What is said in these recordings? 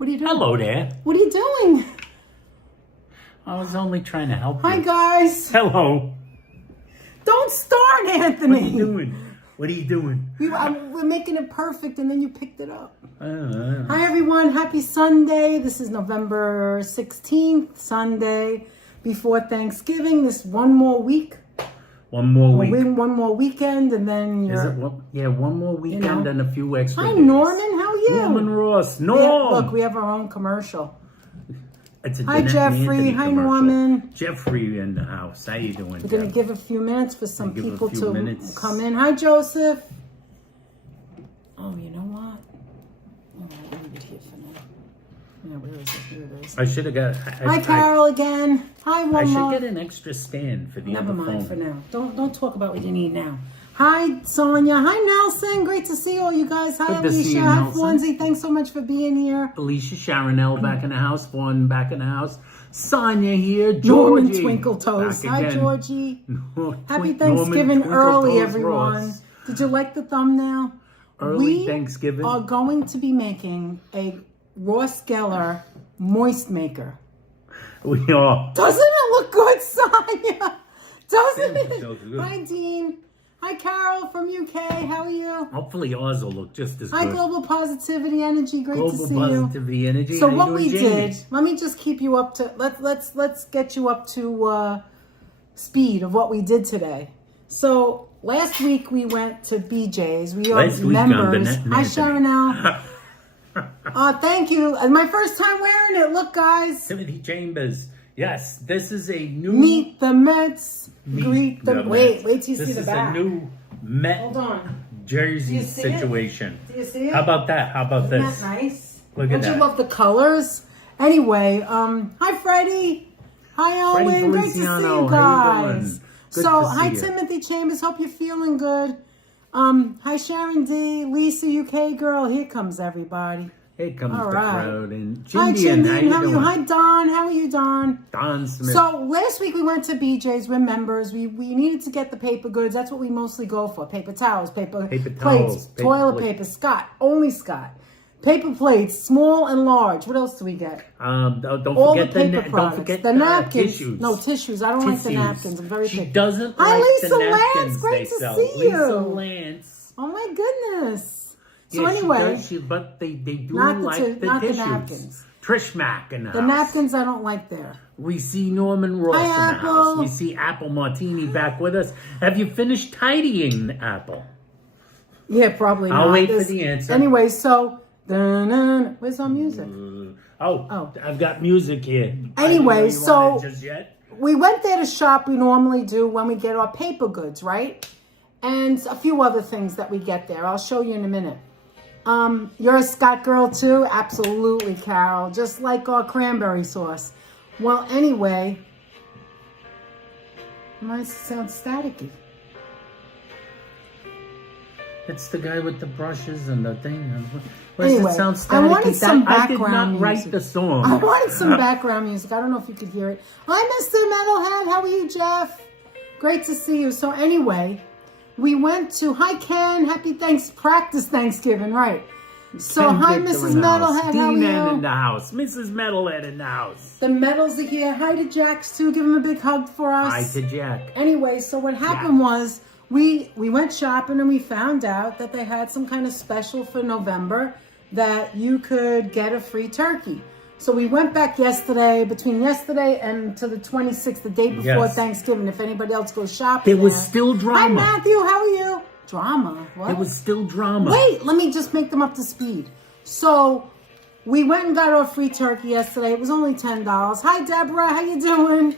What are you doing? Hello there. What are you doing? I was only trying to help you. Hi, guys. Hello. Don't start, Anthony. What are you doing? What are you doing? We're making it perfect, and then you picked it up. Hi, Hi, everyone. Happy Sunday. This is November 16th, Sunday, before Thanksgiving. This one more week. One more week. One more weekend, and then you're... Is it one? Yeah, one more weekend and a few extra Hi, days. Norman. How are you? Norman Ross. Norm. Look, we have our own commercial. It's a Hi, Jeffrey. Hi, Norman. Jeffrey in the house. How you doing, We're going to give a few minutes for some people to come in. Hi, Joseph. Oh, you know what? All right, I'll leave it here for now. Yeah, where is it? Here it is. I should have got... Hi, Carol again. Hi, one more. I should get an extra stand for the other phone. Never mind for now. Don't talk about what you need now. Hi, Sonia. Hi, Nelson. Great to see all you guys. Hi, Good to see Alicia. you, Hi, Nelson. Fluency. Thanks so much for being here. Alicia Sharonell back in the house. Fawn back in the house. Sonia here. Norman Georgie. Twinkle Toes. Back Hi, again. Georgie. Happy Norman Thanksgiving Twinkle early, Toes everyone. Ross. Did you like the thumbnail? Early Thanksgiving. We are going to be making a Ross Geller Moistmaker. We are. Doesn't it look good, Sonia? Doesn't it? So good. Hi, Dean. Hi, Carol from UK. How are you? Hopefully ours will look just as Hi, good. Global Positivity Energy. Great to see Global Positivity Energy. So How you what doing, we Jamie? did, let me just keep you up to let's get you up to speed of what we did today. So last week we went to BJ's. We are members. Hi, Sharonell. Thank you. My first time wearing it. Look, guys. Timothy Chambers. Yes, this is a new... Meet the Mets. Greet the... Wait till you see the back. This is a new Met Hold on. jersey see situation. Do you see it? How about that? How about Isn't this? that nice? Look at Don't that. you love the colors? Anyway, hi, Freddie. Hi, Elwin. Great to see Feliciano, you how you doing? guys. Good So, to see hi, you. Timothy Chambers. Hope you're feeling good. Hi, Sharon D. Lisa, UK girl. Here comes everybody. Here comes All the right. crowd. And Hi, Chindian, Chindian. how you doing? Hi, Don. How are you, Don? Don Smith. So last week we went to BJ's. We're members. We needed to get the paper goods. That's what we mostly go for. Paper towels, paper plates, towels, toilet paper, Scott, only Scott. Paper plates, small and large. What else do we get? Don't All the forget paper products. Don't forget the napkins. tissues. No, tissues. I don't like the napkins. I'm very picky. She doesn't Hi, like Lisa the napkins Lance. Great they to sell. see Lisa you. Lance. Oh, my goodness. So Yeah, anyway. but they do Not like the not tissues. the napkins. Trish Mack in the The house. napkins I don't like there. We see Norman Ross Hi, in the Apple. house. We see Apple Martini back with us. Have you finished tidying, Apple? Yeah, probably not. I'll wait for the answer. Anyway, so... Dun-dun. Where's our music? Oh, I've got music here. Anyway, so just yet. we went there to shop. We normally do when we get our paper goods, right? And a few other things that we get there. I'll show you in a minute. You're a Scott girl too? Absolutely, Carol. Just like our cranberry sauce. Well, anyway, mine sounds staticky. It's the guy with the brushes and the thing. Why does Anyway, it sound I wanted staticky? some I did background not write music. the song. I wanted some background music. I don't know if you could hear it. Hi, Mr. Metalhead. How are you, Jeff? Great to see you. So anyway, we went to, hi, Ken. Happy practice Thanksgiving, right? So Ken hi, Victor Mrs. in the house. Metalhead. How are D-Man in you? the house. Mrs. Metalhead in the house. The Metals are here. Hi to Jax too. Give him a big hug for us. Hi to Jack. Anyway, so what happened was we went shopping and we found out that they had some kind of special for November that you could get a free turkey. So we went back between yesterday and to the 26th, the day before Thanksgiving. If anybody else goes shopping, There was still drama. Hi, Matthew. How are you? Drama? What? There was still drama. Wait, let me just make them up to speed. So we went and got our free turkey yesterday. It was only $10. Hi, Deborah. How you doing?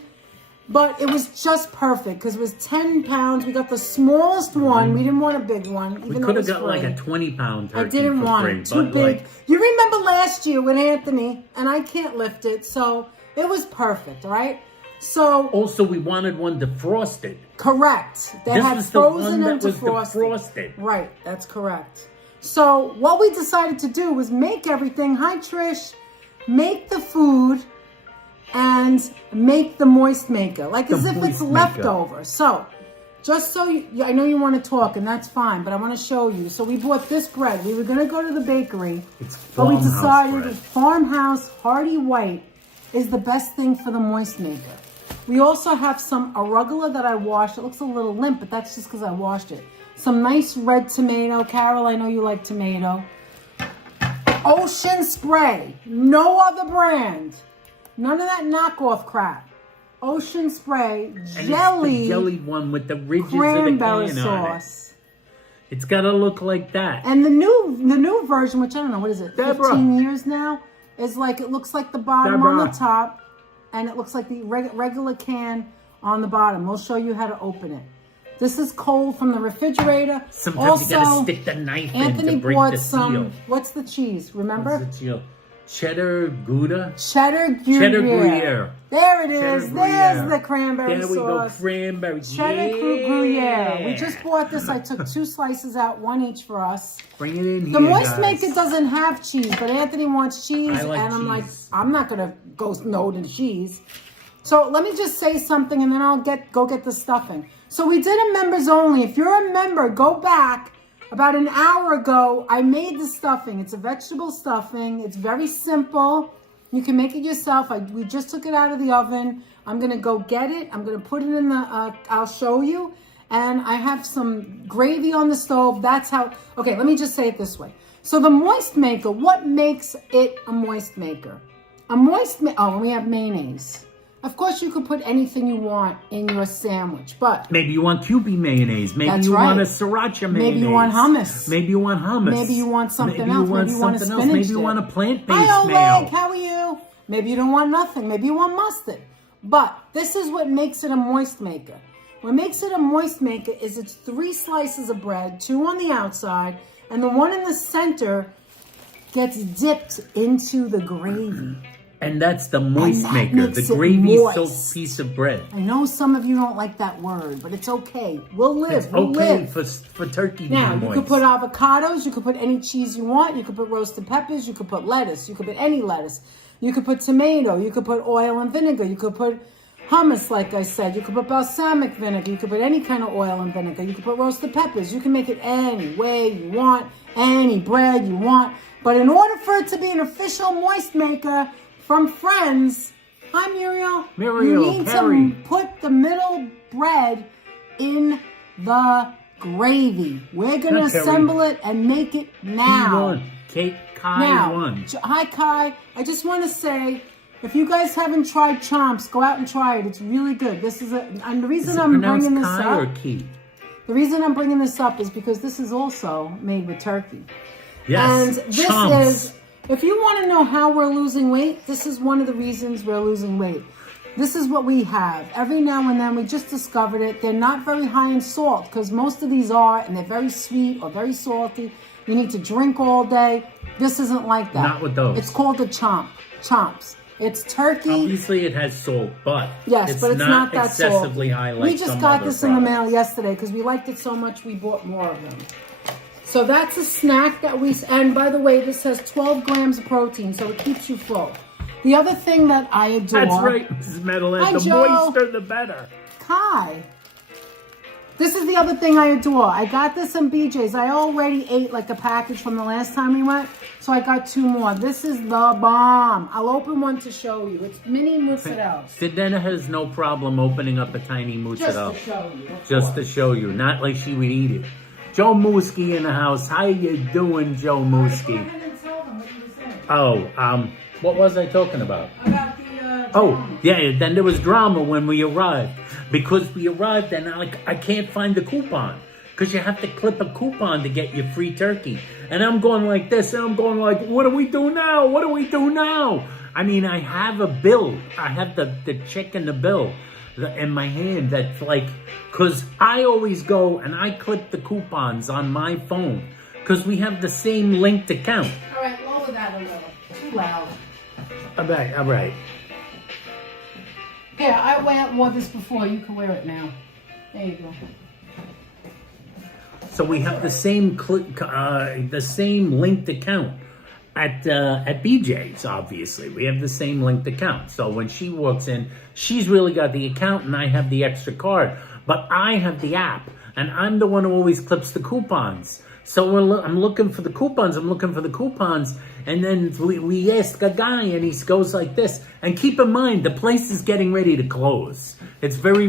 But it was just perfect because it was 10 pounds. We got the smallest one. We didn't want a big one. Even We though could it have was got free. like a 20-pound turkey. I didn't for want free, it. Too but big. like, You remember last year with Anthony, and I can't lift it. So it was perfect, right? So also, we wanted one defrosted. correct. They This had was the frozen one and that was defrosted. defrosted. Right, that's correct. So what we decided to do was make everything. Hi, Trish. Make the food and make the Moistmaker, like as if it's leftover. So just so you, I know you want to talk, and that's fine, but I want to show you. So we bought this bread. We were going to go to the bakery, but we decided that Farmhouse Hearty White is the best thing for the Moistmaker. We also have some arugula that I washed. It looks a little limp, but that's just because I washed it. Some nice red tomato. Carol, I know you like tomato. Ocean Spray. No other brand. None of that knockoff crap. Ocean Spray jelly. It's the jelly one with the ridges cranberry of the can on sauce. It's got to look like that. And the new version, which I don't know, what is it? Deborah. 15 years now, is like, it looks like the bottom on the top, and it looks like the regular can on the bottom. We'll show you how to open it. This is cold from the refrigerator. Sometimes also, you gotta stick the knife Anthony in to break bought the seal. What's the cheese? Remember? What's the cheese? Cheddar Gouda? Cheddar Gruyere. There it is. There's the cranberry sauce. There we go, cranberry. Cheddar Gruyere. We just bought this. I took 2 slices out, 1 each for us. Bring it in here, The Moistmaker doesn't have cheese, but Anthony wants cheese. I like and I'm like, cheese. I'm not going to go no to cheese. So let me just say something, and then I'll go get the stuffing. So we did a members only. If you're a member, go back. About an hour ago, I made the stuffing. It's a vegetable stuffing. It's very simple. You can make it yourself. We just took it out of the oven. I'm going to go get it. I'm going to put it in the, I'll show you. And I have some gravy on the stove. That's how, okay, let me just say it this way. So the Moistmaker, what makes it a Moistmaker? And we have mayonnaise. Of course, you could put anything you want in your sandwich, but... Maybe you want Kewpie mayonnaise. Maybe you want a sriracha mayonnaise. Maybe you want hummus. Maybe you want hummus. Maybe you want something else. Maybe you want a spinach Maybe dip. you want a plant-based Hi, mayo. Oleg, how are you? Maybe you don't want nothing. Maybe you want mustard. But this is what makes it a Moistmaker. What makes it a Moistmaker is it's 3 slices of bread, 2 on the outside, and the one in the center gets dipped into the gravy. And that's the Moistmaker, the gravy-soaked piece of bread. I know some of you don't like that word, but it's okay. We'll live. It's okay for turkey to be Now, you moist. could put avocados. You could put any cheese you want. You could put roasted peppers. You could put lettuce. You could put any lettuce. You could put tomato. You could put oil and vinegar. You could put hummus, like I said. You could put balsamic vinegar. You could put any kind of oil and vinegar. You could put roasted peppers. You can make it any way you want, any bread you want. But in order for it to be an official Moistmaker from Friends, hi Muriel. Muriel, you need Carrie. to put the middle bread in the gravy. We're going to assemble it and make it now. Hi Kai. I just want to say, if you guys haven't tried Chomps, go out and try it. It's really good. This is and the reason I'm bringing this Kai up. Or Key? The reason I'm bringing this up is because this is also made with turkey. Yes. And this Chomps. is, if you want to know how we're losing weight, this is one of the reasons we're losing weight. This is what we have. Every now and then, we just discovered it. They're not very high in salt, because most of these are, and they're very sweet or very salty. You need to drink all day. This isn't like that. Not with those. It's called a Chomps. It's turkey. Obviously, it has salt, but yes, but it's not that excessively high like we just some got other this in the products. mail yesterday because we liked it so much we bought more of them. So that's a snack that and by the way, this has 12 grams of protein, so it keeps you full. The other thing that I adore... That's right, Mrs. Metalhead. Hi, The Joe. moister, the better. Kai. This is the other thing I adore. I got this in BJ's. I already ate like a package from the last time we went, so I got 2 more. This is the bomb. I'll open one to show you. It's mini mozzarella. Sidena has no problem opening up a tiny mozzarella. Just to show you. Just to show you. Not like she would eat it. Joe Mooski in the house. How you doing, Joe Mooski? Go ahead and tell them what you were saying. Oh, what was I talking about? About the... Oh, yeah, then there was drama when we arrived. Because we arrived and I can't find the coupon. Because you have to clip a coupon to get your free turkey. And I'm going like this, and I'm going like, what do we do now? What do we do now? I mean, I have a bill. I have the check and the bill in my hand. That's like, because I always go and I clip the coupons on my phone. Because we have the same linked account. All right, lower that a little. Too loud. All right. Here, I wore this before. You can wear it now. There you go. So we have the same linked account at BJ's. Obviously, we have the same linked account. So when she walks in, she's really got the account, and I have the extra card. but I have the app, and I'm the one who always clips the coupons. So I'm looking for the coupons. And then we ask a guy, and he goes like this. And keep in mind, the place is getting ready to close. It's very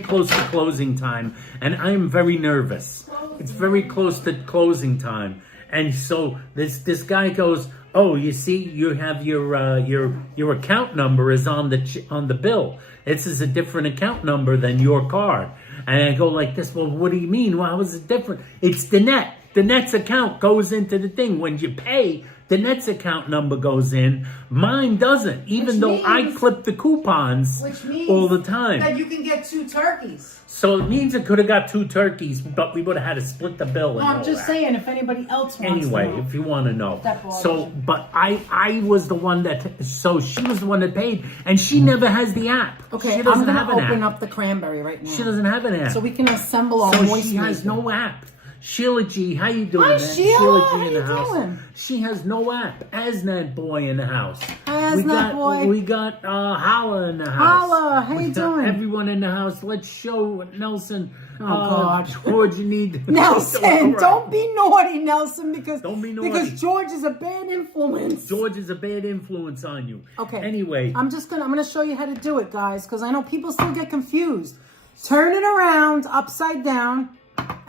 close to closing time, and I'm very nervous. It's very close to closing time, and so this guy goes, "Oh, you see, you have your account number is on the bill. This is a different account number than your card." And I go like this. Well, what do you mean? Well, how is it different? It's the net. The net's account goes into the thing. When you pay, the net's account number goes in. Mine doesn't, even though I clip the coupons all the time. That you can get 2 turkeys. So it means it could have got 2 turkeys, but we would have had to split the bill. No, I'm just saying, if anybody else wants anyway, to know. if you want to know. So, but I was the one so she was the one that paid, and she never has the app. Okay, she doesn't I'm have going an to open app. up the Cranberry right now. She doesn't have an app. So we can assemble our Moistmaker. Moistmaker. She has no app. Sheila G, how you doing, Hi, man? Sheila, G in the how you house. doing? She has no app. Asnat boy in the house. Hi, Asnat boy. We got Holla in the house. Holla, how you doing? Everyone in the house. Let's show Nelson. Oh God, George, you need Nelson. Don't be naughty, Nelson, because don't be naughty. Because George is a bad influence. George is a bad influence on you. Okay. Anyway, I'm gonna show you how to do it, guys, because I know people still get confused. Turn it around, upside down,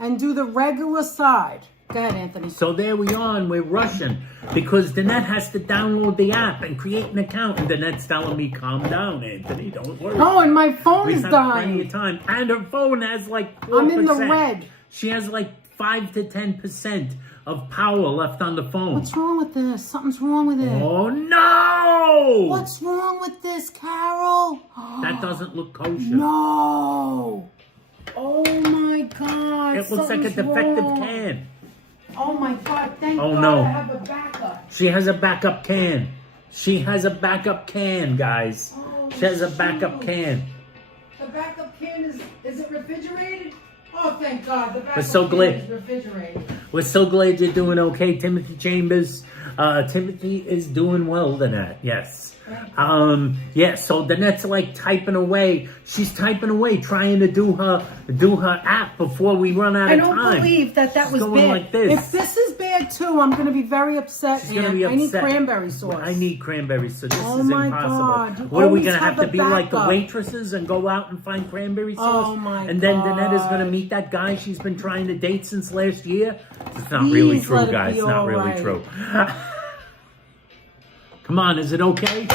and do the regular side. Go ahead, Anthony. So there we are, and we're rushing because Danette has to download the app and create an account. And Danette's telling me, calm down, Anthony, don't worry. Oh, and my phone is plenty dying. of time. And her phone has like 4%. I'm in the red. She has like 5 to 10% of power left on the phone. What's wrong with this? Something's wrong with it. Oh, no! What's wrong with this, Carol? That doesn't look kosher. No. Oh, my God. It looks like a defective wrong. can. Oh, my God. Thank Oh, God no. I have a backup. She has a backup can. She has a backup can, guys. Oh, she has a backup can. The backup can is it refrigerated? Oh, thank God. The backup so can glad. is refrigerated. We're so glad you're doing okay, Timothy Chambers. Timothy is doing well tonight. Yes. Yeah, so Danette's like typing away. She's typing away, trying to do her app before we run out of time. I don't believe that She's was going bad. like this. If this is bad too, I'm going to be very upset. She's gonna be I need upset. cranberry sauce. I need cranberry sauce. This Oh is my impossible. God. You What are we always gonna have to have a be like the backup. waitresses and go out and find cranberry sauce? Oh my And then God. Danette is gonna meet that guy she's been trying to date since last year. It's not Please really true, let it guys. be It's not all really right. true. Come on, is it okay?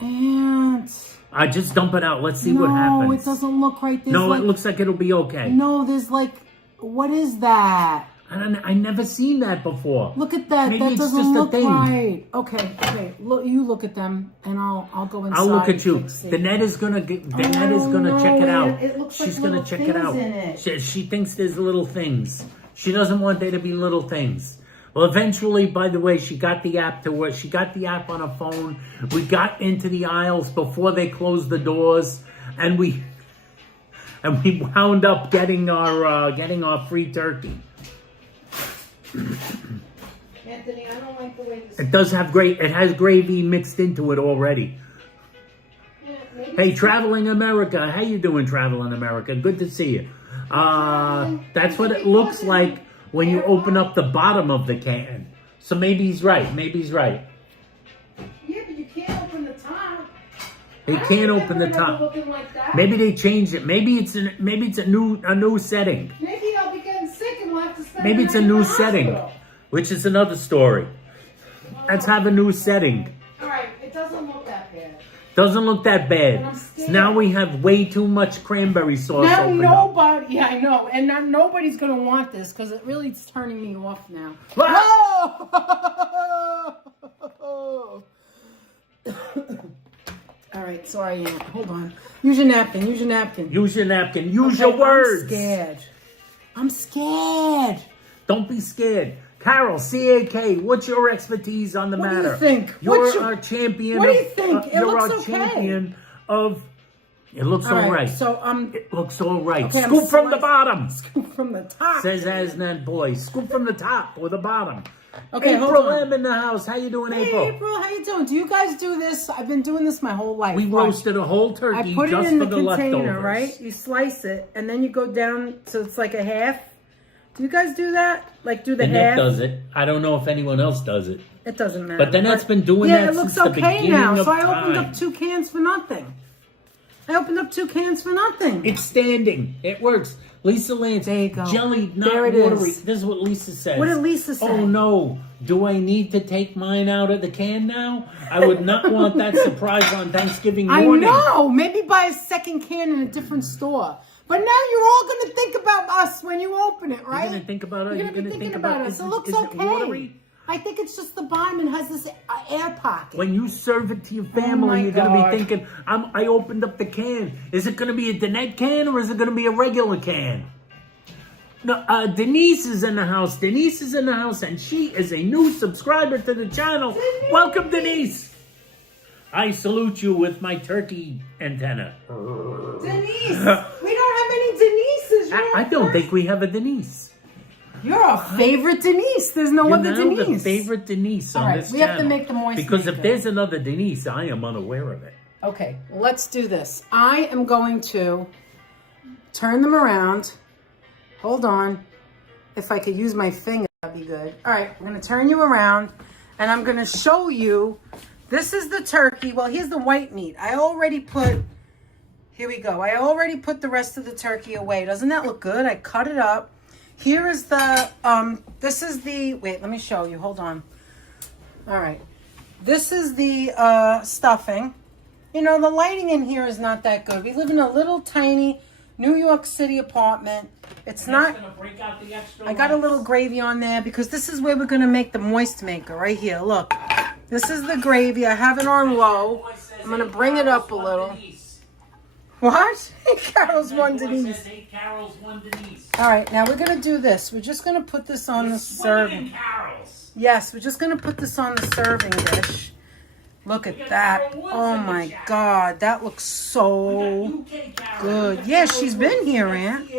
And I just dump it out. Let's see what happens. No, it doesn't look right. There's No, like, it looks like it'll be okay. No, there's like, what is that? I never seen that before. Look at that. Maybe That it's doesn't just a look thing. right. Okay. Look, you look at them, and I'll go inside. I'll look at you. and fix it. Danette is gonna check it no, out. it looks She's like gonna little check it things out. in it. She thinks there's little things. She doesn't want there to be little things. Well, eventually, by the way, she got the app to work. She got the app on her phone. We got into the aisles before they closed the doors, and we wound up getting our free turkey. Anthony, I don't like the way this. It does have it has gravy mixed into it already. Yeah, maybe Hey, Traveling America, how you doing, Traveling America? Good to see you. That's what it looks like when you open up the bottom of the can. So maybe he's right. Yeah, but you can't open the top. They can't open the top. Like that. Maybe they changed it. Maybe it's a new setting. Maybe I'll be getting sick and we'll have to spend Maybe the it's a night in new the setting, hospital. which is another story. Let's have a new setting. All right, it doesn't look that bad. Doesn't look that bad. And I'm scared. So now we have way too much cranberry sauce Now opened up. nobody, yeah, I know, and now nobody's gonna want this because it really is turning me off now. Whoa! All right, sorry, Aunt. Hold on. Use your napkin. Use your napkin. Use Okay, your words. I'm scared. Don't be scared. Carol, CAK, what's your expertise on the What do matter? you think? You're our champion. What do you think? It you're looks our okay. champion of. It looks all right. So It looks all right. Okay, Scoop from the bottom. Scoop from the top. Says Asnan boy. Scoop from the top or the bottom. Okay, hold April on. M in the house. How you doing, Hey, April? April, how you doing? Do you guys do this? I've been doing this my whole life. We Watch. roasted a whole turkey I put just it in for the the container, leftovers. right? You slice it, and then you go down so it's like a half. Do you guys do that? Like do the And half? Nick does it. I don't know if anyone else does it. It doesn't matter. But Danette's been doing yeah, that it looks since the okay beginning now. of So I opened time. up 2 cans for nothing. I opened up 2 cans for nothing. It's standing. It works. Lisa Lance. There you go. Jelly, not There it watery. is. This is what Lisa says. What did Lisa say? Oh, no. Do I need to take mine out of the can now? I would not want that surprise on Thanksgiving morning. I know. Maybe buy a second can in a different store. But now you're all going to think about us when you open it, right? You're going to think about it? You're going to be thinking about us. It looks okay. Watery? I think it's just the bottom and has this air pocket. When you serve it to your my family, you're going to God. be thinking, I opened up the can. Is it going to be a Danette can or is it going to be a regular can? No, Denise is in the house. Denise is in the house, and she is a new subscriber to the channel. Denise. Welcome, Denise. I salute you with my turkey antenna. Denise! We don't have any Denises. I don't think we have a Denise. You're our favorite Denise. There's no You're other now Denise. the favorite Denise on All right, this we channel. have to make the Moistmaker. Because if there's another Denise, I am unaware of it. Okay, let's do this. I am going to turn them around. Hold on. If I could use my finger, that'd be good. All right, I'm going to turn you around, and I'm going to show you. This is the turkey. Well, here's the white meat. I already put, here we go. I already put the rest of the turkey away. Doesn't that look good? I cut it up. Here is the, this is the, wait, let me show you. Hold on. All right. This is the stuffing. You know, the lighting in here is not that good. We live in a little tiny New York City apartment. It's not, I got a little gravy on there because this is where we're going to make the Moistmaker right here. Look, this is the gravy. I have it on low. I'm going to bring it up a little. What? Carol's one Denise. All right, now we're going to do this. We're just going to put this on the serving. Yes, we're just going to put this on the serving dish. Look at that. Oh my God, that looks so good. Yeah, she's been here, Aunt.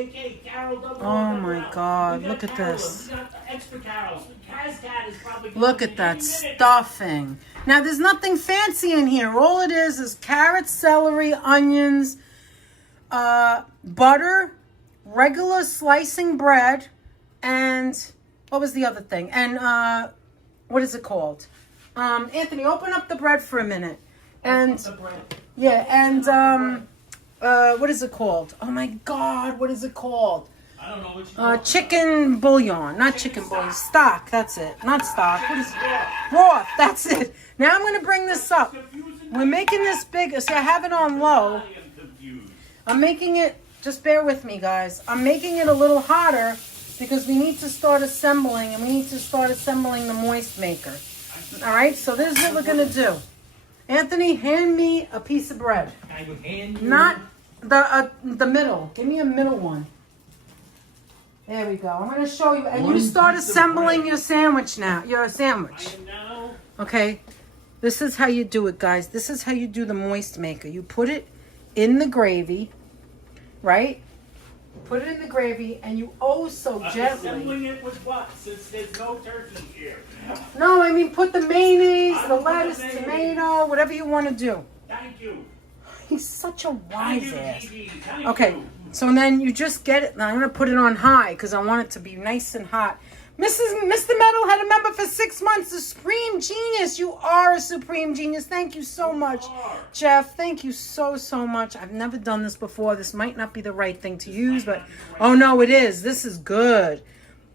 Oh my God, look at this. Look at that stuffing. Now, there's nothing fancy in here. All it is carrots, celery, onions, butter, regular slicing bread, and what was the other thing? And what is it called? Anthony, open up the bread for a minute. And yeah, and what is it called? Oh my God, what is it called? I don't know what Chicken bouillon, not chicken bouillon, stock. That's it, not stock. What is it? Broth. That's it. Now I'm gonna bring this up. We're making this big. See, I have it on low. I'm making it. Just bear with me, guys. I'm making it a little hotter because we need to start assembling, and we need to start assembling the Moistmaker. All right, so this is what we're going to do. Anthony, hand me a piece of bread. I would hand you. Not the middle. Give me a middle one. There we go. I'm going to show you. And you start assembling your sandwich now. Your sandwich. Okay. This is how you do it, guys. This is how you do the Moistmaker. You put it in the gravy, right? Put it in the gravy, and you so gently. Assembling it with what? Since there's no turkey here. No, I mean put the mayonnaise, the lettuce, tomato, whatever you want to do. Thank you. He's such a wise ass. Thank Okay, so then you just get it. Now I'm going to put it on high because I want it to be nice and hot. Mr. Metal had a member for 6 months. The Supreme Genius. You are a supreme genius. Thank you so much, Jeff. Thank you so much. I've never done this before. This might not be the right thing to use, but oh no, it is. This is good.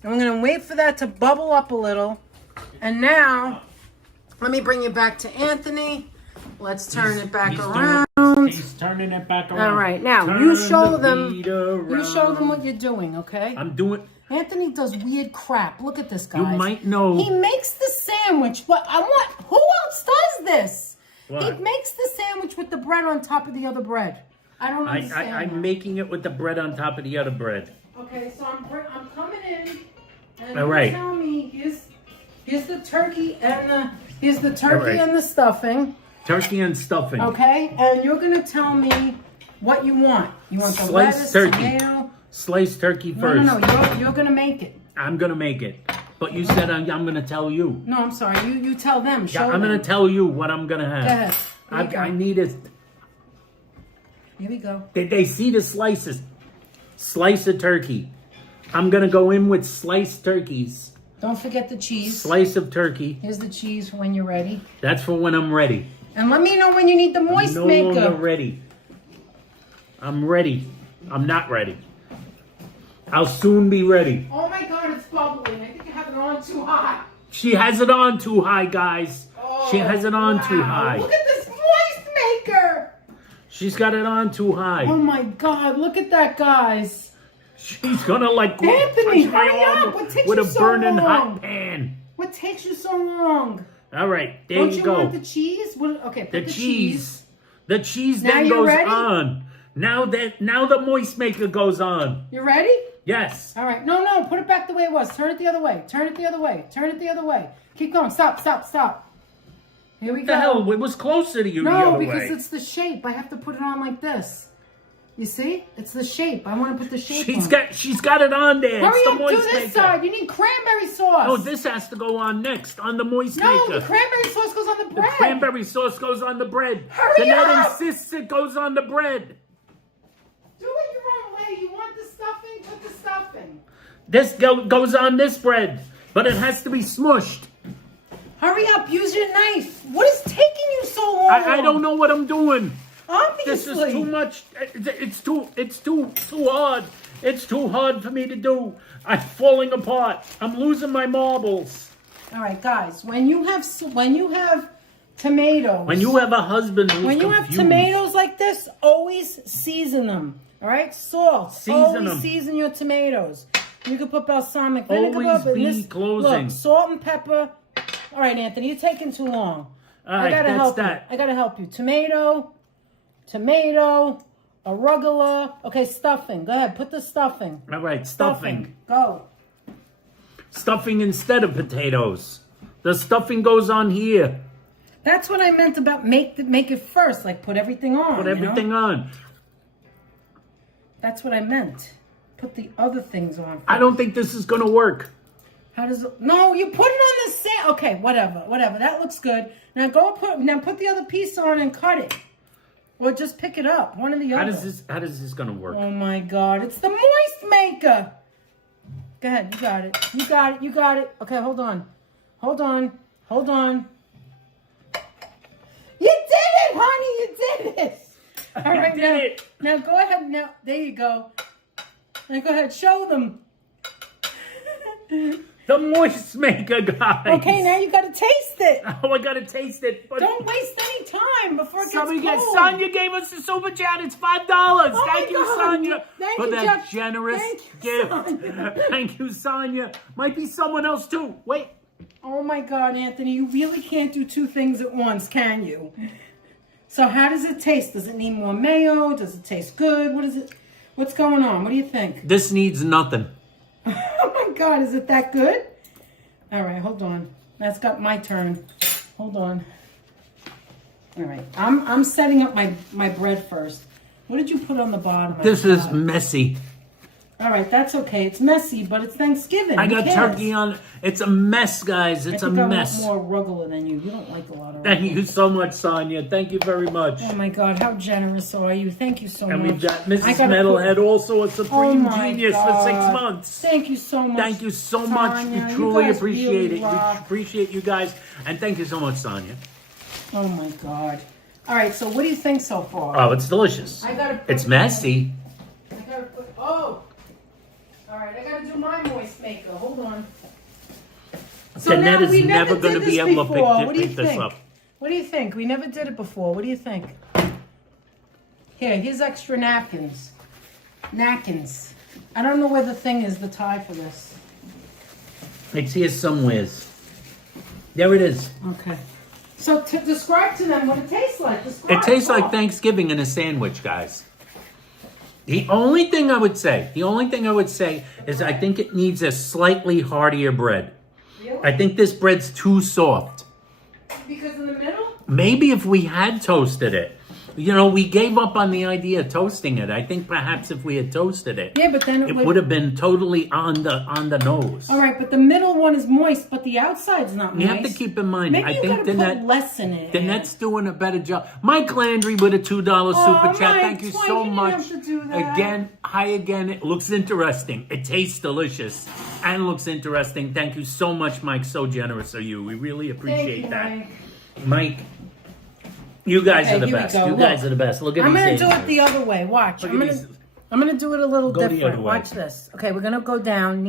I'm going to wait for that to bubble up a little. And now, let me bring you back to Anthony. Let's turn it back around. He's turning it back around. All right, now Turn you show the them. beat You show them around. what you're doing, okay? I'm doing. Anthony does weird crap. Look at this guy. You might know. He makes the sandwich, but I want. Who else does this? What? He makes the sandwich with the bread on top of the other bread. I don't understand. I'm that. making it with the bread on top of the other bread. Okay, so I'm coming in, and All right. you tell me here's the turkey and the All right. and the stuffing. Turkey and stuffing. Okay, and you're gonna tell me what you want. You want the Sliced lettuce, turkey. tomato? Sliced turkey first. No. You're gonna make it. I'm gonna make it. But you said I'm going to tell you. No, I'm sorry. You tell them. Show Yeah, I'm them. going to tell you what I'm going to have. Go ahead. Here you go. I need it. Here we go. They see the slices. Slice of turkey. I'm going to go in with sliced turkeys. Don't forget the cheese. Slice of turkey. Here's the cheese for when you're ready. That's for when I'm ready. And let me know when you need the Moistmaker. No longer ready. I'm ready. I'm not ready. I'll soon be ready. Oh my God, it's bubbling. I think you have it on too high. She has it on too high, guys. She has it on too high. Look at this Moistmaker. She's got it on too high. Oh my God, look at that, guys. She's gonna like Anthony, touch my hurry arm up. What takes with you a so burning long? hot pan. What takes you so long? All right, there Don't you you go. want the cheese? Okay, put The the cheese. The cheese Now then you're goes ready? on. Now the Moistmaker goes on. You ready? Yes. All right. No. Put it back the way it was. Turn it the other way. Turn it the other way. Turn it the other way. Keep going. Stop. Here we What go. the hell? It was closer to you the No, other because way. it's the shape. I have to put it on like this. You see? It's the shape. I want to put the shape She's on. she's got it on there. Hurry it's up, the do Moistmaker. this side. You need cranberry sauce. No, this has to go on next on the Moistmaker. No, the cranberry sauce goes on the The bread. cranberry sauce goes on the bread. Hurry Danette up! insists it goes on the bread. Do it your own way. You want the stuffing? Put the stuffing. This goes on this bread, but it has to be smushed. Hurry up. Use your knife. What is taking you so long? I don't know what I'm doing. Obviously. This is too much. It's too hard. It's too hard for me to do. I'm falling apart. I'm losing my marbles. All right, guys. When you have tomatoes. When you have a husband who's When you have confused. tomatoes like this, always season them. All right, salt. Season always them. season your tomatoes. You can put balsamic vinegar. Always but be this, closing. Look, salt and pepper. All right, Anthony, you're taking too long. All right, I gotta that's help that. you. I gotta help you. Tomato, arugula. Okay, stuffing. Go ahead, put the stuffing. All right, stuffing. Go. Stuffing instead of potatoes. The stuffing goes on here. That's what I meant about make it first. Like put everything on. Put everything on. That's what I meant. Put the other things on. I don't think this is gonna work. How does it? No, you put it on the sand. Okay, whatever. That looks good. Now put the other piece on and cut it, or just pick it up. One or the other. How does this gonna work? Oh my God! It's the Moistmaker. Go ahead. You got it. Okay, hold on. You did it, honey. You did it. All right, I did it. Now go ahead. Now there you go. Now go ahead. Show them. The Moistmaker, guys. Okay, now you got to taste it. Oh, I gotta taste it. But Don't waste any time before it somebody gets cold. Sonia gave us the super chat. It's $5. Oh Thank my you, God. Sonia, Thank for you, that Jeff. generous Thank you, gift. Sonia. Thank you, Sonia. Might be someone else too. Wait. Oh my God, Anthony, you really can't do two things at once, can you? So how does it taste? Does it need more mayo? Does it taste good? What is it? What's going on? What do you think? This needs nothing. Oh my God, is it that good? All right, hold on. That's got my turn. Hold on. All right, I'm setting up my bread first. What did you put on the bottom? This is messy. All right, that's okay. It's messy, but it's Thanksgiving. I Who got cares? turkey on. It's a mess, guys. It's a I think mess. I want more arugula than you. You don't like a lot of arugula. Thank you so much, Sonia. Thank you very much. Oh my God, how generous are you? Thank you so And much. we've got I Mrs. gotta Metalhead, also a Oh supreme my genius for 6 God. months. Thank you so much. Thank you so much. Sonia. We You truly guys appreciate really it. rock. We appreciate you guys. And thank you so much, Sonia. Oh my God. All right, so what do you think so far? Oh, it's delicious. I gotta put- It's messy. I gotta put, oh. All right, I gotta do my Moistmaker. Hold on. So Danette now is we never never going to did be this able to before. What do you pick this think? up. What do you think? We never did it before. What do you think? Here's extra napkins. Napkins. I don't know where the thing is, the tie for this. It's here somewheres. There it is. Okay. So describe to them what it tastes like. Describe. It tastes like Talk. Thanksgiving in a sandwich, guys. The only thing I would say is I think it needs a slightly heartier bread. Really? I think this bread's too soft. Because in the middle? Maybe if we had toasted it, You know, we gave up on the idea of toasting it. I think perhaps if we had toasted it, Yeah, but then it would have been totally on the nose. All right, but the middle one is moist, but the outside's not moist. You have to keep in mind. Maybe I you think gotta put less in it. Danette's doing a better job. Mike Landry with a $2 super chat. Mike, Thank you so you much. didn't have to do that. Again, hi again. It looks interesting. It tastes delicious and looks interesting. Thank you so much, Mike. So generous of you. We really appreciate that. Mike, you guys are the best. You guys are the best. Look at these. I'm going to do it the other way. Watch. I'm going to do it a little different. way. Watch this. Okay, we're going to go down.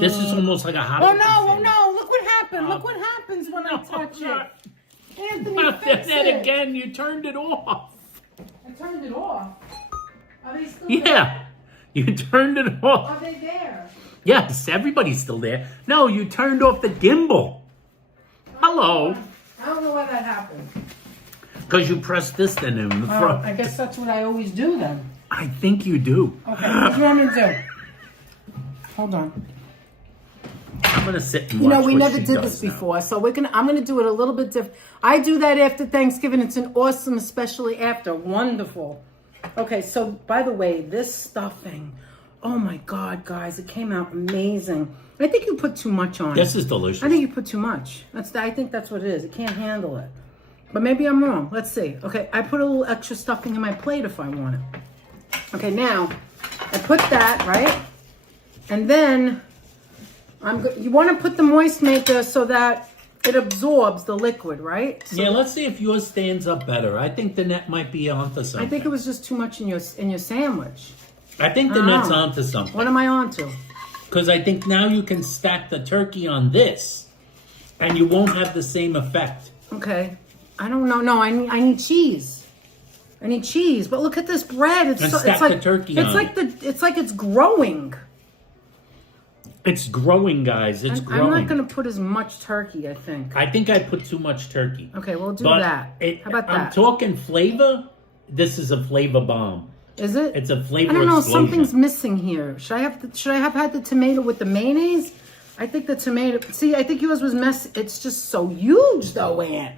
This is almost like a hot. Oh no. Look what happened. Look what happens when I touch it. Anthony, fix it. Again, you turned it off. I turned it off. Are they still there? You turned it off. Are they there? Yes, everybody's still there. No, you turned off the gimbal. Hello. I don't know why that happened. Because you pressed this then in the front. I guess that's what I always do then. I think you do. Okay, what do you want me to do? Hold on. I'm gonna sit and watch. You know, we what never she did does this now. before, so I'm gonna do it a little bit different. I do that after Thanksgiving. It's an awesome, especially after. Wonderful. Okay, so by the way, this stuffing, oh my God, guys, it came out amazing. I think you put too much on it. This is delicious. I think you put too much. I think that's what it is. It can't handle it. But maybe I'm wrong. Let's see. Okay, I put a little extra stuffing in my plate if I want it. Okay, now I put that, right? And then you want to put the Moistmaker so that it absorbs the liquid, right? So yeah, let's see if yours stands up better. I think the net might be onto something. I think it was just too much in your sandwich. I think the net's onto something. What am I onto? Because I think now you can stack the turkey on this, and you won't have the same effect. Okay. I don't know. No, I need cheese. I need cheese. But look at this bread. It's stack like the turkey it's on like it's growing. It's growing, guys. It's growing. I'm not going to put as much turkey, I think. I think I put too much turkey. Okay, we'll do that. How about that? I'm talking flavor. This is a flavor bomb. Is it? It's a flavor I don't know. explosion. Something's missing here. Should I have had the tomato with the mayonnaise? I think the tomato. See, I think yours was messy. It's just so huge, though, Aunt.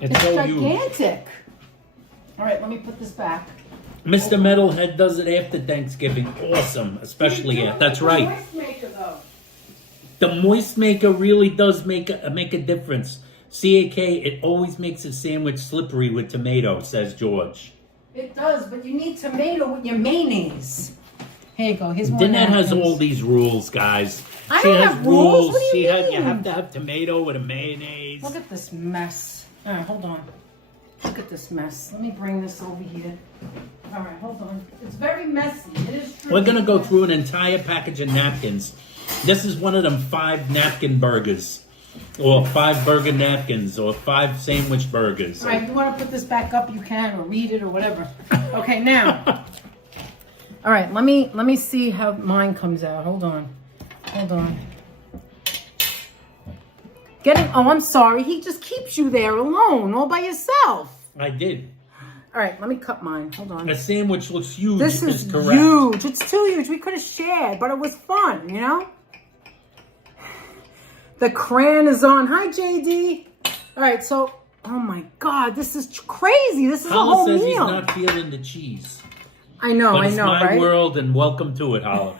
It's so gigantic. All right, let me put this back. Mr. Metalhead does it after Thanksgiving. Awesome, especially that's right. Moistmaker, though. The Moistmaker really does make a difference. CAK, it always makes a sandwich slippery with tomato, says George. It does, but you need tomato with your mayonnaise. Here you go. Here's more Danette has napkins. all these rules, guys. I don't have rules. What do you mean? You have to have tomato with a mayonnaise. Look at this mess. All right, hold on. Look at this mess. Let me bring this over here. All right, hold on. It's very messy. It is true. We're going to go through an entire package of napkins. This is one of them 5 napkin burgers. Or 5 burger napkins. Or 5 sandwich burgers. All right, if you want to put this back up, you can, or read it, or whatever. Okay, now. All right, let me see how mine comes out. Hold on. Oh, I'm sorry. He just keeps you there alone, all by yourself. I did. All right, let me cut mine. Hold on. A sandwich looks huge. This is correct. huge. It's too huge. We could have shared, but it was fun, you know? The cran is on. Hi, JD. All right, so, oh my God, this is crazy. This is a whole says meal. He's not feeling the cheese. I know, But it's my right? world, and welcome to it, Holla.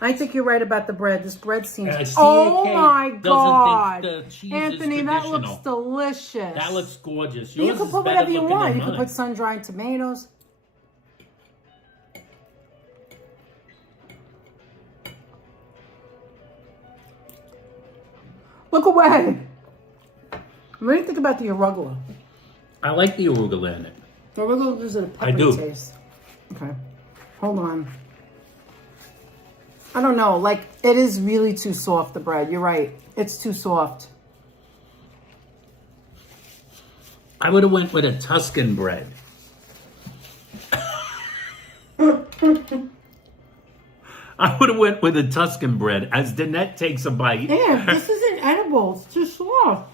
I think you're right about the bread. This bread seems... CAK oh my God. doesn't think the cheese Anthony, is that traditional. looks delicious. That looks gorgeous. You Yours can is put better whatever you looking want. than You can mine. put sun-dried tomatoes. Look away. What do you think about the arugula? I like the arugula in it. The arugula gives it a peppery do. taste. Okay. Hold on. I don't know. Like, it is really too soft, the bread. You're right. It's too soft. I would have went with a Tuscan bread. I would have went with a Tuscan bread as Danette takes a bite. Yeah, this isn't edible. It's too soft.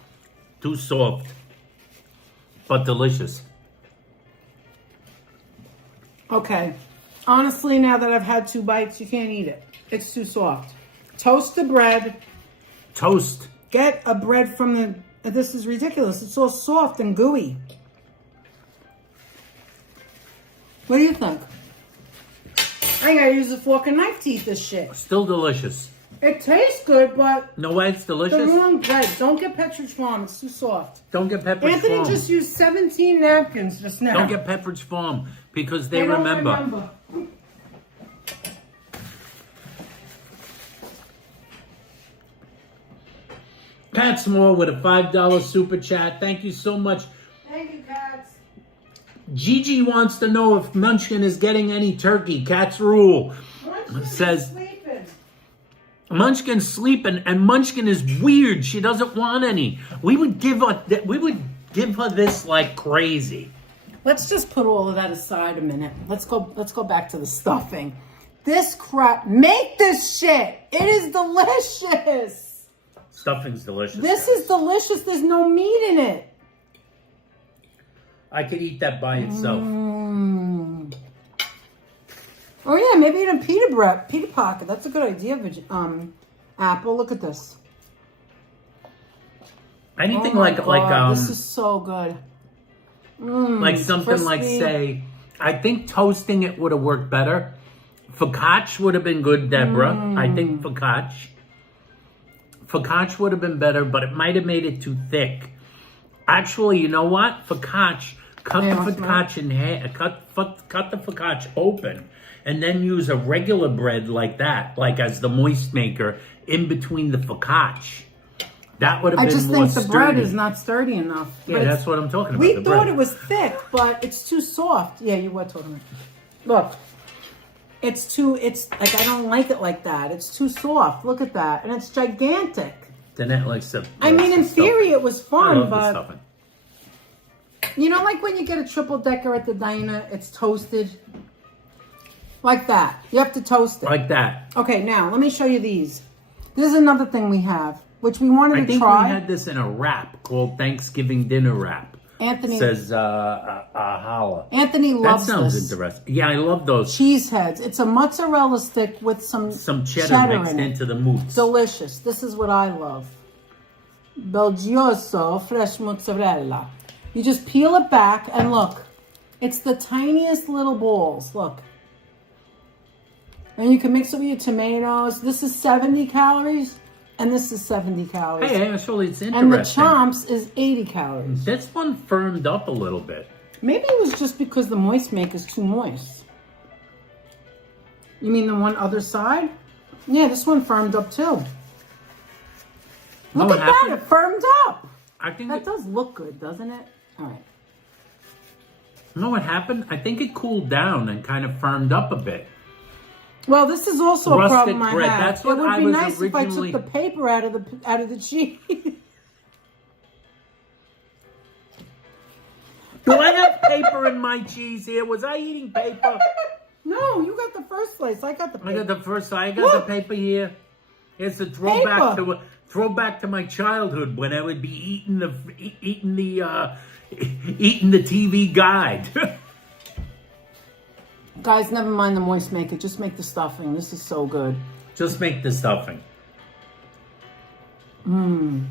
Too soft, but delicious. Okay. Honestly, now that I've had 2 bites, you can't eat it. It's too soft. Toast the bread. Toast. Get a bread from the... This is ridiculous. It's all soft and gooey. What do you think? I gotta use a fork and knife to eat this shit. Still delicious. It tastes good, but No way, it's delicious. the wrong bread. Don't get Pepperidge Farm. It's too soft. Don't get Pepperidge Anthony Farm. just used 17 napkins just now. Don't get Pepperidge Farm because they don't remember. Pat Small with a $5 super chat. Thank you so much. Thank you, Cats. Gigi wants to know if Munchkin is getting any turkey. Cats rule. Munchkin Says is sleeping. Munchkin's sleeping and Munchkin is weird. She doesn't want any. We would give her this like crazy. Let's just put all of that aside a minute. Let's go back to the stuffing. This crap, make this shit. It is delicious. Stuffing's delicious. This is delicious. There's no meat in it. I could eat that by itself. Oh yeah, maybe in a pita pocket. That's a good idea, Apple. Look at this. Anything Oh my like God, this is so good. like something crispy. like say, I think toasting it would have worked better. Focaccia would have been good, Deborah. I think focaccia would have been better, but it might have made it too thick. Actually, you know what? Focaccia, cut the focaccia in half, cut the focaccia open, and then use a regular bread like that, like as the Moistmaker in between the focaccia. That would have I been just more think the bread is not sturdy enough. Yeah, But that's what I'm talking about. we the thought bread. it was thick, but it's too soft. Yeah, you were talking about. Look, it's like I don't like it like that. It's too soft. Look at that, and it's gigantic. Danette likes the. I mean, in theory, it was I fun, love the but stuffing. you know, like when you get a triple decker at the diner, it's toasted. Like that. You have to toast it. Like that. Okay, now let me show you these. This is another thing we have, which we wanted I to think try. we had this in a wrap called Thanksgiving dinner wrap. Anthony Says holla. Anthony That loves sounds this. interesting. Yeah, I love those. Cheese heads. It's a mozzarella stick with some cheddar mixed in it. into the mousse. Delicious. This is what I love. Belgioso fresh mozzarella. You just peel it back and look. It's the tiniest little balls. Look. And you can mix it with your tomatoes. This is 70 calories, and this is 70 calories. Hey, actually, it's interesting. And the chomps is 80 calories. This one firmed up a little bit. Maybe it was just because the Moistmaker is too moist. You mean the one other side? Yeah, this one firmed up too. Look at that, it firmed up. I think That does look good, doesn't it? All right. You know what happened? I think it cooled down and kind of firmed up a bit. Well, this is also a Rustic problem I bread. have. That's what it would I be was nice if I took originally- the paper out of the cheese. Do I have paper in my cheese here? Was I eating paper? No, you got the first slice. I got the paper. I got the first. I got the paper here. It's a throwback to my childhood when I would be eating the TV guide. Guys, never mind the Moistmaker. Just make the stuffing. This is so good. Just make the stuffing. Anyway,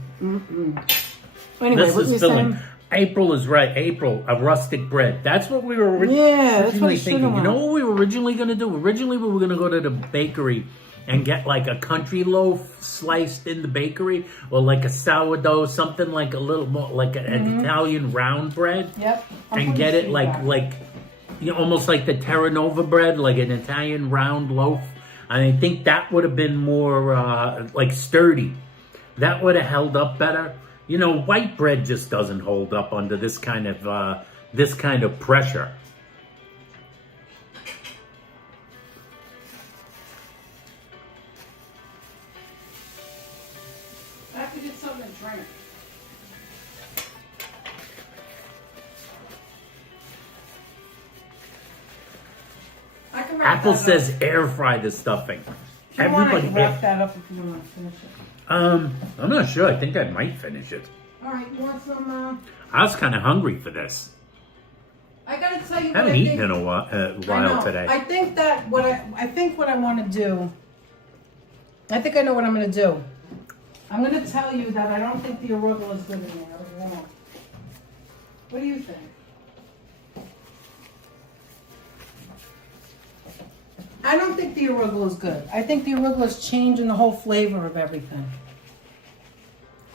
This what is you filling. saying? April is right. April, a rustic bread. That's what we were Yeah, that's what originally it should've thinking. You know went. what we were originally going to do? Originally, we were going to go to the bakery and get like a country loaf sliced in the bakery, or like a sourdough, something like a little more like an Italian round bread. Yep. And get it like you know, almost like the Terra Nova bread, like an Italian round loaf. And I think that would have been more like sturdy. That would have held up better. You know, white bread just doesn't hold up under this kind of pressure. I have to get something to drink. I can wrap Apple that up. says air fry the stuffing. If you want, I can wrap that up if you want to finish it. I'm not sure. I think I might finish it. All right, you want some? I was kind of hungry for this. I gotta tell you I what haven't I eaten think. in a while, I know. today. I think that what I want to do. I think I know what I'm going to do. I'm going to tell you that I don't think the arugula is good in there. I was wrong. What do you think? arugula is good. I think the arugula is changing the whole flavor of everything.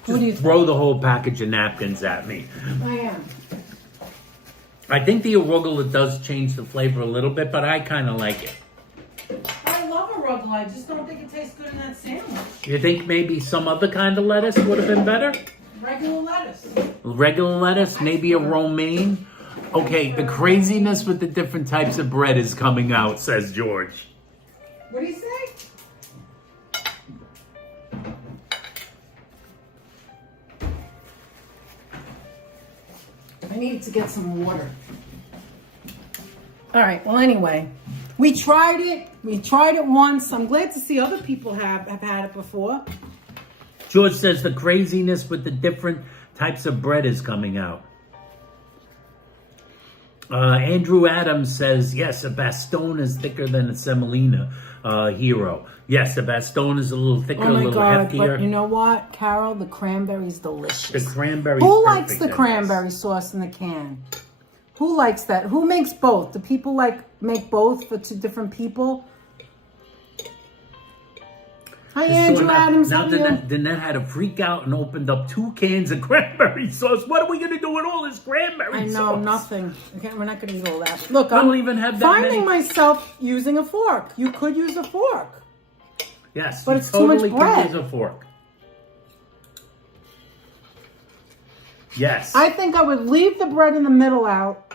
What do you Just throw the whole package of napkins at me. I am. I think the arugula does change the flavor a little bit, but I kind of like it. I love arugula. I just don't think it tastes good in that sandwich. You think maybe some other kind of lettuce would have been better? Regular lettuce. Regular lettuce, maybe a romaine. Okay, the craziness with the different types of bread is coming out, says George. What do you say? I needed to get some water. All right, well, anyway, we tried it. We tried it once. I'm glad to see other people have had it before. George says the craziness with the different types of bread is coming out. Andrew Adams says, yes, a Bastone is thicker than a semolina hero. Yes, a Bastone is a little thicker, a little heftier. But you know what, Carol? The cranberry's delicious. The cranberry. Who likes the cranberry sauce in the can? Who likes that? Who makes both? Do people make both for two different people? Hi, Andrew Adams. Now Danette had to freak out and opened up 2 cans of cranberry sauce. What are we going to do with all this cranberry sauce? I know, nothing. Okay, we're not going to eat all that. Look, I I'm don't even have that finding many. myself using a fork. You could use a fork. Yes, but you it's too much totally bread. can use a fork. Yes. I think I would leave the bread in the middle out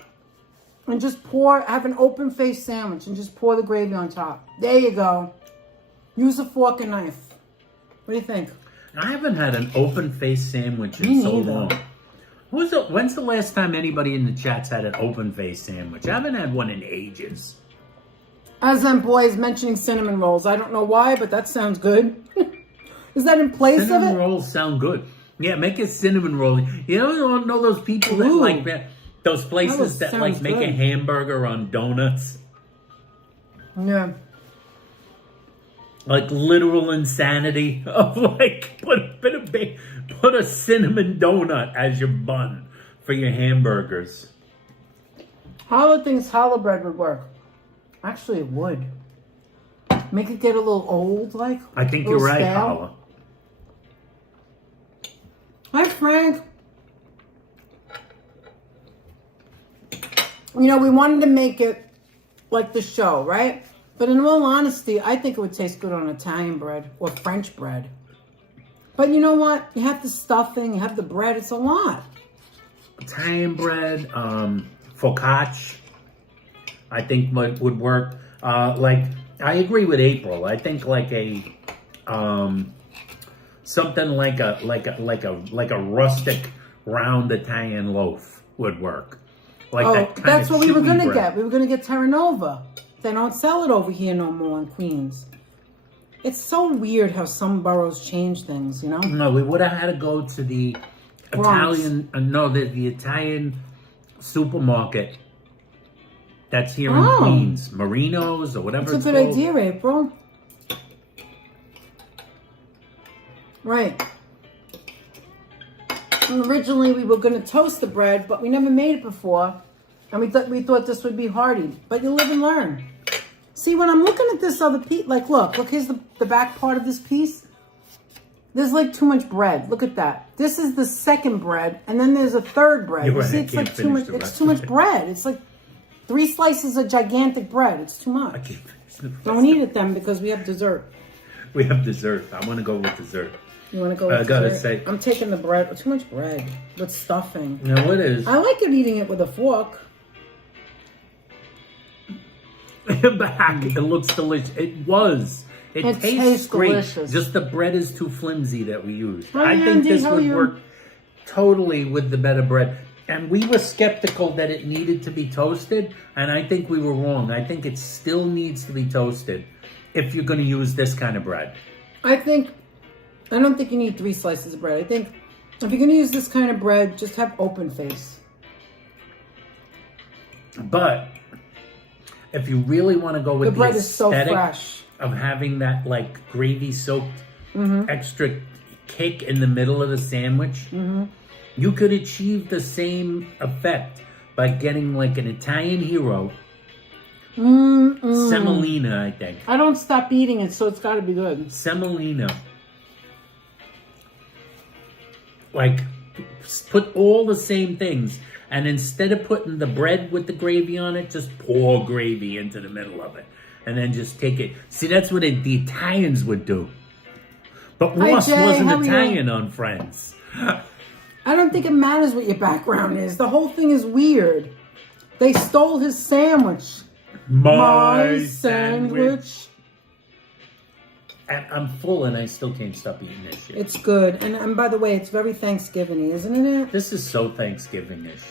and just have an open face sandwich and just pour the gravy on top. There you go. Use a fork and knife. What do you think? I haven't had an open face sandwich in so long. When's the last time anybody in the chats had an open face sandwich? I haven't had one in ages. As them boys mentioning cinnamon rolls. I don't know why, but that sounds good. Is that in place of it? Cinnamon rolls sound good. Yeah, make a cinnamon roll. You don't know those people that like that, those places that like make a hamburger on donuts? Yeah. Like literal insanity of like put a cinnamon donut as your bun for your hamburgers. Challah thinks challah bread would work. Actually, it would. Make it get a little old, like. I think you're right, Challah. Hi, Frank. You know, we wanted to make it like the show, right? But in all honesty, I think it would taste good on Italian bread or French bread. But you know what? You have the stuffing, you have the bread. It's a lot. Italian bread, focaccia, I think would work. Like, I agree with April. I think like a something like a rustic round Italian loaf would work. Like that's what we were gonna bread. get. We were gonna get Terranova. They don't sell it over here no more in Queens. It's so weird how some boroughs change things, you know? No, we would have had to go to the Bronx. the Italian supermarket that's here in Queens. Marino's or whatever That's it's a good called. idea, April. Right. And originally we were going to toast the bread, but we never made it before. And we thought this would be hearty. But you live and learn. See, when I'm looking at this other piece, like, look, here's the back part of this piece. There's like too much bread. Look at that. This is the second bread, and then there's a third bread. You're You right, see, I it's can't like too finish much. the It's rest too of much it. bread. It's like 3 slices of gigantic bread. It's too much. I can't finish the rest Don't of eat it. it then because we have dessert. We have dessert. I want to go with dessert. You want to go with I gotta dessert? say- I'm taking the bread. Too much bread with stuffing. No, it is. I like it eating it with a fork. Back, it looks delicious. It was. It tastes great. delicious. Just the bread is too flimsy that we used. Hi, I think Andy, this how are would you? work totally with the better bread. And we were skeptical that it needed to be toasted, and I think we were wrong. I think it still needs to be toasted if you're going to use this kind of bread. I don't think you need 3 slices of bread. I think if you're going to use this kind of bread, just have open face. But if you really want to go with The bread is so aesthetic fresh. of having that like gravy-soaked extra kick in the middle of the sandwich, you could achieve the same effect by getting like an Italian hero Semolina, I think. I don't stop eating it, so it's got to be good. Semolina. Like, put all the same things. And instead of putting the bread with the gravy on it, just pour gravy into the middle of it. And then just take it. See, that's what the Italians would do. But Ross wasn't Italian on Friends. I don't think it matters what your background is. The whole thing is weird. They stole his sandwich. My sandwich. And I'm full and I still can't stop eating this shit. It's good. And by the way, it's very Thanksgiving-y, isn't it? This is so Thanksgiving-ish.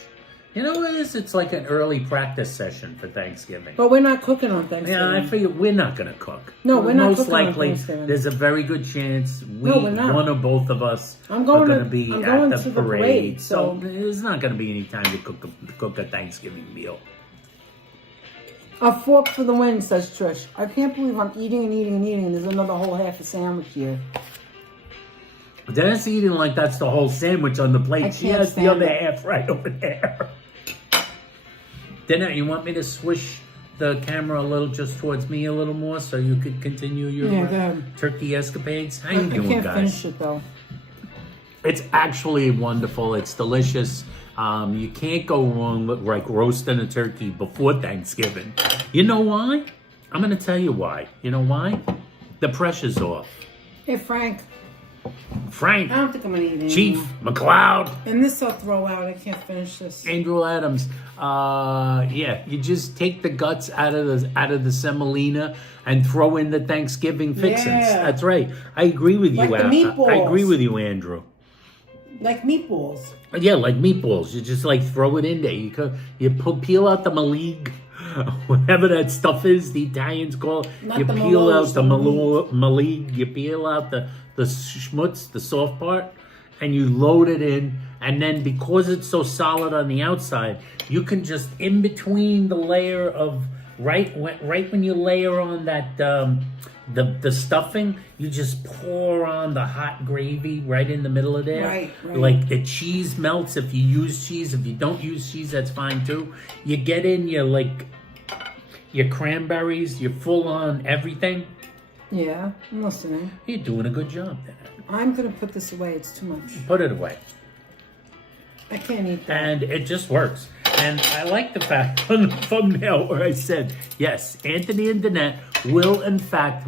You know what it is? It's like an early practice session for Thanksgiving. But we're not cooking on Thanksgiving. Yeah, I figure we're not going to cook. No, we're not Most cooking likely, on Thanksgiving. There's a very good chance we're not. one or both of us are going to be at the parade. So there's not going to be any time to cook a Thanksgiving meal. A fork for the win, says Trish. I can't believe I'm eating and eating and eating, and there's another whole half a sandwich here. Dennis eating like that's the whole sandwich on the plate. She has the other half right over there. Dinner, you want me to swish the camera a little just towards me a little more so you could continue your turkey escapades? How you doing, guys? I can't finish it, though. It's actually wonderful. It's delicious. You can't go wrong with like roasting a turkey before Thanksgiving. You know why? I'm going to tell you why. You know why? The pressure's off. Hey, Frank. Frank. I don't think I'm going to eat it Chief McLeod. And this I'll throw out. I can't finish this. Andrew Adams. Yeah, you just take the guts out of the semolina and throw in the Thanksgiving fixings. Yeah. That's right. I agree with you, the meatballs. I agree with you, Andrew. Like meatballs. Yeah, like meatballs. You just like throw it in there. You peel out the maligue, whatever that stuff is. The Italians call it. You peel out the maligue. You peel out the schmutz, the soft part, and you load it in. And then because it's so solid on the outside, you can just in between the layer of right when you layer on that. The stuffing, you just pour on the hot gravy right in the middle of there. Right. Like the cheese melts if you use cheese. If you don't use cheese, that's fine too. You get in your cranberries, your full on everything. Yeah, I'm listening. You're doing a good job there. I'm going to put this away. It's too much. Put it away. I can't eat that. And it just works. And I like the fact on the thumbnail where I said, yes, Anthony and Danette will in fact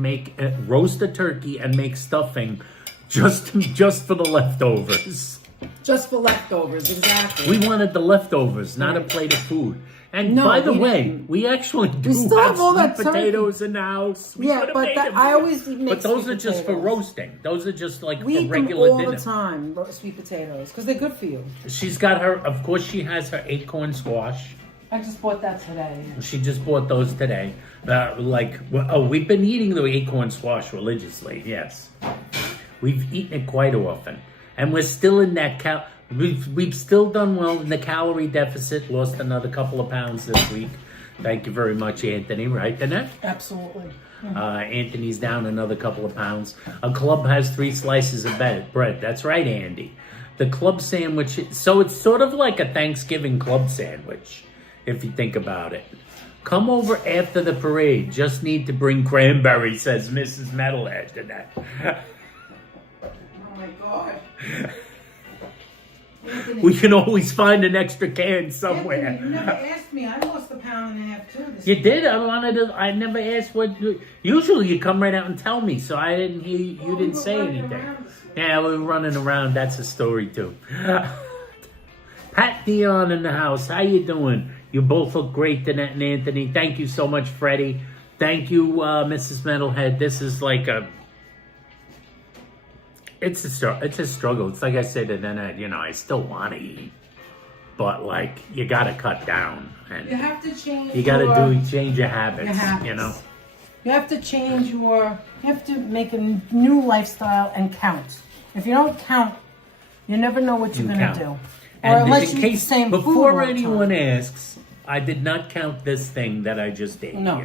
roast a turkey and make stuffing just for the leftovers. Just for leftovers, exactly. We wanted the leftovers, not a plate of food. And by the way, we actually do have sweet potatoes in the house. Yeah, but I always make But those are just for roasting. Those are just like for regular dinner. We eat them all the time, sweet potatoes, because they're good for you. She's got of course she has her acorn squash. I just bought that today. She just bought those today. We've been eating the acorn squash religiously, yes. We've eaten it quite often. And we're still in that We've still done well in the calorie deficit. Lost another couple of pounds this week. Thank you very much, Anthony. Right, Danette? Absolutely. Anthony's down another couple of pounds. A club has 3 slices of bread. That's right, Andy. The club sandwich. So it's sort of like a Thanksgiving club sandwich, if you think about it. Come over after the parade. Just need to bring cranberry, says Mrs. Metalhead, Danette. Oh my God. Anthony, we can always find an extra can somewhere. Anthony, you never asked me. I lost 1.5 pounds too. You did? I never asked what. Usually you come right out and tell me, so I didn't hear you. Didn't say anything. Yeah, we were running around. That's a story too. Pat Dion in the house. How you doing? You both look great, Danette and Anthony. Thank you so much, Freddie. Thank you, Mrs. Metalhead. This is like It's a struggle. It's like I said, and then I still want to eat, but like you got to cut down, and you have to change. You got to change your habits. You have to change You have to make a new lifestyle and count. If you don't count, you never know what you're going to do. Or unless you eat the same food. Before anyone asks, I did not count this thing that I just ate. No.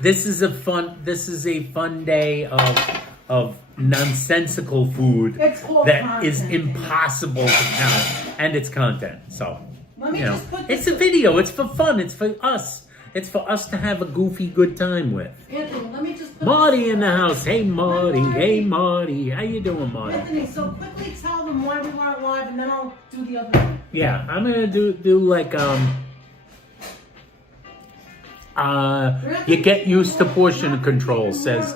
This is a fun day of nonsensical food that is impossible to count, and its content. So Let me You know, just put this it's a video. It's for fun. It's for us. It's for us to have a goofy good time with. Anthony, let me just put Marty this in the house. Hey, Marty. Hey, Marty. How you doing, Marty? Anthony, so quickly tell them why we weren't live, and then I'll do the other one. Yeah, I'm gonna do like you get used to portion control, says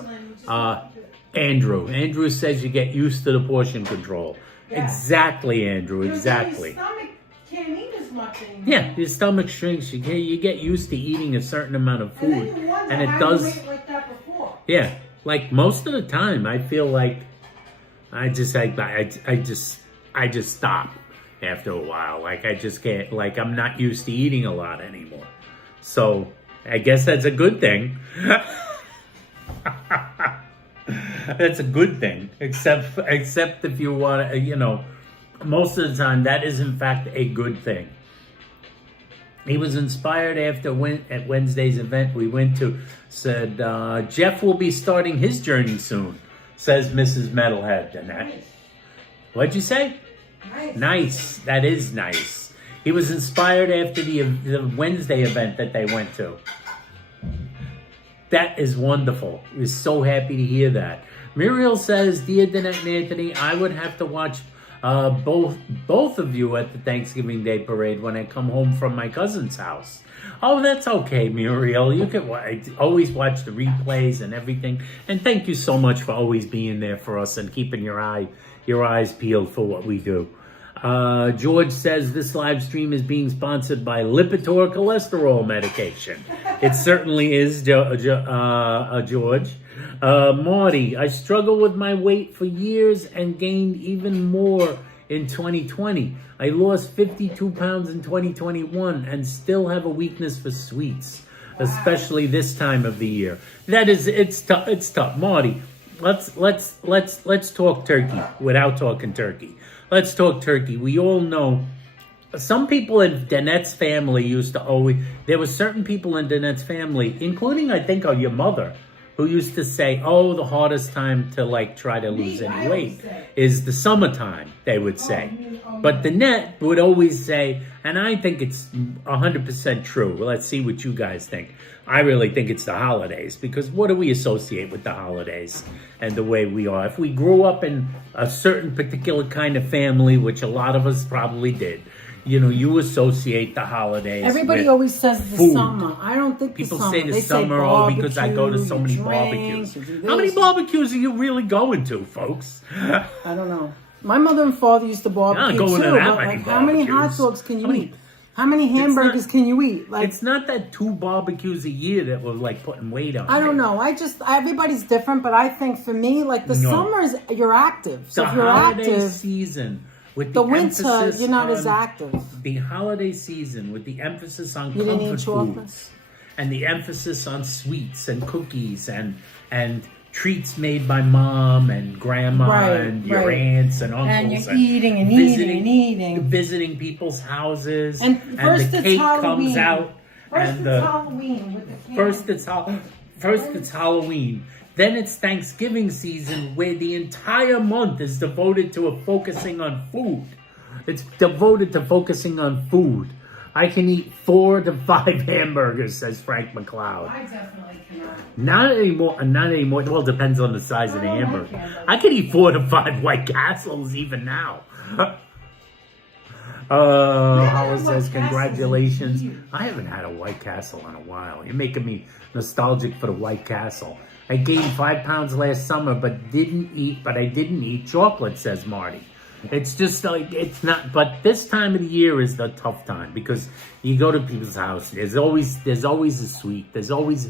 Andrew. Andrew says you get used to the portion control. Yeah. Exactly, Andrew. Exactly. Your stomach can't eat as much anymore. Yeah, your stomach shrinks. You get used to eating a certain amount of food, And then you wonder and it how does. you ate like that before. Yeah, like most of the time, I feel like I just stop after a while. Like I just can't. Like I'm not used to eating a lot anymore. So I guess that's a good thing. That's a good thing, except if you want to, you know, most of the time that is in fact a good thing. He was inspired after at Wednesday's event we went to. Said Jeff will be starting his journey soon. Says Mrs. Metalhead. And Nice. What'd you say? Nice. Nice. That is nice. He was inspired after the Wednesday event that they went to. That is wonderful. We're so happy to hear that. Muriel says, Dear Danette and Anthony, I would have to watch both of you at the Thanksgiving Day parade when I come home from my cousin's house. Oh, that's okay, Muriel. You can always watch the replays and everything. And thank you so much for always being there for us and keeping your eyes peeled for what we do. George says this live stream is being sponsored by Lipitor cholesterol medication. It certainly is, George. Marty, I struggled with my weight for years and gained even more in 2020. I lost 52 pounds in 2021 and still have a weakness for sweets, especially this time of the year. It's tough. It's tough, Marty. Let's talk turkey without talking turkey. Let's talk turkey. We all know some people in Danette's family used to always, there were certain people in Danette's family, including I think your mother, who used to say, oh, the hardest time to like try to lose any weight is the summertime, they would say. But Danette would always say, and I think it's 100% true. Well, let's see what you guys think. I really think it's the holidays, because what do we associate with the holidays and the way we are? If we grew up in a certain particular kind of family, which a lot of us probably did, you know, you associate the holidays. Everybody always says the food. summer. I don't think People the summer. say the They summer, say oh, because I go to barbecue, so many you barbecues. drink, you do How many this. barbecues are you really going to, folks? I don't know. My mother and father used to barbecue going to too. that But many like, how many hot barbecues. dogs can you How many- eat? How many hamburgers can you eat? Like, It's not that 2 barbecues a year that were like putting weight on. I don't me. know. Everybody's different, but I think for me, like the No. summer is you're active. So The if you're holiday active, season with the winter emphasis you're not as on- active. The holiday season with the emphasis on You didn't comfort eat chocolate? foods and the emphasis on sweets and cookies and treats made by mom and grandma Right, and your right. aunts and uncles. And you're eating and eating and eating. Visiting people's houses. And first the it's cake Halloween. comes out. First and it's Halloween with the candy. First it's Halloween. Then it's Thanksgiving season, where the entire month is devoted to focusing on food. It's devoted to focusing on food. I can eat 4 to 5 hamburgers, says Frank McLeod. I definitely cannot. Not anymore. Well, it depends on the size of the I don't like hamburger. hamburgers. I can eat 4 to 5 White Castles even now. Howard says, White Castles congratulations. in years. I haven't had a White Castle in a while. You're making me nostalgic for the White Castle. I gained 5 pounds last summer, but I didn't eat chocolate, says Marty. It's just like, it's not, but this time of the year is the tough time, because you go to people's house, there's always a sweet, there's always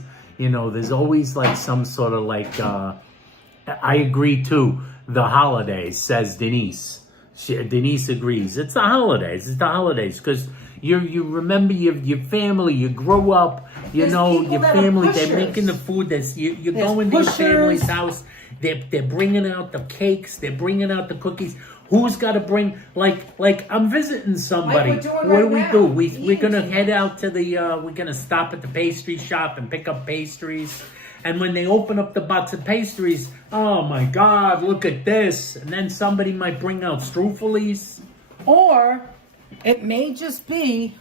like some sort of like, I agree too, the holidays, says Denise. Denise agrees. It's the holidays, because you remember your family, you grow up, There's know, people your that are family, they're pushers. making the food, you're There's going to your pushers. family's house, they're bringing out the cakes, they're bringing out the cookies. Who's got to bring, like I'm visiting somebody. Like we're doing What do right we now. do? We're Eating going to too head out to we're going to stop at the pastry shop and pick up pastries. And when they open up the box of pastries, oh my God, look at this. And then somebody might bring out struffelis. Or It may just be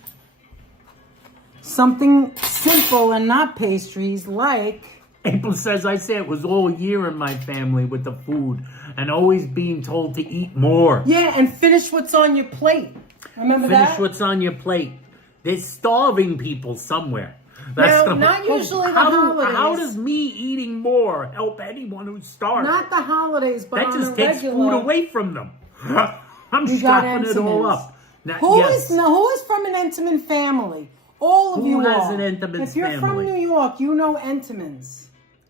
something simple and not pastries like... April says, I say it was all year in my family with the food and always being told to eat more. Yeah, and finish what's on your plate. Remember that? Finish what's on your plate. There's starving people somewhere. No, not usually the holidays. How does me eating more help anyone who's starving? Not the holidays, but that on just a takes regular... food away from them. I'm You got stuffing it all Entenmann's. up. Now, Who yes. is from an Entenmann family? All of Who you has are. an Entenmann's If you're family? from New York, you know Entenmann's.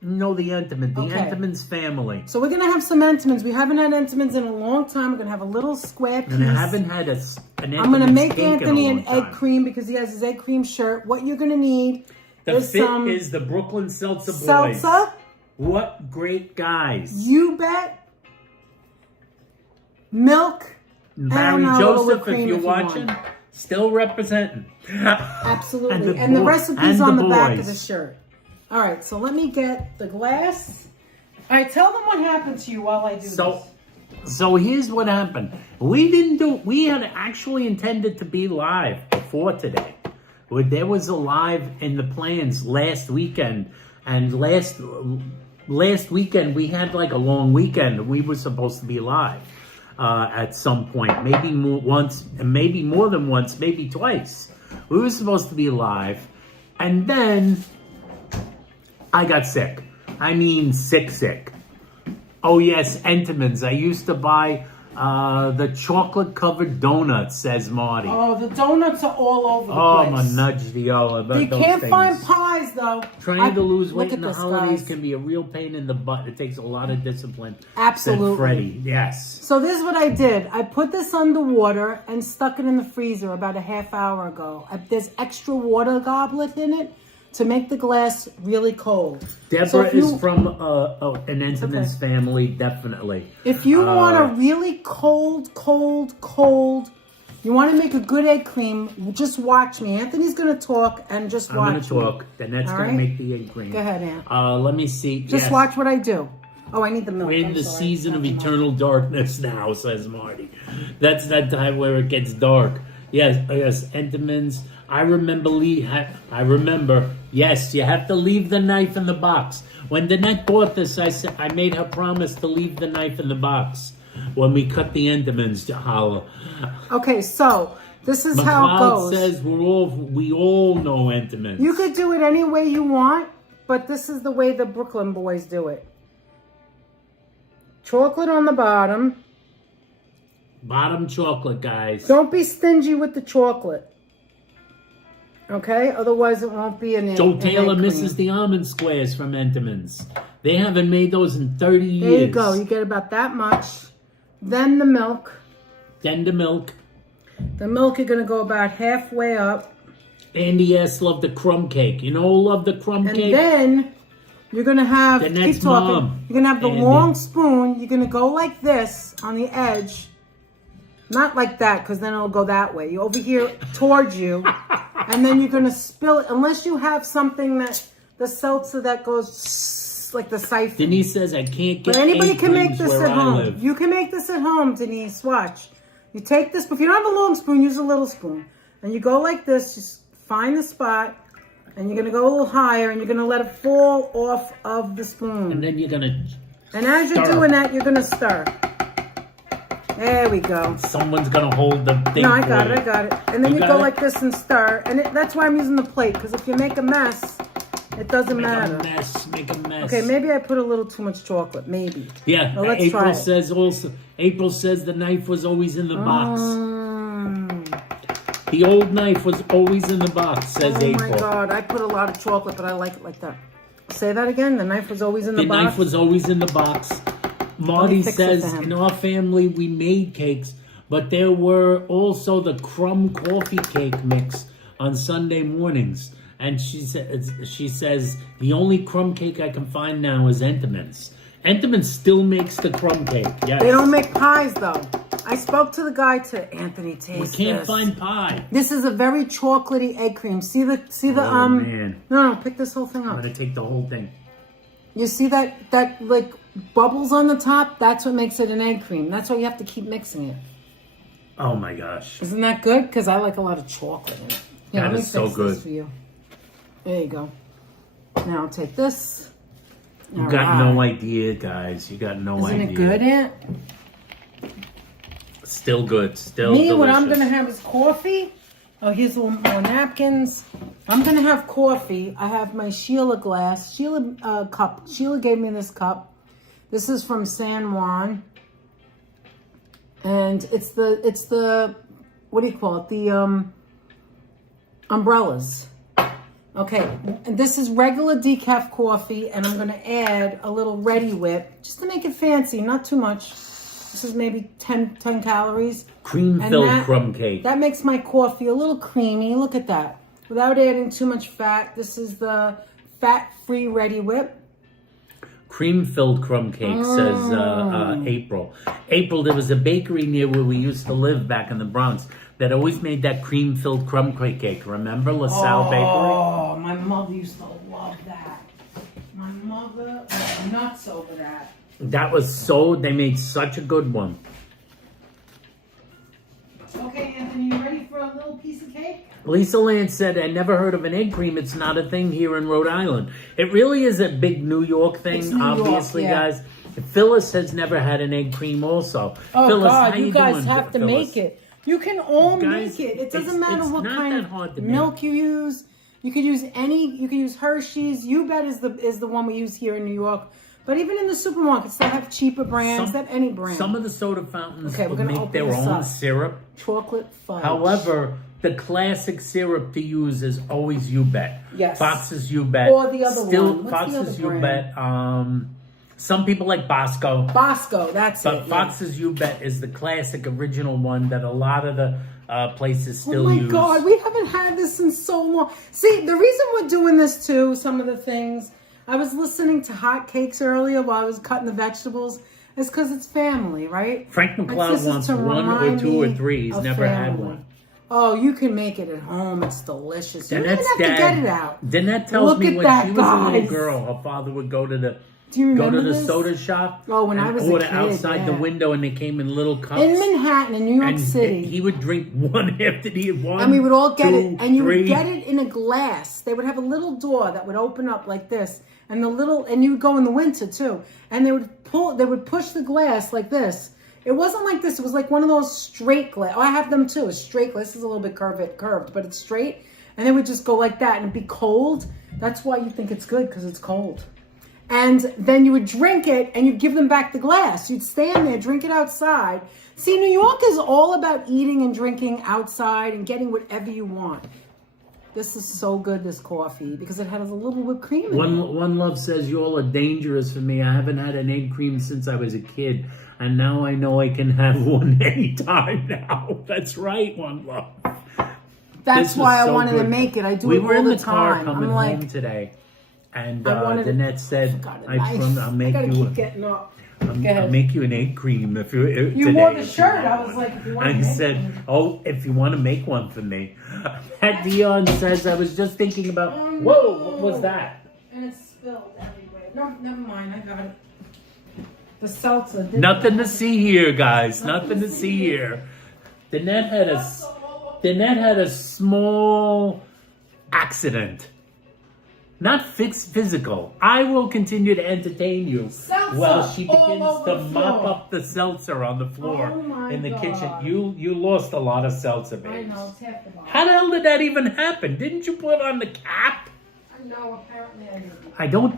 No, the Entenmann. The Okay. Entenmann's family. So we're going to have some Entenmann's. We haven't had Entenmann's in a long time. We're going to have a little square piece. And I haven't had an Entenmann's I'm going to make cake Anthony in a an long egg time. cream because he has his egg cream shirt. What you're going to need The is fit some is the Brooklyn Seltzer Boys. salsa. What great guys. You bet. Milk. Barry and a little Joseph, cream if you're you watching, want. still representing. Absolutely. And the the recipe's and on the the back of boys. the shirt. All right, so let me get the glass. All right, tell them what happened to you while I do this. So here's what happened. We had actually intended to be live before today. There was a live in the plans last weekend. And last weekend we had like a long weekend. We were supposed to be live at some point. Maybe once, maybe more than once, maybe twice. We were supposed to be live. And then I got sick. I mean sick. Oh yes, Entenmann's. I used to buy the chocolate-covered donuts, says Marty. Oh, the donuts are all over the Oh, place. I'm gonna nudge the yellow about They those can't things. find pies, though. Trying to lose weight look in at the this, holidays guys. can be a real pain in the butt. It takes a lot of discipline. Absolutely. Said Freddie. Yes. So this is what I did. I put this underwater and stuck it in the freezer about a half hour ago. There's extra water goblet in it to make the glass really cold. Deborah is from an Entenmann's family, definitely. If you want a really cold, you want to make a good egg cream, just watch me. Anthony's going to talk and just watch me. I'm going to talk, then that's All going right? to make the egg cream. Go ahead, Aunt. Let me see. Just watch what I do. Oh, I need the milk. We're in I'm the sorry. season of Not the milk. eternal darkness now, says Marty. That's that time where it gets dark. Yes, Entenmann's. I remember. Yes, you have to leave the knife in the box. When Danette bought this, I made her promise to leave the knife in the box when we cut the Entenmann's to holla. Okay, so this is how it McLeod goes. says we all know Entenmann's. You could do it any way you want, but this is the way the Brooklyn boys do it. Chocolate on the bottom. Bottom chocolate, guys. Don't be stingy with the chocolate. Okay? Otherwise, it won't be an Joe an Taylor egg cream. misses the almond squares from Entenmann's. They haven't made those in 30 years. There you go. You get about that much. Then the milk. Then the milk. The milk, you're going to go about halfway up. Andy S. loved the crumb cake. You know who loved the crumb And cake? then you're going to have, Danette's keep talking, mom, you're going to have the Andy. long spoon. You're going to go like this on the edge. Not like that, because then it'll go that way. You over here towards you. And then you're going to spill it. Unless you have something that, the seltzer that goes like the siphon. Denise says I can't get But anybody egg can make creams this where at I home. live. You can make this at home, Denise. Watch. You take this, but if you don't have a long spoon, use a little spoon. And you go like this, just find the spot, and you're going to go a little higher, and you're going to let it fall off of the spoon. And then you're going to... And as you're doing that, you're going to stir. There we go. Someone's going to hold the thing No, I for got you. it, I got it. And then You you got go it? like this and stir. And that's why I'm using the plate, because if you make a mess, it doesn't matter. Make a mess. Okay, maybe I put a little too much chocolate. Maybe. Yeah, Well, let's try April says the knife was always in the box. Mm. The old knife was always in the box, says Oh April. my God, I put a lot of chocolate, but I like it like that. Say that again. The knife was always in the The box. knife was always in the box. Marty fix it says, for him. in our family, we made cakes, but there were also the crumb coffee cake mix on Sunday mornings. And she says, the only crumb cake I can find now is Entenmann's. Entenmann's still makes the crumb cake, yes. They don't make pies though. I spoke to the guy to Anthony. Taste We can't this. find pie. This is a very chocolatey egg cream. See the Oh, man. No, pick this whole thing I'm up. going to take the whole thing. You see that like bubbles on the top? That's what makes it an egg cream. That's why you have to keep mixing it. Oh my gosh. Isn't that good? Because I like a lot of chocolate in it. Here, That let me is so fix good. this for you. There you go. Now I'll take this. You got no idea, guys. You got no idea. Isn't it good, Aunt? Still good. Still Me, delicious. what I'm going to have is coffee. Oh, here's more napkins. I'm going to have coffee. I have my Sheila glass. Sheila cup. Sheila gave me this cup. This is from San Juan. And it's the, what do you call it? The umbrellas. Okay, and this is regular decaf coffee, and I'm going to add a little Ready Whip, just to make it fancy, not too much. This is maybe 10 calories. Cream-filled crumb cake. That makes my coffee a little creamy. Look at that. Without adding too much fat. This is the fat-free Ready Whip. Cream-filled crumb cake, says April. April, there was a bakery near where we used to live back in the Bronx that always made that cream-filled crumb cake. Remember LaSalle Bakery? Oh, my mother used to love that. My mother was nuts over that. That was so, they made such a good one. Okay, Anthony, you ready for a little piece of cake? Lisa Lance said, I never heard of an egg cream. It's not a thing here in Rhode Island. It really is a big New York thing, It's New York, obviously, yeah. guys. Phyllis has never had an egg cream also. Oh, Phyllis, God, how you guys doing, have to Phyllis? make it. You can all Guys, make it. It doesn't it's matter what not kind that hard of to milk make. you use. You could use you could use Hershey's. You Bet is the one we use here in New York. But even in the supermarkets, they have cheaper brands. They have any brand. Some of the soda fountains Okay, we're gonna make open their this own up. syrup. Chocolate fudge. However, the classic syrup to use is always You Bet. Yes. Fox's You Bet. Or the other one. What's the Fox's other You brand? Bet. Some people like Bosco. Bosco, that's But it. Fox's You Bet is the classic original one that a lot of the places still Oh my use. God, we haven't had this in so long. See, the reason we're doing this too, some of the things, I was listening to Hot Cakes earlier while I was cutting the vegetables, is because it's family, right? Frank McCloud This is wants to one or remind two or me three. He's of never had family. one. Oh, you can make it at home. It's delicious. You don't Danette's even have to dad, get it out. Danette tells Look me at when that, she was a little guys. girl, her father would go to the Do you go remember to the this? soda shop. Oh, when and I was a order kid, outside the yeah. window, and they came in little cups. In Manhattan, in New York and City. he would drink one after the one. And we would all get two, it, and you three. would get it in a glass. They would have a little door that would open up like this, and you would go in the winter too. And they would push the glass like this. It wasn't like this. It was like one of those straight glass. Oh, I have them too. A straight glass. This is a little bit curved, but it's straight. And they would just go like that, and it'd be cold. That's why you think it's good, because it's cold. And then you would drink it, and you'd give them back the glass. You'd stand there, drink it outside. See, New York is all about eating and drinking outside and getting whatever you want. This is so good, this coffee, because it has a little whipped cream in it. One Love says, you all are dangerous for me. I haven't had an egg cream since I was a kid. And now I know I can have one anytime now. That's right, One Love. That's This were was I so wanted to good. make it. I do we it were all in the the car time. coming I'm like, home today. And I wanted Danette said, got a I knife. I'll make I gotta you keep getting up. I'll ahead. make you an egg cream if you You today, wore the if you shirt. want I was one." like, if you want I to make said, one. oh, if you want to make one for me. Pat Dion says, I was just thinking about, Oh, whoa, no. what was that? And it's spilled everywhere. No, never mind. I got it. The seltzer. Nothing to see here, guys. Nothing to see here. Danette had a small accident. Not physical. I will continue to entertain you Seltzer while she all begins over to the mop floor. up the seltzer on the floor Oh my in the God. kitchen. You lost a lot of seltzer, babes. I know. It's half the bottle. How the hell did that even happen? Didn't you put on the cap? I know. Apparently I didn't. I don't.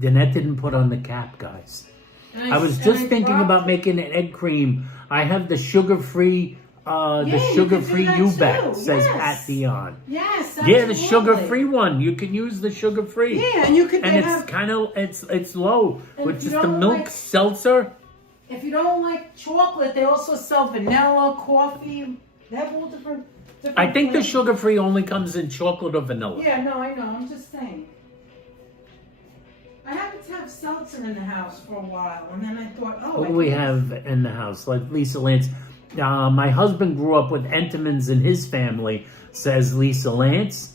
Danette didn't put on the cap, guys. And I was and just I thinking dropped about it. making an egg cream. I have the sugar-free, Yeah, the you could sugar-free do that U-Bet, too. says Yes. Pat Dion. Yes. Yeah, the absolutely. sugar-free one. You can use the sugar-free. Yeah, and you could. And they it's have, kind of, it's low. And With if you just the don't milk like- seltzer. If you don't like chocolate, they also sell vanilla, coffee. They have all different. I think the flavors. sugar-free only comes in chocolate or vanilla. Yeah, no, I know. I'm just saying. I happened to have seltzer in the house for a while, and then I thought, oh. What do we have in the house? Like Lisa Lance. My husband grew up with Entenmann's in his family, says Lisa Lance.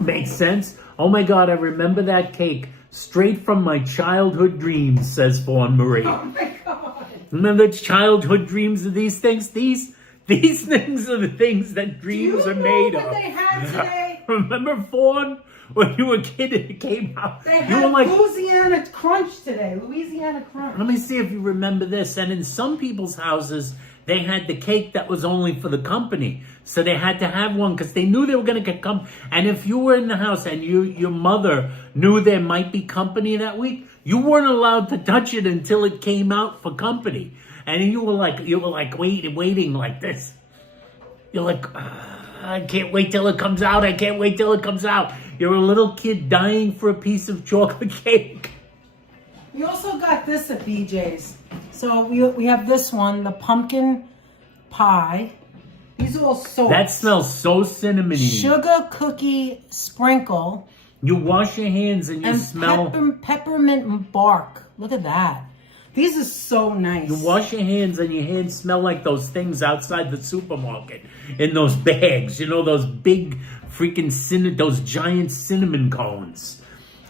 Makes sense. Oh my God, I remember that cake straight from my childhood dreams, says Fawn Marie. Oh my God. Remember childhood dreams of these things? These things are the things that dreams are made what of. they had today? Remember Fawn? When you were a kid and it came out. They You had were like, Louisiana Crunch today. Louisiana Crunch. let me see if you remember this. And in some people's houses, they had the cake that was only for the company. So they had to have one because they knew they were going to get company. And if you were in the house and your mother knew there might be company that week, you weren't allowed to touch it until it came out for company. And you were like waiting like this. You're like, I can't wait till it comes out. I can't wait till it comes out. You're a little kid dying for a piece of chocolate cake. We also got this at BJ's. So we have this one, the pumpkin pie. These are all soaps. That smells so cinnamony. Sugar cookie sprinkle. You wash your hands and you smell. Peppermint bark. Look at that. These are so nice. You wash your hands and your hands smell like those things outside the supermarket in those bags. You know, those big freaking those giant cinnamon cones.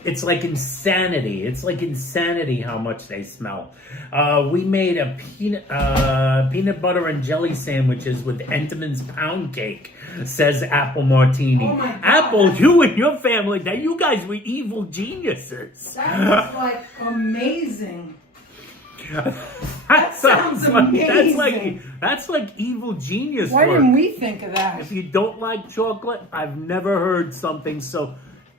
It's like insanity. It's like insanity how much they smell. We made a peanut butter and jelly sandwiches with Entenmann's pound cake, says Apple Martini. Oh my God, Apple, you and your family, now you guys were evil geniuses. That is like amazing. That sounds amazing. That's like evil genius Why work. didn't we think of that? If you don't like chocolate, I've never heard something so.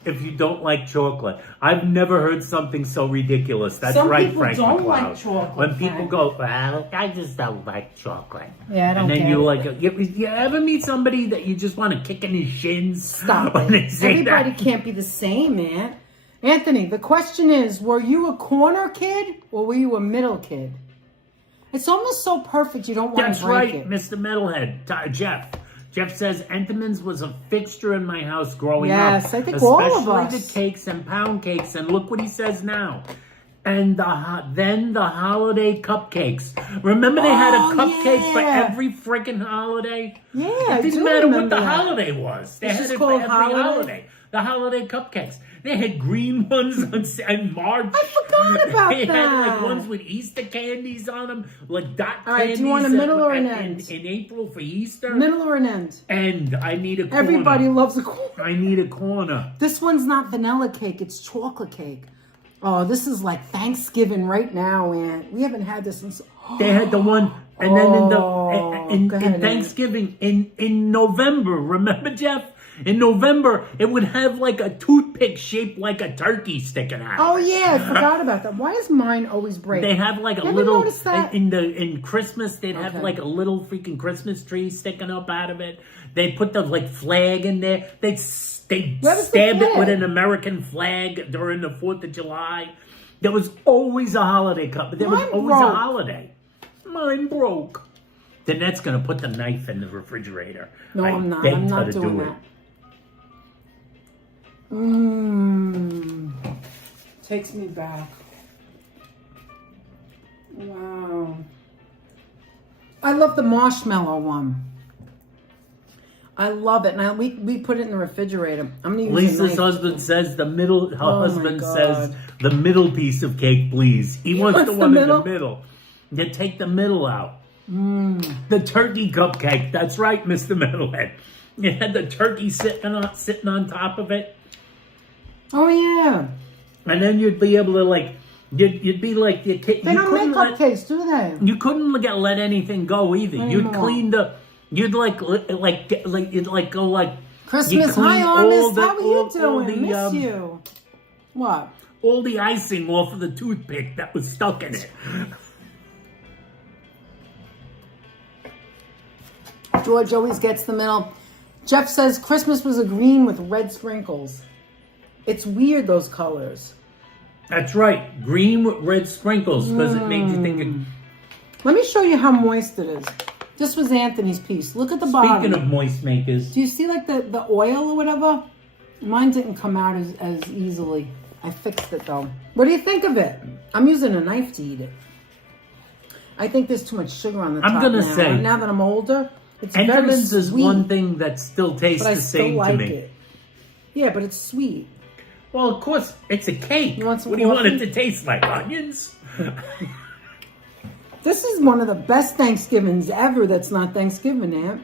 If you don't like chocolate, I've never heard something so ridiculous. That's Some right, people Frank don't McCloud. like chocolate, When people Frank. go, well, I just don't like chocolate. Yeah, I don't And then get you it. like, you ever meet somebody that you just want to kick in his shins? Stop when they it. say Everybody that? can't be the same, man. Anthony, the question is, were you a corner kid or were you a middle kid? It's almost so perfect you don't want That's to break right, it. Mr. Metalhead. Jeff. Jeff says Entenmann's was a fixture in my house growing up. Yes, I think all of us. Especially the cakes and pound cakes. And look what he says now. And then the holiday cupcakes. Remember they had a cupcake for yeah. every freaking holiday? Yeah, It I didn't do matter what remember the that. holiday was. They It's had just it for called every holiday? holiday. The holiday cupcakes. They had green ones in March. I forgot about They that. had like ones with Easter candies on them, like dot All right, candies. do you want a middle or an in end? In April for Easter. Middle or an end? And I need a corner. Everybody loves a corner. I need a corner. This one's not vanilla cake, it's chocolate cake. Oh, this is like Thanksgiving right now, man. We haven't had this since... They had the one, and then Go in ahead, Thanksgiving in November. Remember, Jeff? In November, it would have like a toothpick shaped like a turkey sticking out. Oh, yeah, I forgot about that. Why does mine always break? They have like a Never little noticed that? in Christmas. They'd have Okay. like a little freaking Christmas tree sticking up out of it. They put the like flag in there. They Where was the stab it with flag? an American flag during the 4th of July. There was always a holiday cup. There was Mine always a broke. holiday. Mine broke. Danette's gonna put the knife in the refrigerator. No, I'm not. begged I'm her not to doing do it. that. Mmm. Takes me back. Wow. I love the marshmallow one. I love it. Now we put it in the refrigerator. I'm gonna use a Lisa's knife. husband says her my husband God. says the middle piece of cake, please. He wants the wants one the in the middle? middle. You take the middle out. The turkey cupcake. That's right, Mr. Metalhead. You had the turkey sitting on top of it, Oh yeah. and then you'd be able to like you'd be like you They don't make cupcakes, do they? You couldn't let anything go either. You'd Anymore. clean you'd you'd go like Christmas. clean Hi, all Honest. the- How are you all doing? the, Miss you. What? all the icing off of the toothpick that was stuck in it. George always gets the middle. Jeff says Christmas was a green with red sprinkles. It's weird, those colors. That's right. Green with red sprinkles because it made you think of... Let me show you how moist it is. This was Anthony's piece. Look at the bottom. Speaking of moist makers, Do you see like the oil or whatever? Mine didn't come out as easily. I fixed it though. What do you think of it? I'm using a knife to eat it. I think there's too much sugar on the top I'm gonna now. say- Now that I'm older, it's very Entenmann's is sweet, one thing that still tastes but I the still same like to me. it. Yeah, but it's sweet. Well, of course, it's a cake. You want some What do you want it coffee? to taste like? Onions? This is one of the best Thanksgivings ever that's not Thanksgiving, Aunt.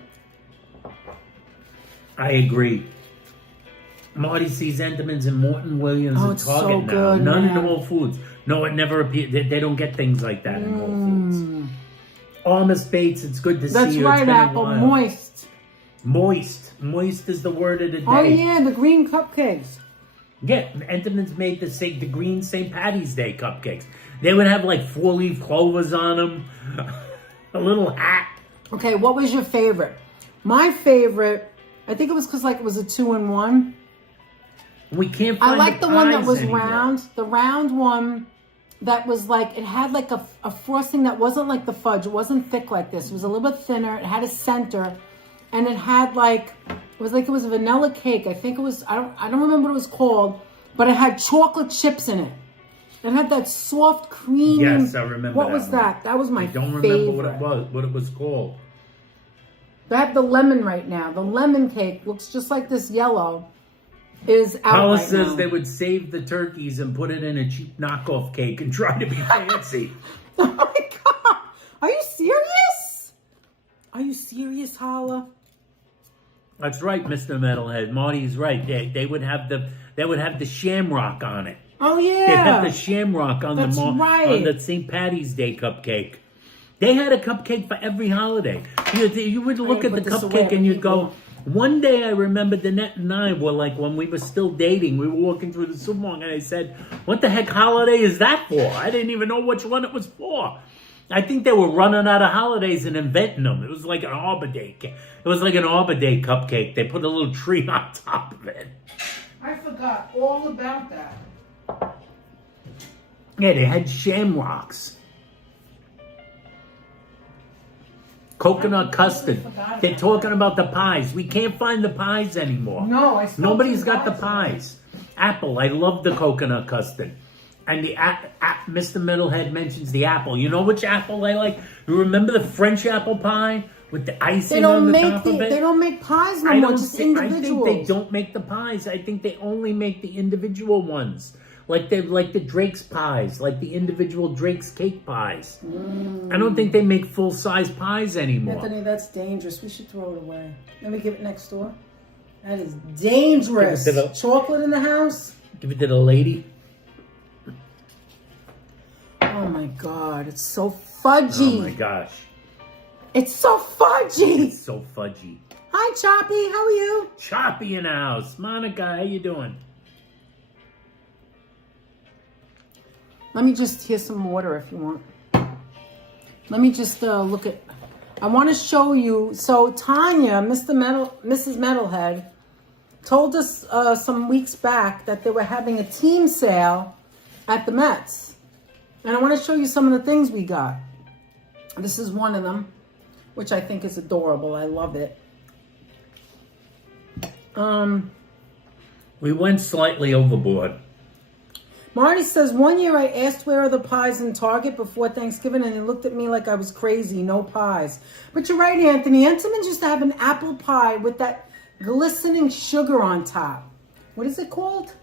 I agree. Marty sees Entenmann's and Morton Williams Oh, and it's Target so now. good, None man. in Whole Foods. No, it never appeared. They don't get things like that in Whole Foods. Almost Bates, it's good to That's see you. right, It's been a Apple. while. Moist. Moist is the word of the day. Oh, yeah, the green cupcakes. Yeah, Entenmann's made the green St. Patty's Day cupcakes. They would have like 4-leaf clovers on them, a little hat. Okay, what was your favorite? My favorite, I think it was because like it was a 2-in-1. We can't I find like the one that pies was anymore. round. The round one that was like, it had like a frosting that wasn't like the fudge. It wasn't thick like this. It was a little bit thinner. It had a center. And it had like, it was a vanilla cake. I think it was, I don't remember what it was called. But it had chocolate chips in it. It had that soft cream. Yes, I remember What that was one. that? That was my favorite. I don't remember what it was called. I have the lemon right now. The lemon cake looks just like this yellow. Is out Paula right says now. they would save the turkeys and put it in a cheap knockoff cake and try to be fancy. Oh my God. Are you serious? Are you serious, Holla? That's right, Mr. Metalhead. Marty's right. They would have the shamrock on it. Oh yeah. They had the shamrock on That's right. on the St. Patty's Day cupcake. They had a cupcake for every holiday. You would look at the put this away. cupcake and you'd go. One day I remember Danette and I were like, when we were still dating, we were walking through the supermarket and I said, "What the heck holiday is that for?" I didn't even know which one it was for. I think they were running out of holidays and inventing them. It was like an Arbor Day. It was like an Arbor Day cupcake. They put a little tree on top of it. I forgot all about that. Yeah, they had shamrocks. Coconut custard. They're talking about the pies. We can't find the pies anymore. No, I still Nobody's do got the pies. pies. Apple. I love the coconut custard. And the Mr. Middlehead mentions the apple. You know which apple I like? You remember the French apple pie with the icing on the top of it? They don't make pies no more, just I individuals. think they don't make the pies. I think they only make the individual ones. Like the Drake's pies, like the individual Drake's cake pies. I don't think they make full-size pies anymore. Anthony, that's dangerous. We should throw it away. Let me give it next door. That is dangerous. Give it to the- Chocolate in the house? Give it to the lady. Oh my God, it's so fudgy. Oh my gosh. It's so fudgy. It's so fudgy. Hi, Choppy. How are you? Choppy in the house. Monica, how you doing? Let me just hear some water if you want. Let me just look at... I want to show you... So Tanya, Mrs. Metalhead, told us some weeks back that they were having a team sale at the Mets. And I want to show you some of the things we got. This is one of them, which I think is adorable. I love it. We went slightly overboard. Marty says, one year I asked where are the pies in Target before Thanksgiving, and they looked at me like I was crazy. No pies. But you're right, Anthony. Entenmann's used to have an apple pie with that glistening sugar on top. What is it called?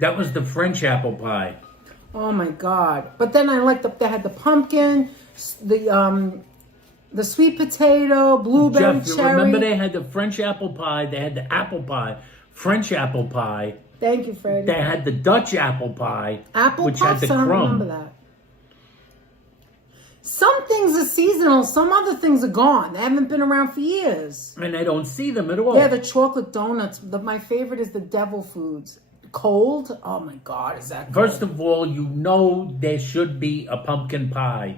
That was the French apple pie. Oh my God. But then I liked they had the pumpkin, the sweet potato, blueberry, Jeff, cherry. remember they had the French apple pie, they had the apple pie, French apple pie. Thank you, Freddie. They had the Dutch apple pie, Apple which had puffs, the I don't crumb. remember that. Some things are seasonal. Some other things are gone. They haven't been around for years. And I don't see them at all. Yeah, the chocolate donuts. My favorite is the devil foods. Cold? Oh my God, is that good? First of all, you know there should be a pumpkin pie.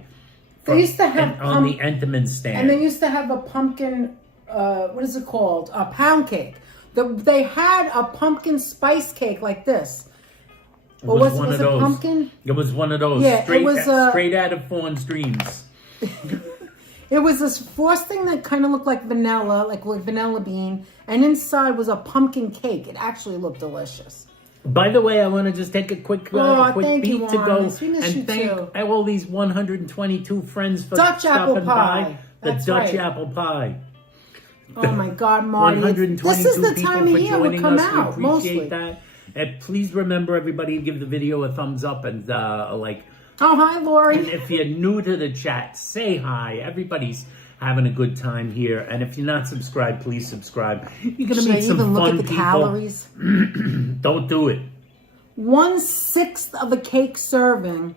They used to have on the Entenmann stand. And they used to have a pumpkin, what is it called? A pound cake. They had a pumpkin spice cake like this. Or was one of it those. pumpkin? It was one of those. Yeah, straight, it was straight out of Fawn's Dreams. It was this frosting that kind of looked like vanilla, like with vanilla bean, and inside was a pumpkin cake. It actually looked delicious. By the way, I want to just take a quick thank you, beat to go Juanis. We miss you and thank too. all these 122 friends for Dutch apple stopping pie. by. The That's Dutch right. apple pie. Oh my God, Marty. 122 This is the people time for of year we joining come us. out, We appreciate mostly. that. And please remember, everybody, to give the video a thumbs up and Oh, hi, Lori. And if you're new to the chat, say hi. Everybody's having a good time here. And if you're not subscribed, please subscribe. You're going to meet some even fun look at the people. calories? Don't do it. 1/6 of a cake serving.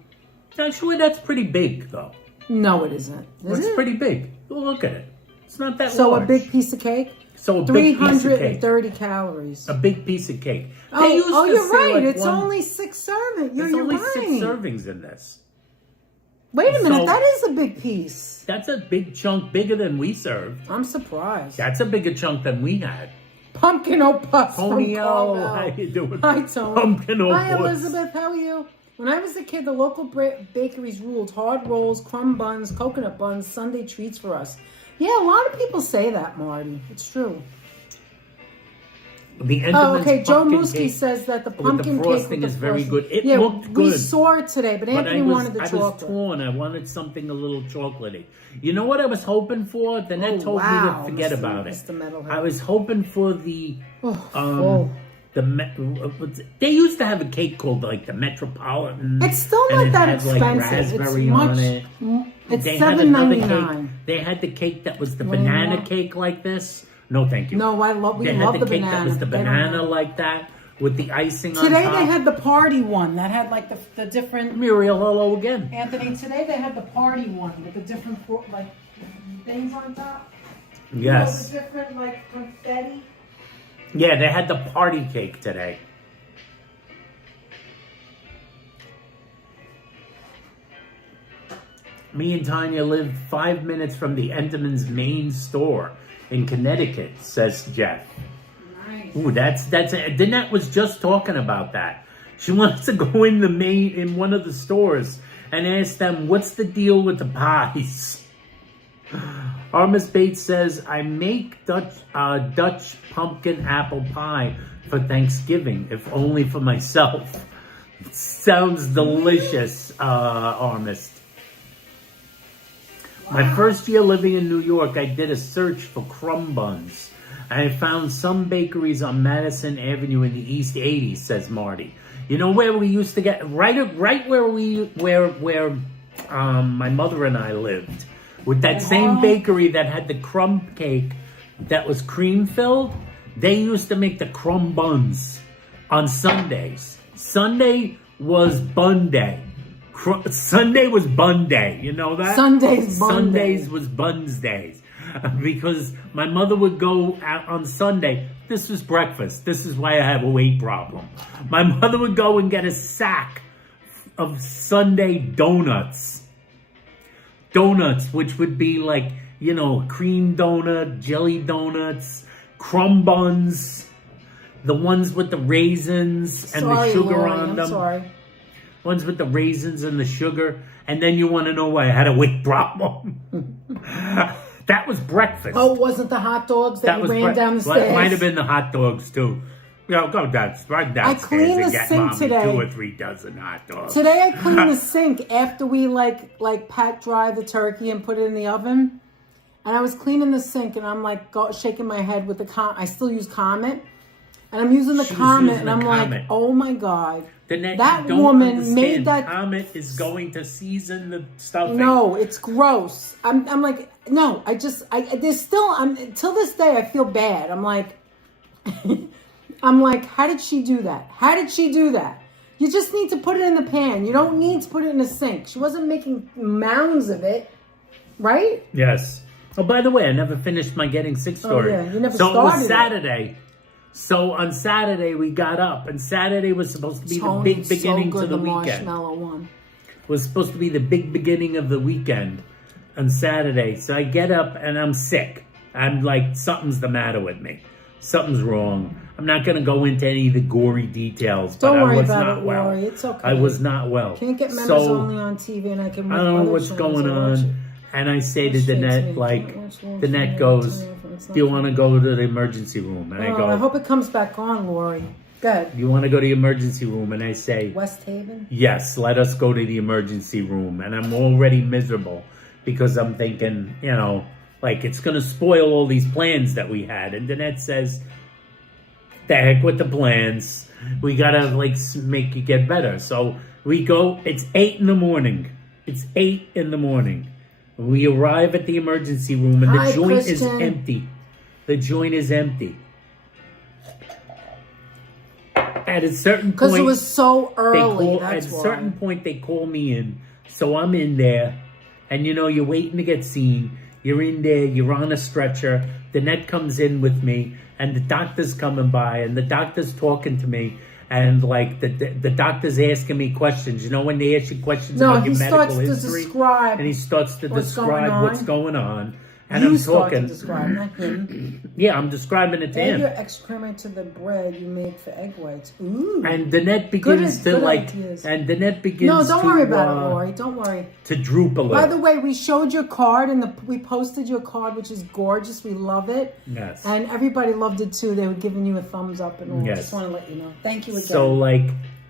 Actually, that's pretty big, though. No, it isn't. It's pretty big. Look at it. It's not that So large. a big piece of cake? So a big piece of cake. 330 calories. A big piece of cake. Oh, you're right. Like It's only 6 servings. You're only right. 6 servings in this. Wait a minute. So- That is a big piece. That's a big chunk, bigger than we served. I'm surprised. That's a bigger chunk than we had. Pumpkin O'Puss from Tonio, Carmel. how you doing? Hi, Tony. Pumpkin Hi, O'Puss. Elizabeth. How are you? When I was a kid, the local bakeries ruled hard rolls, crumb buns, coconut buns, Sunday treats for us. Yeah, a lot of people say that, Marty. It's true. The Oh, okay. Joe pumpkin Muski cake says that the with the pumpkin frosting cake with is the very frosting. good. It yeah, looked we good. saw it today, but Anthony wanted the I chocolate. was torn. I wanted something a little chocolatey. You know what I was hoping for? Then Oh, told me wow, to forget Mr. about it. Mr. Metalhead. I was hoping for the Oh. they used to have a cake called like the Metropolitan. It's still and not it that had, like, expensive. raspberry It's much. on it. It's They had another cake. $7.99. They had the cake that was the Wanna banana know? cake like this. No, thank you. No, we They love had the the cake banana. that was the They don't banana have- like that with the icing on Today top. they had the party one that had like the different. Muriel, hello again. Anthony, today they had the party one with the different like things on top. Yes. You know, the different like confetti. Yeah, they had the party cake today. Me and Tanya live 5 minutes from the Entenmann's main store in Connecticut, says Jeff. Nice. Ooh, that's Danette was just talking about that. She wants to go in one of the stores and ask them, what's the deal with the pies? Armis Bates says, I make Dutch pumpkin apple pie for Thanksgiving, if only for myself. It sounds delicious, Armis. My first year living in New York, I did a search for crumb buns. I found some bakeries on Madison Avenue in the East 80s, says Marty. You know where we used to get, right where my mother and I lived, with that same bakery that had the crumb cake that was cream filled. They used to make the crumb buns on Sundays. Sunday was bun day. Sunday was bun day. You know that? Sundays bun day. Sundays was buns days. Because my mother would go out on Sunday. This was breakfast. This is why I have a weight problem. My mother would go and get a sack of Sunday donuts. Donuts, which would be like, you know, cream donut, jelly donuts, crumb buns, the ones with the raisins and the sugar Lori, on I'm them. sorry. Ones with the raisins and the sugar. And then you want to know why I had a weight problem. That was breakfast. Oh, it wasn't the hot dogs that you ran down the stairs? Well, it might have been the hot dogs too. You know, go downstairs I cleaned and the get sink mommy today. 2 or 3 dozen hot dogs. Today I cleaned the sink after we like pat dry the turkey and put it in the oven. And I was cleaning the sink and I'm like shaking my head with the I still use Comet. And I'm using the She was Comet using and I'm the like, Comet. oh my God. Danette, That you don't woman understand. made that. Comet is going to season the stuffing. No, it's gross. I'm like, no, there's still, till this day, I feel bad. I'm like, how did she do that? How did she do that? You just need to put it in the pan. You don't need to put it in the sink. She wasn't making mounds of it, right? Yes. Oh, by the way, I never finished my getting sick story. Oh, yeah, you never so started it was it. Saturday. So on Saturday we got up, and Saturday was supposed to be the Tony, big beginning so good, to the the weekend. marshmallow one. Was supposed to be the big beginning of the weekend on Saturday. So I get up and I'm sick. I'm like, something's the matter with me. Something's wrong. I'm not going to go into any of the gory details, Don't but worry I was about not it, well. Lori. It's okay. I was not well. Can't get members so, only on TV, and I can. I don't know what's going on. And I say to Danette, like, Danette goes, do you want to go to the emergency room? And I go, I hope it comes back on, Lori. Good. you want to go to the emergency room? And I say, West Haven? yes, let us go to the emergency room. And I'm already miserable because I'm thinking, you know, like it's going to spoil all these plans that we had. And Danette says, the heck with the plans. We got to like make it get better. So We go, it's 8 in the morning. It's 8 in the morning. We arrive at the emergency room and the joint is empty. The joint is empty. At a certain point... Because it was so early, at a certain point, they call me in. So I'm in there. And, you're waiting to get seen. You're in there. You're on a stretcher. The net comes in with me. And the doctor's coming by. And the doctor's talking to me. And, like, the doctor's asking me questions. When they ask you questions about your medical history. And he starts to describe what's going on. And I'm talking. To describe, not him. Yeah, I'm describing it to him. Add your excrement to the bread you make for egg whites. Ooh. And the net begins to and the net begins No, don't worry about it, Lori. Don't worry. To droop a little. By the way, we showed your card and we posted your card, which is gorgeous. We love it. Yes. And everybody loved it too. They were giving you a thumbs up and all. Yes. Just want to let you know. Thank you again. So,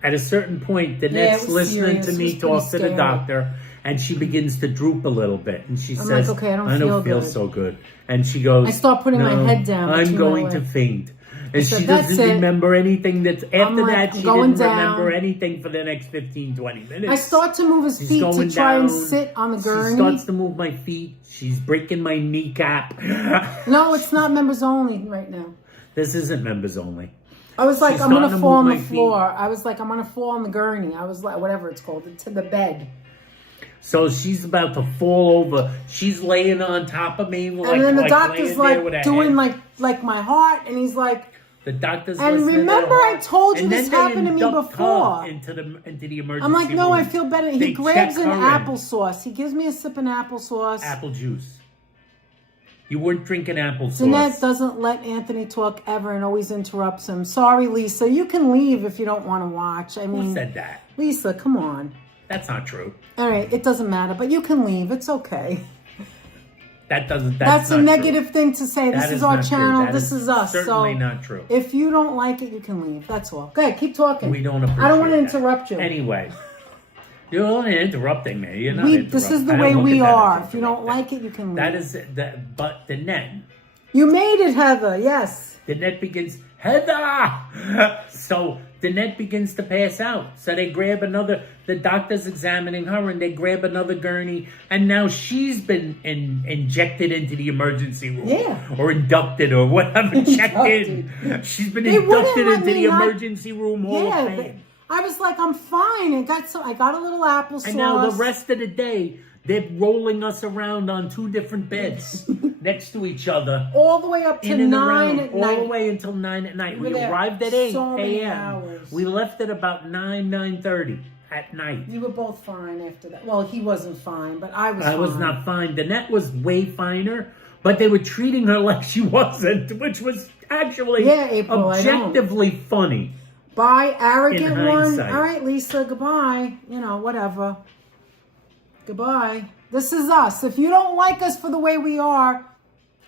at a certain point, the net's listening to me talk to the doctor. And she begins to droop a little bit. And she says, okay, I don't feel feel good. So good. And she goes, I start putting my head down. I'm going to faint. And she doesn't remember anything after that, she didn't remember anything for the next 15, 20 minutes. I start to move his feet to try and sit on the gurney. She starts to move my feet. She's breaking my kneecap. No, it's not members only right now. This isn't members only. I was like, I'm going to fall on the floor. I was like, I'm going to fall on the gurney. I was like, whatever it's called, to the bed. So she's about to fall over. She's laying on top of me. And then the doctor's like doing like my heart. And he's like... The doctor's and remember I told you this happened to me before. Into the emergency I'm like, no, room. I feel better. He grabs an applesauce. He gives me a sip of applesauce. Apple juice. You weren't drinking applesauce. Jeanette doesn't let Anthony talk ever and always interrupts him. Sorry, Lisa. You can leave if you don't want to watch. I mean, who said that? Lisa, come on. That's not true. All right, it doesn't matter, but you can leave. It's okay. That's a negative thing to say. This is our channel. This is us. Certainly not true. If you don't like it, you can leave. That's all. Go ahead, keep talking. We don't appreciate I don't want to interrupt you. Anyway. You're only interrupting me. You're not interrupting. This is the way we are. If you don't like it, you can leave. That is but the net. You made it, Heather. Yes. The net begins, Heather! So the net begins to pass out. So they grab the doctor's examining her and they grab another gurney. And now she's been injected into the emergency room. Yeah. Or inducted or whatever, checked in. She's been inducted into the emergency room hall of fame. I was like, I'm fine. I got a little applesauce. And now the rest of the day, they're rolling us around on 2 different beds next to each other. All the way up to 9 at night. All the way until 9 at night. We arrived at 8 a.m. We left at about 9:30 at night. You were both fine after that. Well, he wasn't fine, but I was fine. I was not fine. The net was way finer, but they were treating her like she wasn't, which was actually objectively funny. Bye, arrogant one. All right, Lisa, goodbye. Whatever. Goodbye. This is us. If you don't like us for the way we are,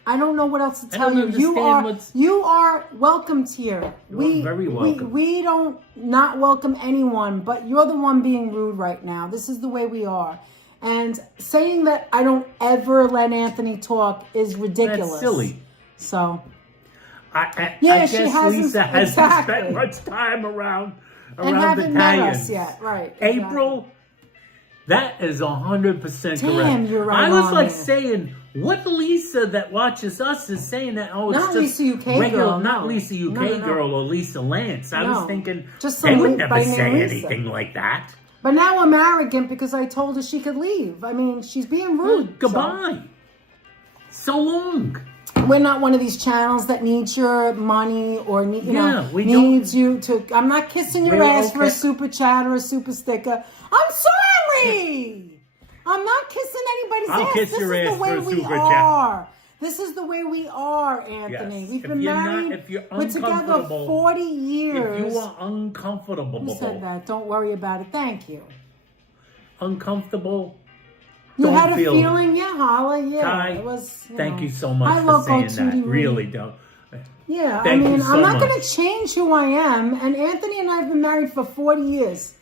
I don't know what else to tell you. You are welcomed here. You're very welcome. We don't not welcome anyone, but you're the one being rude right now. This is the way we are. And saying that I don't ever let Anthony talk is ridiculous. That's silly. So... I guess Lisa hasn't spent much time around the Italians. Met us yet. Right. April, that is 100% Damn, correct. You're right. I was saying, what Lisa that watches us is saying that, it's not just Lisa UK regular, girl, not Lisa UK girl or Lisa Lance. I was thinking, they would never say anything like that. But now I'm arrogant because I told her she could leave. I mean, she's being rude. Goodbye. So long. We're not one of these channels that needs your money or needs you to. I'm not kissing your ass for a super chat or a super sticker. I'm sorry. I'm not kissing anybody's ass. Kiss this your is ass the way for a we super are. chat. This is the way we are, Anthony. Yes. We've been married. We're together 40 years. If you are uncomfortable, who said that? Don't worry about it. Thank you. Uncomfortable. You had a feeling, Holla, Kai, it was. Thank you so much for saying that. Really don't. Yeah, I'm not going to change who I am. And Anthony and I have been married for 40 years.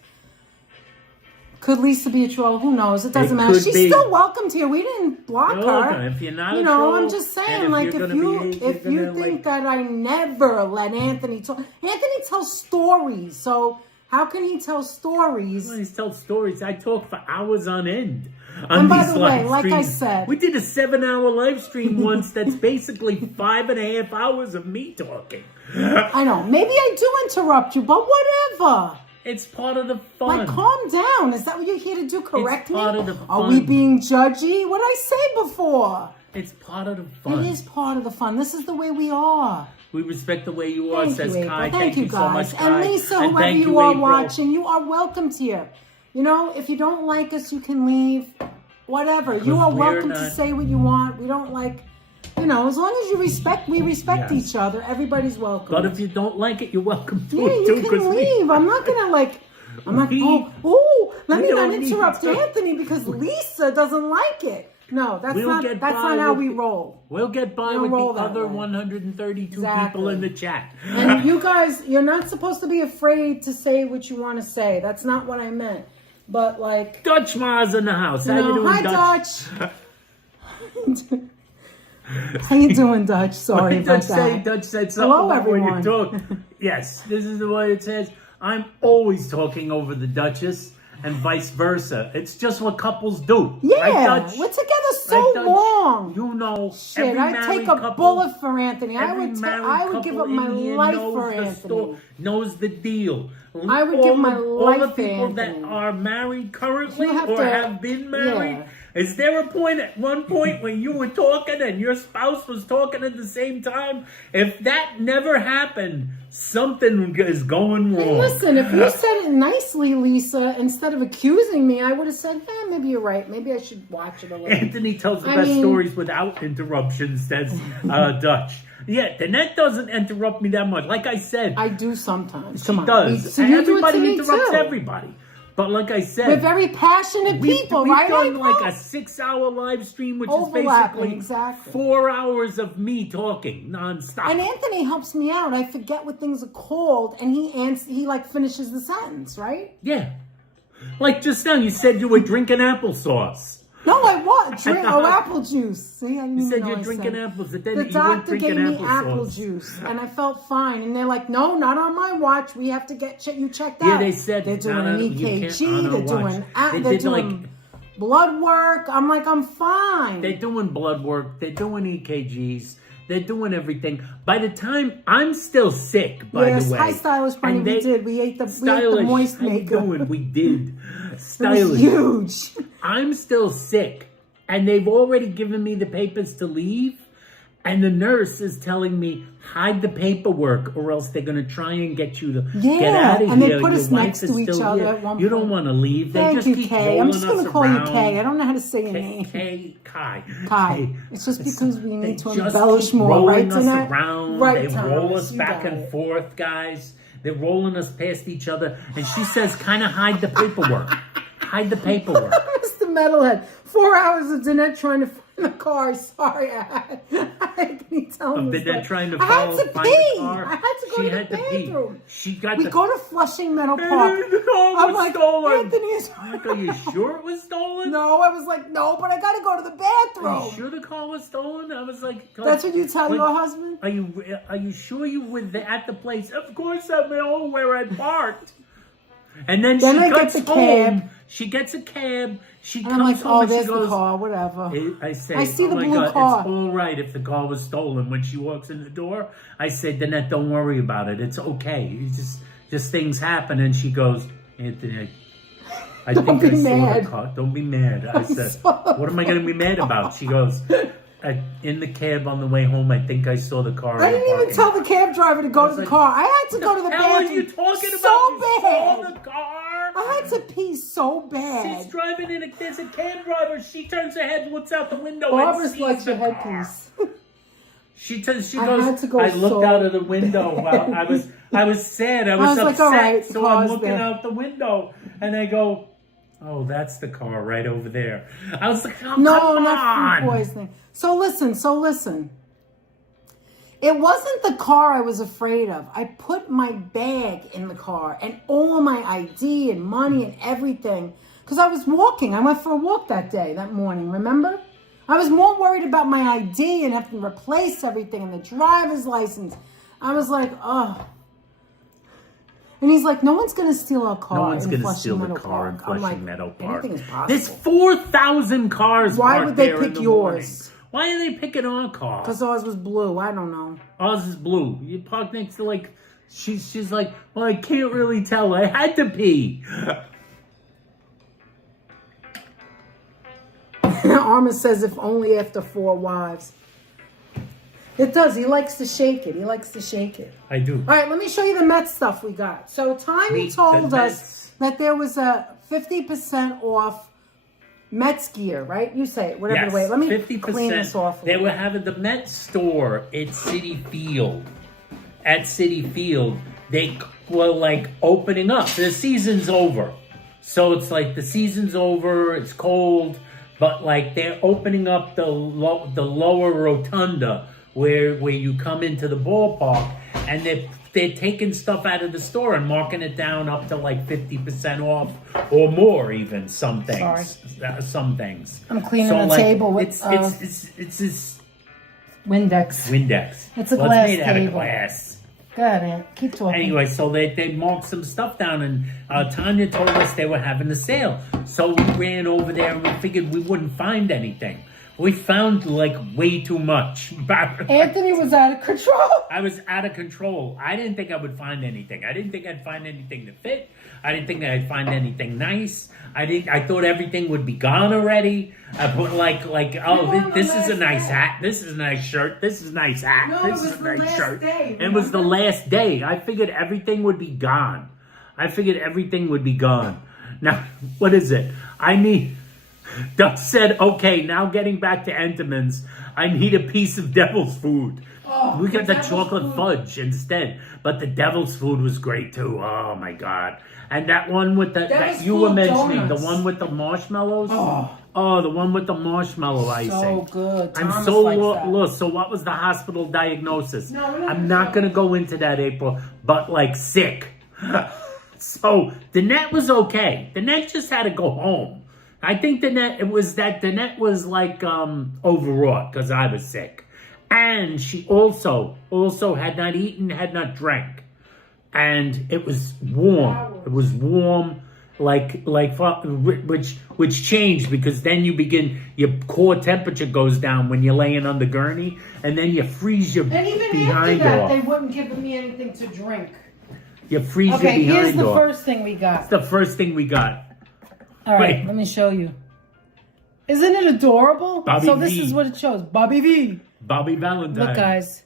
Could Lisa be a troll? Who knows? It doesn't matter. She's still welcomed here. We didn't block her. If you're not a troll, I'm just saying, if you think that I never let Anthony talk, Anthony tells stories. So How can he tell stories? When he tells stories, I talk for hours on end. And by the way, like I said, we did a 7-hour live stream once that's basically 5.5 hours of me talking. I know. Maybe I do interrupt you, but whatever. It's part of the fun. Like, calm down. Is that what you're here to do? Correct me? It's part of the fun. Are we being judgy? What did I say before? It's part of the fun. It is part of the fun. This is the way we are. We respect the way you are, says April. Kai. Thank you, so guys. much, Kai. And Lisa, And whoever thank you are April. watching, you are welcome here. You know, if you don't like us, you can leave. Whatever. You are welcome to say what you want. We don't like, you know, as long as you respect, we respect each other. Everybody's welcome. But if you don't like it, you're welcome to yeah, it too. you can leave. I'm not going to like... I'm like, let me not interrupt Anthony because Lisa doesn't like it. No, that's not how we roll. We'll get by with the other 132 people in the chat. And you guys, you're not supposed to be afraid to say what you want to say. That's not what I meant. But like... Dutch Ma's in the house. How you doing, hi, Dutch. How you doing, Dutch? Sorry about that. Dutch said something Hello, about when everyone. you talk. Yes, this is the way it says. I'm always talking over the Duchess and vice versa. It's just what couples do. Yeah, right, Dutch? we're together so long. You know, shit, I'd take a bullet for Anthony. I would give up my life for Anthony. Knows the deal. I would give my life all the people for Anthony. that are married currently or have been married. Yeah. Is there a point at one point when you were talking and your spouse was talking at the same time? If that never happened, something is going wrong. Hey, listen, if you said it nicely, Lisa, instead of accusing me, I would have said, maybe you're right. Maybe I should watch it a little. Anthony tells the best stories without interruptions, says Dutch. Yeah, Danette doesn't interrupt me that much. Like I said. I do sometimes. She does. So everybody interrupts everybody. But like I said, we're very passionate people, right? We've done like a 6-hour live stream, which is basically 4 hours of me talking nonstop. And Anthony helps me out. I forget what things are called, and he like finishes the sentence, right? Yeah. Like just now, you said you were drinking applesauce. No, I was. Apple juice. See, I didn't you said know you're drinking apples. The doctor gave me apple juice, and I felt fine. And they're like, no, not on my watch. We have to get you checked out. Yeah, they said they're doing an EKG. They're doing blood work. I'm like, I'm fine. They're doing blood work. They're doing EKGs. They're doing everything. By the time I'm still sick, by the way. Hi, Stylish Bunny. We ate the Moistmaker. How you doing? We did. Stylish. It was huge. I'm still sick, and they've already given me the papers to leave, and the nurse is telling me, hide the paperwork, or else they're going to try and get you to get out of here. And they put us next to each other at one point. You don't want to leave. They just keep Kay. I'm just going to call you Kay. I don't know how to say your name. Kai. It's just because we need to embellish more, right, Danette? Right, they roll us back and forth, guys. They're rolling us past each other, and she says, kind of hide the paperwork. Hide the paperwork. Mr. Metalhead. 4 hours of Danette trying to find the car. Sorry, I can you tell me. Danette trying to find the car. I had to go to the bathroom. We go to Flushing Meadow Park. The car was stolen. Anthony is... Are you sure it was stolen? No, I was like, no, but I got to go to the bathroom. Are you sure the car was stolen? I was like... That's what you tell your husband? Are you sure you were at the place? Of course I know where I parked. And then she gets home. She gets a cab. She comes home and she goes, the car, whatever. I say, I see the blue God, car. It's all right if the car was stolen. When she walks in the door, I say, Danette, don't worry about it. It's okay. It's just things happen. And she goes, Anthony, I think I saw the car. Don't be mad. I said, what am I going to be mad about? She goes, in the cab on the way home, I think I saw the car. I didn't even tell the cab driver to go to the car. I had to go to the bathroom. What are you talking about? So bad. You saw the car? I had to pee so bad. She's driving in. There's a cab driver. She turns her head, looks out the window, Barbara's and sees like the your car. headpiece. She goes. I looked out of the window while I was sad. I was upset. Like, all right, so I'm looking out the window, and I go, "Oh, that's the car right over there." I was like, "Oh, come on." Not food poisoning. So listen. It wasn't the car I was afraid of. I put my bag in the car and all of my ID and money and everything because I was walking. I went for a walk that morning, remember? I was more worried about my ID and having to replace everything and the driver's license. I was like, oh. And he's like, no one's going to steal our car. No one's going going to steal the car in Flushing Meadow Park. Anything is possible. There's 4,000 cars Why parked would they there in pick the yours? morning. Why are they picking our car? Because ours was blue. I don't know. Ours is blue. You park next to like, she's like, well, I can't really tell. I had to pee. Armin says, if only after 4 wives. It does. He likes to shake it. He likes to shake it. I do. All right, let me show you the Mets stuff we got. So Tiny told us that there was a 50% off Mets gear, right? You say it, whatever the way. Let me 50%. clean this off. They were having the Mets store at Citi Field. At Citi Field, they were like opening up. The season's over. So it's like the season's over, it's cold, but like they're opening up the lower rotunda where you come into the ballpark, and they're taking stuff out of the store and marking it down up to like 50% off or more, even some things. Some things. I'm cleaning the table with it's this Windex. It's a well, glass it's made table. out of glass. Go ahead, Aunt. Keep talking. Anyway, so they marked some stuff down, and Tanya told us they were having a sale. So we ran over there, and we figured we wouldn't find anything. We found like way too much. Anthony was out of control. I was out of control. I didn't think I would find anything. I didn't think I'd find anything to fit. I didn't think I'd find anything nice. I thought everything would be gone already. I put this is a nice hat. This is a nice shirt. This is a nice hat. No, this is a nice shirt. Day, it was the last day. I figured everything would be gone. Now, what is it? Doug said, okay, now getting back to Entenmann's, I need a piece of devil's food. Oh, We got the chocolate fudge instead. But the devil's food was great too. Oh my God. And that one with that you were mentioning, donuts. the one with the marshmallows. Oh, the one with the marshmallow icing. So good. I'm so lost. So what was the hospital diagnosis? No, I'm not going to go into that, April, but like sick. So Danette was okay. Danette just had to go home. I think Danette was like overwrought because I was sick. And she also had not eaten, had not drank. And it was warm. It was warm, which changed because then your core temperature goes down when you're laying on the gurney, and then you freeze your behind off. And even after that, they wouldn't give me anything to drink. You freeze your Okay, behind here's the off. first thing we got. It's the first thing we got. All right, Wait. let me show you. Isn't it adorable? Bobby so this V. is what it shows. Bobby V. Bobby Valentine. Look, guys.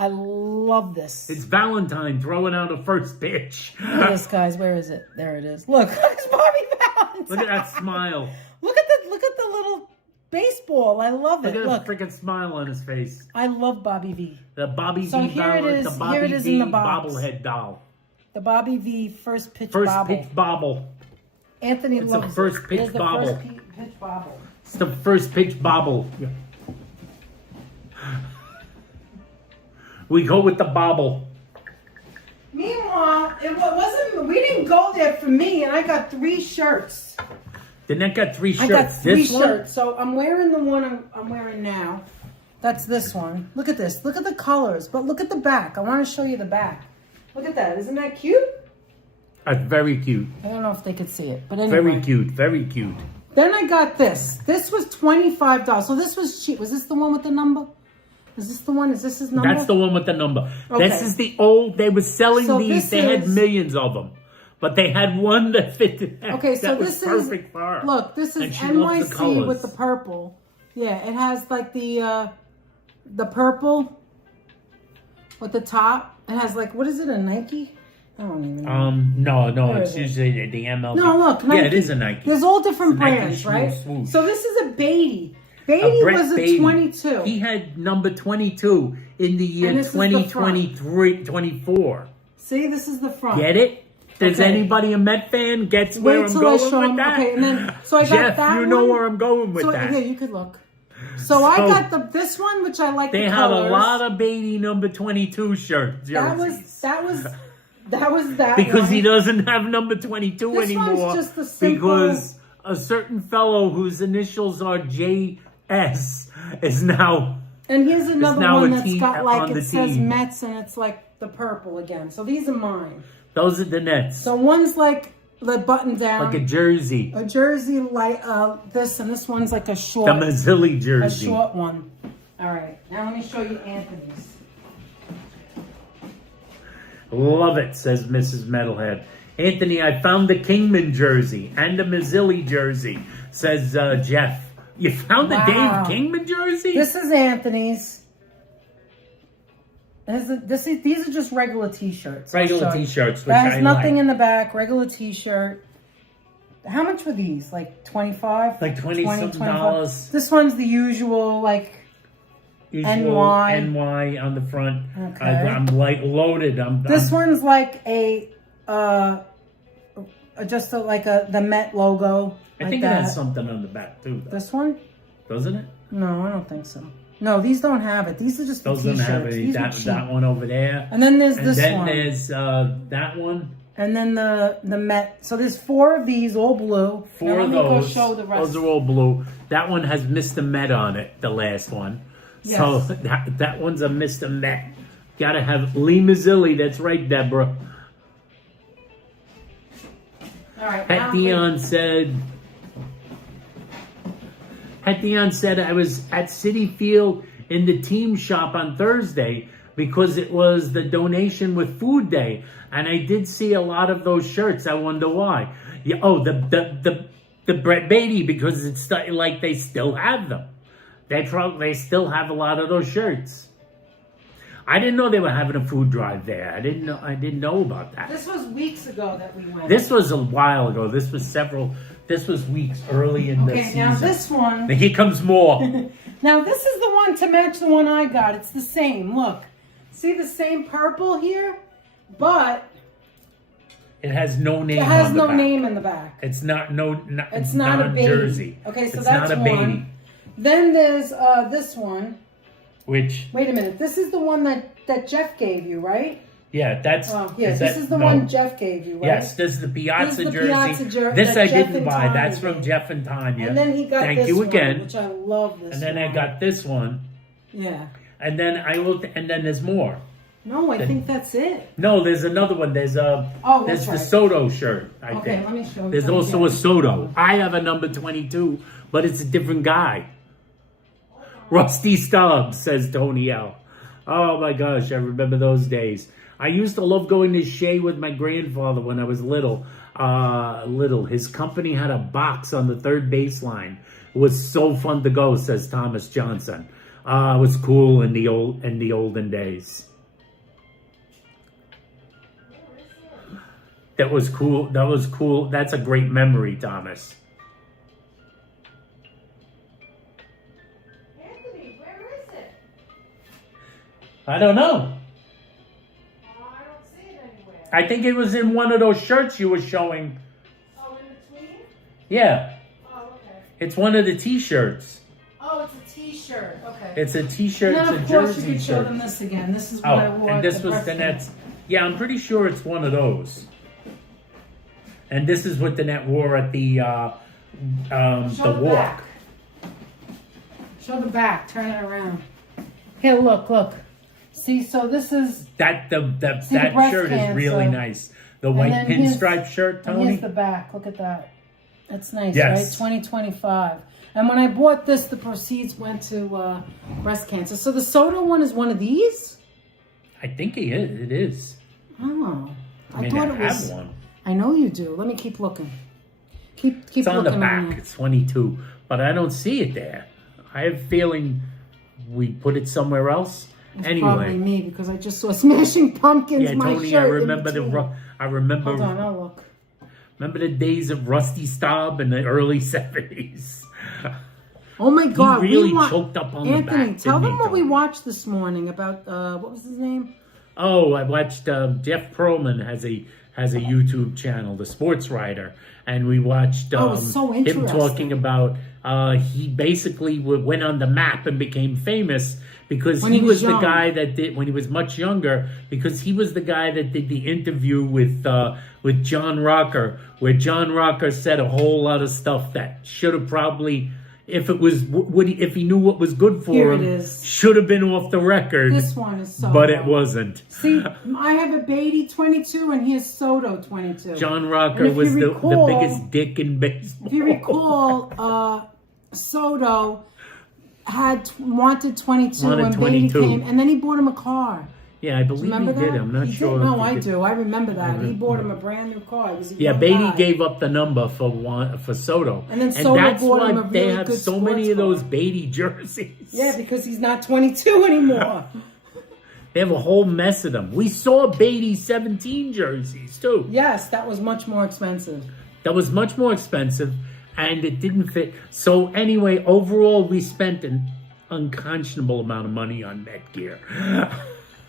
I love this. It's Valentine throwing out a first pitch. Look at this, guys. Where is it? There it is. Look, it's Bobby Valentine. Look at that smile. Look at the little baseball. I love it. Look Look, at that freaking smile on his face. I love Bobby V. The Bobby So V. here it is. The Bobby Here it is V in the box. bobblehead doll. The Bobby V first pitch First bobble. pitch bobble. Anthony It's loves the first it. pitch It's the bobble. first pitch bobble. It's the first pitch bobble. We go with the bobble. Meanwhile, it wasn't. We didn't go there for me, and I got 3 shirts. Danette got 3 shirts. I got 3 this shirts. So I'm wearing the one I'm wearing now. That's this one. Look at this. Look at the colors. But look at the back. I want to show you the back. Look at that. Isn't that cute? Very cute. I don't know if they could see it, but anyway. Very cute. Very cute. Then I got this. This was $25. So this was cheap. Was this the one with the number? Is this the one? Is this his number? That's the one with the number. Okay. This is the old. They were selling So these. They had millions of them, but they had one that fit. Okay, so that this was perfect for her. Look, this is And she loves the NYC colors. with the purple. Yeah, it has like the purple with the top. It has like, what is it? A Nike? I don't even know. No, Where it's is it? usually the MLB. No, look, Nike. Yeah, it is a Nike. There's all different It's a Nike brands, right? swoosh. So this is a Beatty. Beatty Brett was a Beatty. 22. He had number 22 in the year And this is the front. 2023-24. See, this is the front. Get it? Does Okay. anity a Met fan gets where Wait I'm till I going show with him. that? Okay, and then so I got Jeff, that you know one. where I'm going with So that. yeah, you could look. So I got this one, which I like. They the have colors. a lot of Beatty number 22 shirts. That was that because one. he doesn't have number 22 This anymore. one's just the simple- Because a certain fellow whose initials are JS is now. And here's another now one a that's team got on like the it says team. Mets and it's like the purple again. So these are mine. Those are the nets. So one's like the button down. Like a jersey. A jersey like this, and this one's like a short. The Mazzilli jersey. A short one. All right. Now let me show you Anthony's. Love it, says Mrs. Metalhead. Anthony, I found the Kingman jersey and the Mazzilli jersey, says Jeff. You found the Dave Kingman jersey? This is Anthony's. These are just regular T-shirts. Regular T-shirts, which that has nothing like. in the back. Regular T-shirt. How much were these? Like 25? Like 20-something dollars. This one's the usual, like NY on the front. Okay. I'm like loaded. This one's like a just like the Met logo. I think it has something on the back too, though. This one? Doesn't it? No, I don't think so. No, these don't have it. These are just the Those T-shirts. don't have any. That one over there. And then there's this one. And then there's that one. And then the Met. So there's 4 of these, all blue. Four of those. Go show the rest. Those are all blue. That one has Mr. Met on it, the last one. Yes. So that one's a Mr. Met. Gotta have Lee Mazzilli. That's right, Deborah. All right. Pat Dion said, I was at Citi Field in the team shop on Thursday because it was the donation with food day. And I did see a lot of those shirts. I wonder why. Yeah, the Brett Beatty, because it's like they still have them. They still have a lot of those shirts. I didn't know they were having a food drive there. I didn't know about that. This was weeks ago that we went. This was a while ago. This was weeks early in the season. Okay, now this one. Here comes more. Now this is the one to match the one I got. It's the same. Look. See the same purple here? But it has no name. It has no name in the back. It's not it's not a jersey. Okay, so it's that's not a one. Beatty. Then there's this one. Which? Wait a minute. This is the one that Jeff gave you, right? Yeah, that's. This is the one Jeff gave you, right? Yes, this is the Piazza jersey. Piazza this I Jeff didn't buy. That's from Jeff and Tanya. And then he got Thank this you one, again. which I love this. And then one. I got this one. Yeah. And then and then there's more. No, I think that's it. No, there's another one. There's there's the Soto shirt. I think. Let me show you. There's also a Soto. I have a number 22, but it's a different guy. Rusty Stubbs, says Tony L. Oh my gosh, I remember those days. I used to love going to Shea with my grandfather when I was little. His company had a box on the third baseline. It was so fun to go, says Thomas Johnson. It was cool in the olden days. That was cool. That was cool. That's a great memory, Thomas. Anthony, where is it? I don't know. I don't see it anywhere. I think it was in one of those shirts you were showing. Oh, in between? Yeah. Oh, okay. It's one of the T-shirts. Oh, it's a T-shirt. Okay. It's a T-shirt. And then, it's of a course, jersey you could show shirt. them this again. This is what I wore. And this was the Nets. Yeah, I'm pretty sure it's one of those. And this is what the Net wore at the walk. Back. Show the back. Turn it around. Here, look. See, so this is That that shirt cancer. is really nice. The white pinstripe shirt, Tony. And here's the back. Look at that. That's nice, Yes. right? 2025. And when I bought this, the proceeds went to breast cancer. So the Soto one is one of these? I think it is. Oh. I thought it was. Have one. I know you do. Let me keep looking. Keep It's on looking the back. It's 22, but I don't see it there. I have a feeling we put it somewhere else. It's anyway, probably me because I just saw Smashing Pumpkins. Yeah, my Tony, shirt I remember I remember. Hold on, I'll look. Remember the days of Rusty Staub in the early 70s. Oh my God! He really choked up on the back. Anthony, tell them what we watched this morning about what was his name? Oh, I watched Jeff Perlman has a YouTube channel, The Sports Writer, and we watched so him interesting. talking about he basically went on the map and became famous because When he was young. the guy that did when he was much younger, because he was the guy that did the interview with John Rocker, where John Rocker said a whole lot of stuff that should have probably if it was if he knew what was good for Here him, it is. should have been off the record. This one is Soto. But it wasn't. See, I have a Beatty 22 and here's Soto 22. John Rocker was the biggest dick in baseball. If you recall, Soto wanted 22 when Beatty came, and then he bought him a car. Yeah, I believe he did. I'm not sure. No, I do. I remember that. He bought him a brand new car. Beatty gave up the number for Soto. And then Soto that's bought why him a really they have good so many sports of those car. Beatty jerseys. Yeah, because he's not 22 anymore. They have a whole mess of them. We saw Beatty 17 jerseys, too. Yes, that was much more expensive. That was much more expensive, and it didn't fit. So anyway, overall, we spent an unconscionable amount of money on Netgear.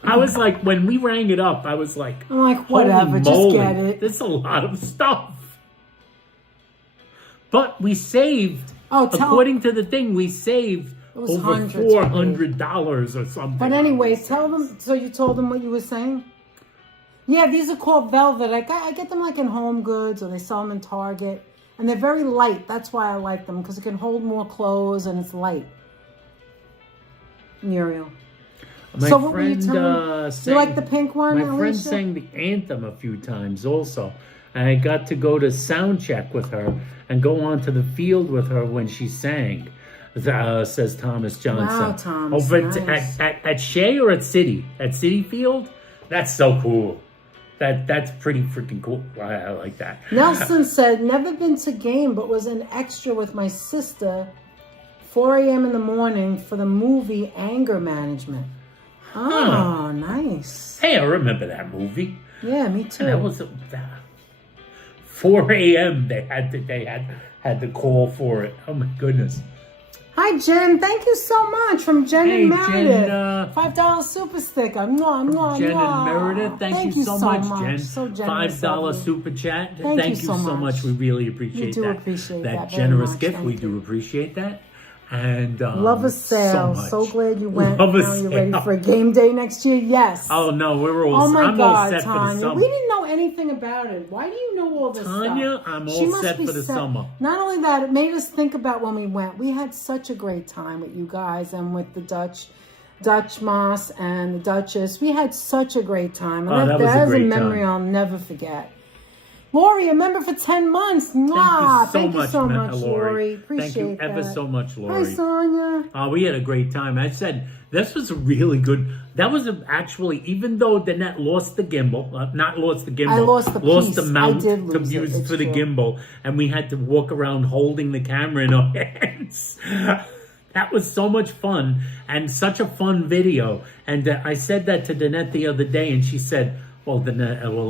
I was like, when we rang it up, I was like, I'm like, whatever, just get it. There's a lot of stuff. But we saved, according to the thing, we saved over $400 or something. But anyway, tell them, so you told them what you were saying? Yeah, these are called Velvet. I get them like in Home Goods, or they sell them in Target. And they're very light. That's why I like them, because it can hold more clothes and it's light. Muriel. My so what friend, were you telling? You like the pink one, My Alicia? friend sang the anthem a few times also. And I got to go to sound check with her and go onto the field with her when she sang, says Thomas Johnson. Wow, Thomas, Over nice. at Shea or at City? At City Field? That's so cool. That's pretty freaking cool. I like that. Nelson said, never been to game, but was an extra with my sister, 4 a.m. in the morning for the movie Anger Management. Oh, nice. Hey, I remember that movie. Yeah, me too. And that was 4 a.m. They had to call for it. Oh my goodness. Hi, Jen. Thank you so much from Jen and Meredith. Jen, $5 super sticker. Mwah, Jen and Meredith, thank you so much, Jen. So generous. $5 super chat. Thank you so much. We really appreciate that. We do appreciate that generous very much. gift. We do appreciate that. And love a sale. So glad you went. Love now you're ready for a game day next year. Yes. Oh no, we're all. Oh my I'm God, all set Tanya. for the summer. We didn't know anything about it. Why do you know all this Tanya, stuff? I'm all set for the summer. Not only that, it made us think about when we went. We had such a great time with you guys and with the Dutch Moss and the Duchess. We had such a great time. And that was a memory I'll never forget. Lori, a member for 10 months. Thank you so much, Lori. Appreciate Thank you ever so much, Lori. Hi, Sonia. We had a great time. I said, this was a really good... That was actually, even though Danette lost the gimbal, not lost the gimbal. I lost the lost piece. the mount I did lose to use it. for the gimbal. And we had to walk around holding the camera in our hands. That was so much fun and such a fun video. And I said that to Danette the other day, and she said... Well,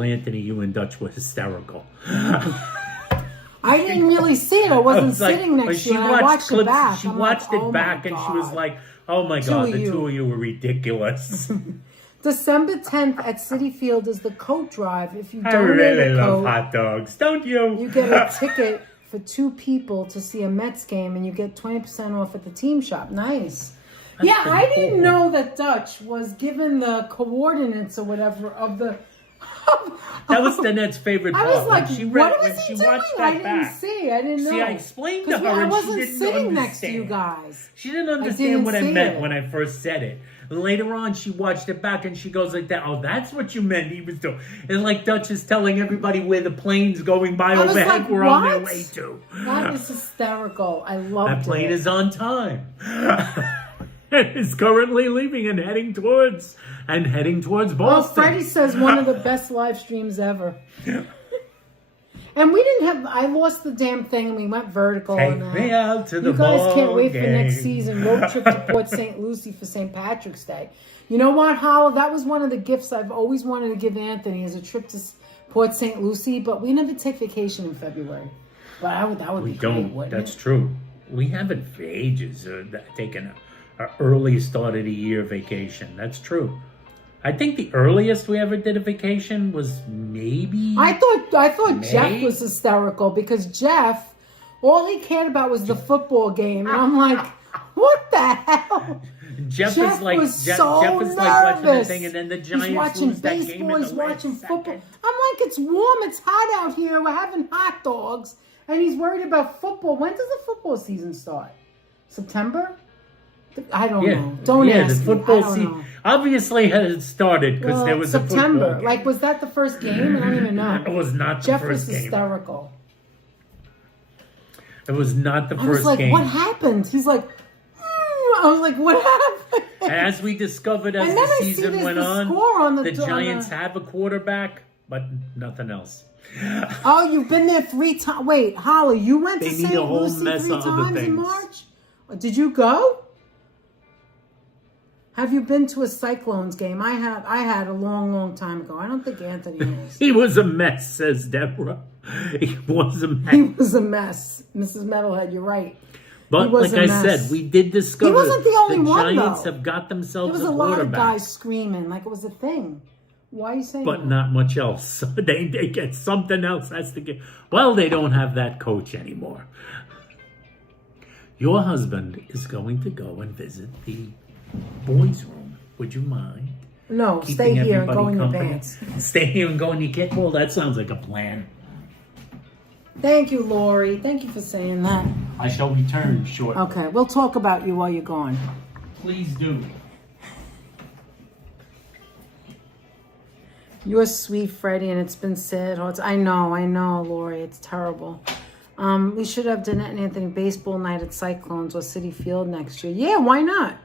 Anthony, you and Dutch were hysterical. I didn't really see it. I wasn't sitting next to you. I watched it back. She watched it back, and she was like, oh my God, the two of you were ridiculous. December 10th at Citi Field is the coat drive. If you I donate really a love coat, hot dogs, don't you? You get a ticket for 2 people to see a Mets game, and you get 20% off at the team shop. Nice. That's I didn't know that Dutch was given the coordinates or whatever of the... That was Danette's favorite part. I was like, what was he doing? I didn't see. I didn't know. See, I explained to her and I wasn't she didn't sitting understand. next to you guys. She didn't understand what I meant when I first said it. Later on, she watched it back and she goes like that, oh, that's what you meant he was doing. And like Dutch is telling everybody where the plane's going by overhead, like, we're on their way to. That is hysterical. I loved it. That plane is on time. Is currently leaving and heading towards Boston. Well, Freddie says one of the best live streams ever. And we didn't have... I lost the damn thing and we went vertical. Take me out to the You guys can't wait game. for next season. Road trip to Port St. Lucie for St. Patrick's Day. You know what, Hollow? That was one of the gifts I've always wanted to give Anthony, is a trip to Port St. Lucie. But we never take vacation in February. But that would be great, wouldn't That's it? true. We haven't for ages taken an early start of the year vacation. That's true. I think the earliest we ever did a vacation was maybe... I thought Jeff was hysterical because Jeff, all he cared about was the football game. And I'm like, what the hell? Jeff is like was Jeff nervous. is like watching the thing, and then the Giants he's watching lose that game baseball, in he's the watching last football. second. I'm like, it's warm, it's hot out here, we're having hot dogs, and he's worried about football. When does the football season start? September? I don't know. Don't ask ask the me. football I don't season know. obviously had started because there was September. a football game. Like, was that the first game? I don't even know. It was not the Jeff first was game. hysterical. It was not the I was first like, game. what happened? He's like, I was like, what happened? As we discovered as And then the I see season there's went the on, score on the Giants have a quarterback, but nothing else. Oh, you've been there 3 times. Wait, Holly, you went They to need St. a whole Lucie mess 3 of other times in things. March? Did you go? Have you been to a Cyclones game? I have. I had a long, long time ago. I don't think Anthony has. He was a mess, says Deborah. He was a mess. He was a mess, Mrs. Metalhead. You're right. But He was like I a mess. said, we did discover He wasn't the only one, Giants though. have got There themselves was a a lot of quarterback, guys screaming like it was a thing. Why are you saying but that? not much else. They get something else has to get. Well, they don't have that coach anymore. Your husband is going to go and visit the boys' room. Would you mind? No, keeping stay here and everybody go in your company? pants. Stay here and go in your kit. Well, that sounds like a plan. Thank you, Lori. Thank you for saying that. I shall return shortly. Okay, we'll talk about you while you're gone. Please do. You're sweet, Freddie, and it's been sad. I know, Lori. It's terrible. We should have Danette and Anthony baseball night at Cyclones or City Field next year. Yeah, why not?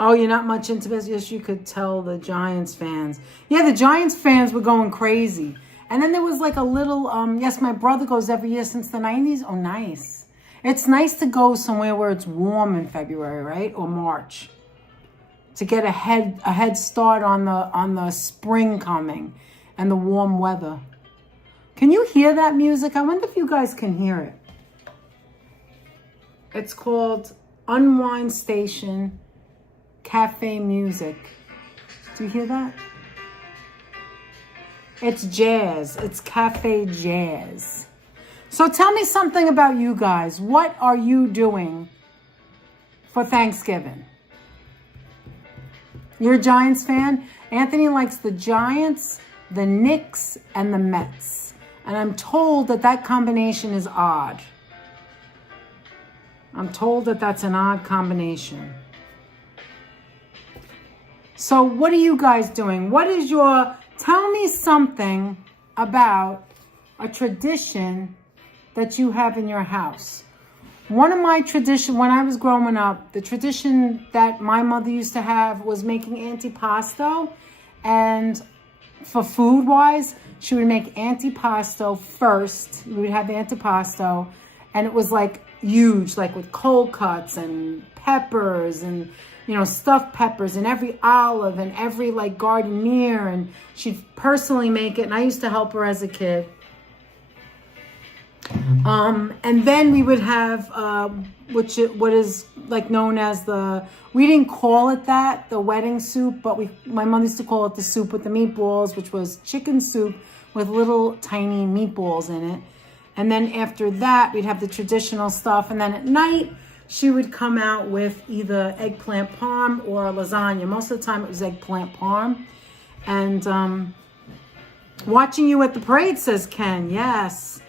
Oh, you're not much into this? Yes, you could tell the Giants fans. Yeah, the Giants fans were going crazy. And then there was like a little, yes, my brother goes every year since the 90s. Oh, nice. It's nice to go somewhere where it's warm in February, right? Or March. To get a head start on the spring coming and the warm weather. Can you hear that music? I wonder if you guys can hear it. It's called Unwind Station Cafe Music. Do you hear that? It's jazz. It's cafe jazz. So tell me something about you guys. What are you doing for Thanksgiving? You're a Giants fan? Anthony likes the Giants, the Knicks, and the Mets. And I'm told that that combination is odd. I'm told that that's an odd combination. So what are you guys doing? Tell me something about a tradition that you have in your house. One of my traditions, when I was growing up, the tradition that my mother used to have was making antipasto. And for food-wise, she would make antipasto first. We would have antipasto. And it was like huge, like with cold cuts and peppers and, stuffed peppers and every olive and every like gardenia. And she'd personally make it. And I used to help her as a kid. And then we would have, what is like known as we didn't call it that, the wedding soup, but my mother used to call it the soup with the meatballs, which was chicken soup with little tiny meatballs in it. And then after that, we'd have the traditional stuff. And then at night, she would come out with either eggplant parm or lasagna. Most of the time it was eggplant parm. And watching you at the parade, says Ken. Yes.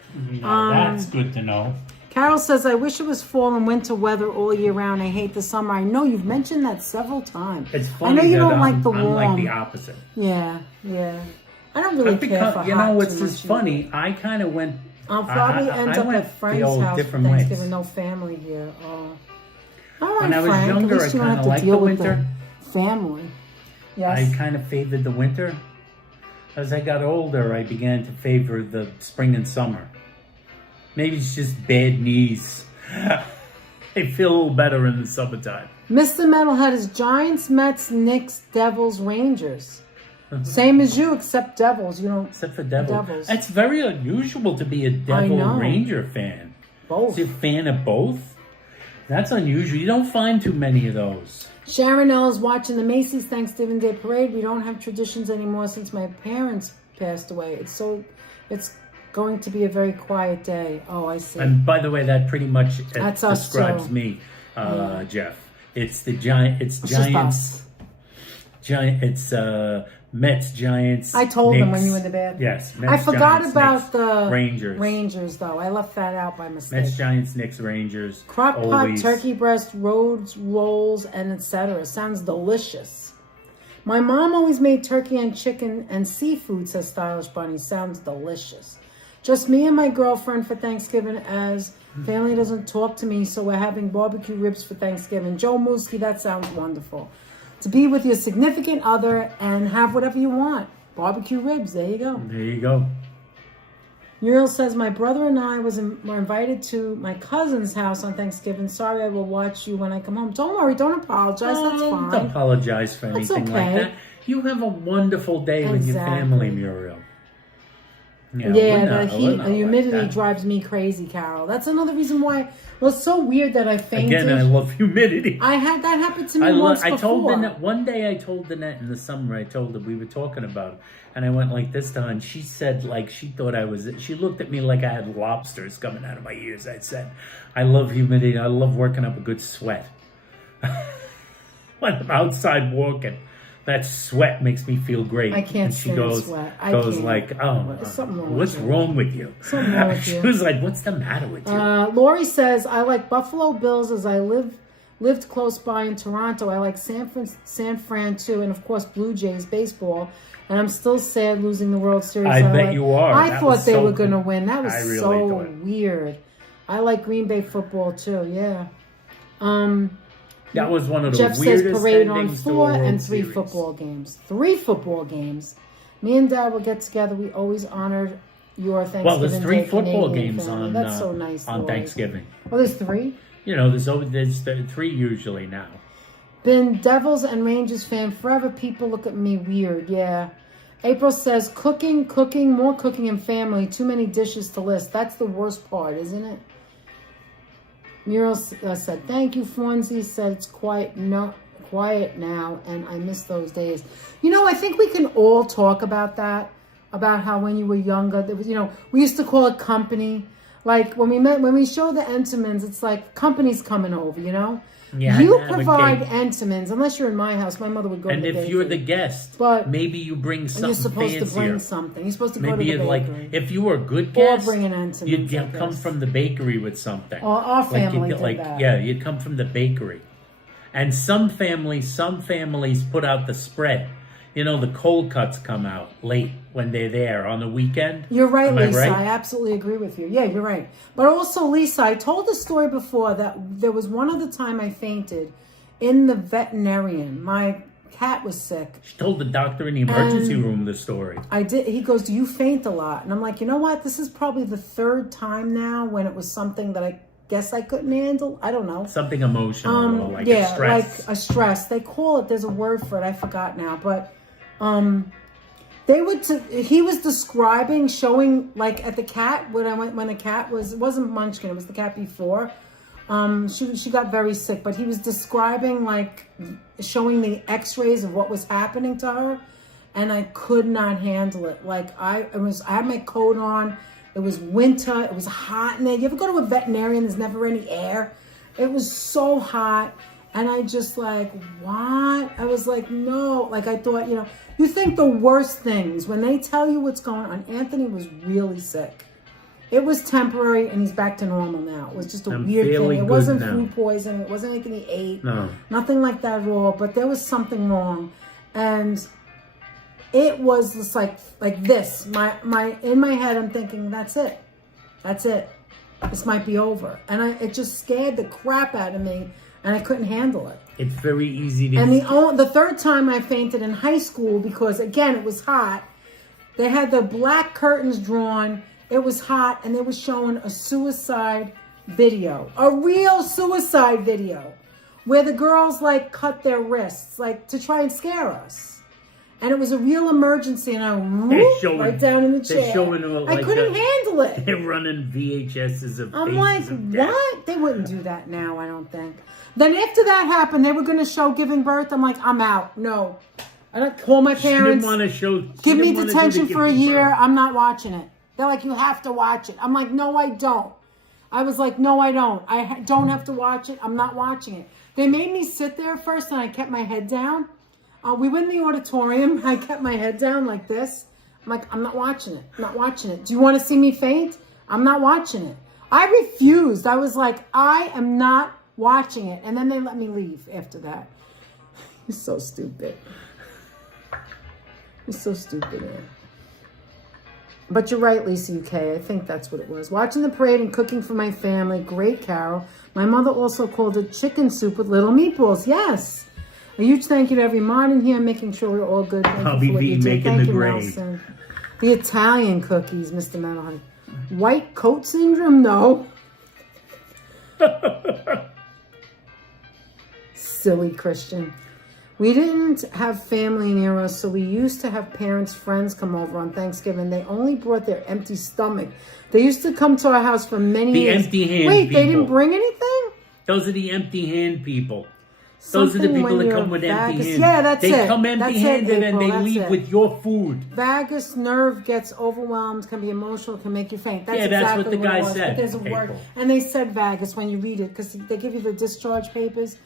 That's good to know. Carol says, I wish it was fall and winter weather all year round. I hate the summer. I know you've mentioned that several times. It's funny I know you that don't like the I'm warm. like the opposite. Yeah. I don't really care for hot what's too just much. funny, I kind of went... I'll probably end I up went at Frank's the old house for different Thanksgiving. ways. No family here. Oh. All right, When I was Frank. younger, At least I you don't kinda have to liked deal the with winter. family. Yes. I kind of favored the winter. As I got older, I began to favor the spring and summer. Maybe it's just bad knees. I feel a little better in the summertime. Mr. Metalhead is Giants, Mets, Knicks, Devils, Rangers. Same as you, except Devils. You don't. Except for Devils. Devils. It's very unusual to be a Devil know. Ranger fan. Both. Is a fan of both? That's unusual. You don't find too many of those. Sharon L. is watching the Macy's Thanksgiving Day Parade. We don't have traditions anymore since my parents passed away. It's going to be a very quiet day. Oh, I see. And by the way, that pretty much That's us describes too. me, Yeah. Jeff. It's the giant. It's It's just Giants. us. It's Mets, Giants. I told them Knicks. when you were in the bed. Yes, Mets, I forgot Giants, about Knicks, the Rangers. Rangers, though. I left that out by mistake. Mets, Giants, Knicks, Rangers. Crock pot, always. turkey breast, roads, rolls, and etc. Sounds delicious. My mom always made turkey and chicken and seafood, says Stylish Bunny. Sounds delicious. Just me and my girlfriend for Thanksgiving, as family doesn't talk to me, so we're having barbecue ribs for Thanksgiving. Joe Mooski, that sounds wonderful. To be with your significant other and have whatever you want. Barbecue ribs, there you go. There you go. Muriel says, my brother and I were invited to my cousin's house on Thanksgiving. Sorry, I will watch you when I come home. Don't worry, don't apologize. That's fine. Don't apologize for anything like that. You have a wonderful day with your family, Muriel. The heat and humidity drives me crazy, Carol. That's another reason why. Well, it's so weird that I fainted. Again, I love humidity. I had that happen to me once before. I told Danette, one day I told Danette in the summer, I told her we were talking about it, and I went like this to her, and she said, like, she thought she looked at me like I had lobsters coming out of my ears. I said, I love humidity. I love working up a good sweat. When I'm outside walking, that sweat makes me feel great. I can't and she stand goes, sweat. Like, what's wrong with you? Something wrong with you. She was like, what's the matter with you? Lori says, I like Buffalo Bills as I lived close by in Toronto. I like San Fran too, and of course Blue Jays baseball. And I'm still sad losing the World Series. I bet you are. I thought they were going to win. That was really so weird. I like Green Bay football too. Yeah. That was one of the Jeff weirdest says parade on endings to a 4 World and 3 Series. football games. 3 football games. Me and Dad will get together. We always honored your Thanksgiving. Well, there's 3 Day football Canadian games family. on That's so nice, on Lori. Thanksgiving. Oh, there's 3? You know, there's 3 usually now. Been Devils and Rangers fan forever. People look at me weird. Yeah. April says cooking, more cooking and family. Too many dishes to list. That's the worst part, isn't it? Muriel said, thank you. Fonzie said it's quiet now, and I miss those days. You know, I think we can all talk about that, about how when you were younger, there was, we used to call it company. Like when we show the Entenmann's, it's like company's coming over, Yeah, you provide Entenmann's, unless you're in my house. My mother would go to the bakery. And if you're the guest, but maybe you bring something you're supposed fancier. to bring something. You're supposed to go to Maybe the bakery. like if you were a good guest, or bring an Entenmann's, you'd come from the bakery with something. Our family did that. Yeah, you'd come from the bakery. And some families put out the spread. The cold cuts come out late when they're there on the weekend. You're right, Lisa. Right? I absolutely agree with you. Yeah, you're right. But also, Lisa, I told the story before that there was one other time I fainted in the veterinarian. My cat was sick. She told the doctor in the emergency room the story. I did. He goes, do you faint a lot? And I'm like, you know what? This is probably the 3rd time now when it was something that I guess I couldn't handle. I don't know. Something emotional, like a stress. Like a stress. They call it, there's a word for it. I forgot now. But he was describing, showing like at the cat when the cat it wasn't Munchkin, it was the cat before. She got very sick, but he was describing like showing the x-rays of what was happening to her, and I could not handle it. Like I had my coat on. It was winter. It was hot in there. You ever go to a veterinarian? There's never any air. It was so hot. And I just like, what? I was like, no. Like I thought, you think the worst things when they tell you what's going on. Anthony was really sick. It was temporary and he's back to normal now. It was just a weird thing. It wasn't food poisoning. It wasn't anything he ate. No. Nothing like that at all. But there was something wrong. And it was just like this. In my head, I'm thinking, that's it. That's it. This might be over. And it just scared the crap out of me. And I couldn't handle it. It's very easy to... And the 3rd time I fainted in high school because, again, it was hot. They had the black curtains drawn. It was hot. And they were showing a suicide video. A real suicide video. Where the girls, cut their wrists, to try and scare us. And it was a real emergency. And I went right down in the chair. They're showing I couldn't handle it. They're running VHSs of I'm like, what? They wouldn't do that now, I don't think. Then after that happened, they were going to show giving birth. I'm like, I'm out. No. I don't call my parents. She didn't want to show. Give me detention for a year. I'm not watching it. They're like, you have to watch it. I'm like, no, I don't. I was like, no, I don't. I don't have to watch it. I'm not watching it. They made me sit there first and I kept my head down. We went in the auditorium. I kept my head down like this. I'm like, I'm not watching it. I'm not watching it. Do you want to see me faint? I'm not watching it. I refused. I was like, I am not watching it. And then they let me leave after that. You're so stupid. You're so stupid, man. But you're right, Lisa UK. I think that's what it was. Watching the parade and cooking for my family. Great, Carol. My mother also called it chicken soup with little meatballs. Yes. A huge thank you to every mod in here, making sure we're all good. I'll be making the grade. Nelson. The Italian cookies, Mr. Metalhead. White coat syndrome? No. Silly Christian. We didn't have family near us, so we used to have parents' friends come over on Thanksgiving. They only brought their empty stomach. They used to come to our house for many years. The empty hand Wait, people. they didn't bring anything? Those are the empty hand people. Those are the people that come with empty hands. Yeah, that's it. They come empty-handed and they leave with your food. Vagus nerve gets overwhelmed, can be emotional, can make you faint. That's that's exactly what the guy it was. said. But there's a word. And they said vagus when you read it because they give you the discharge papers.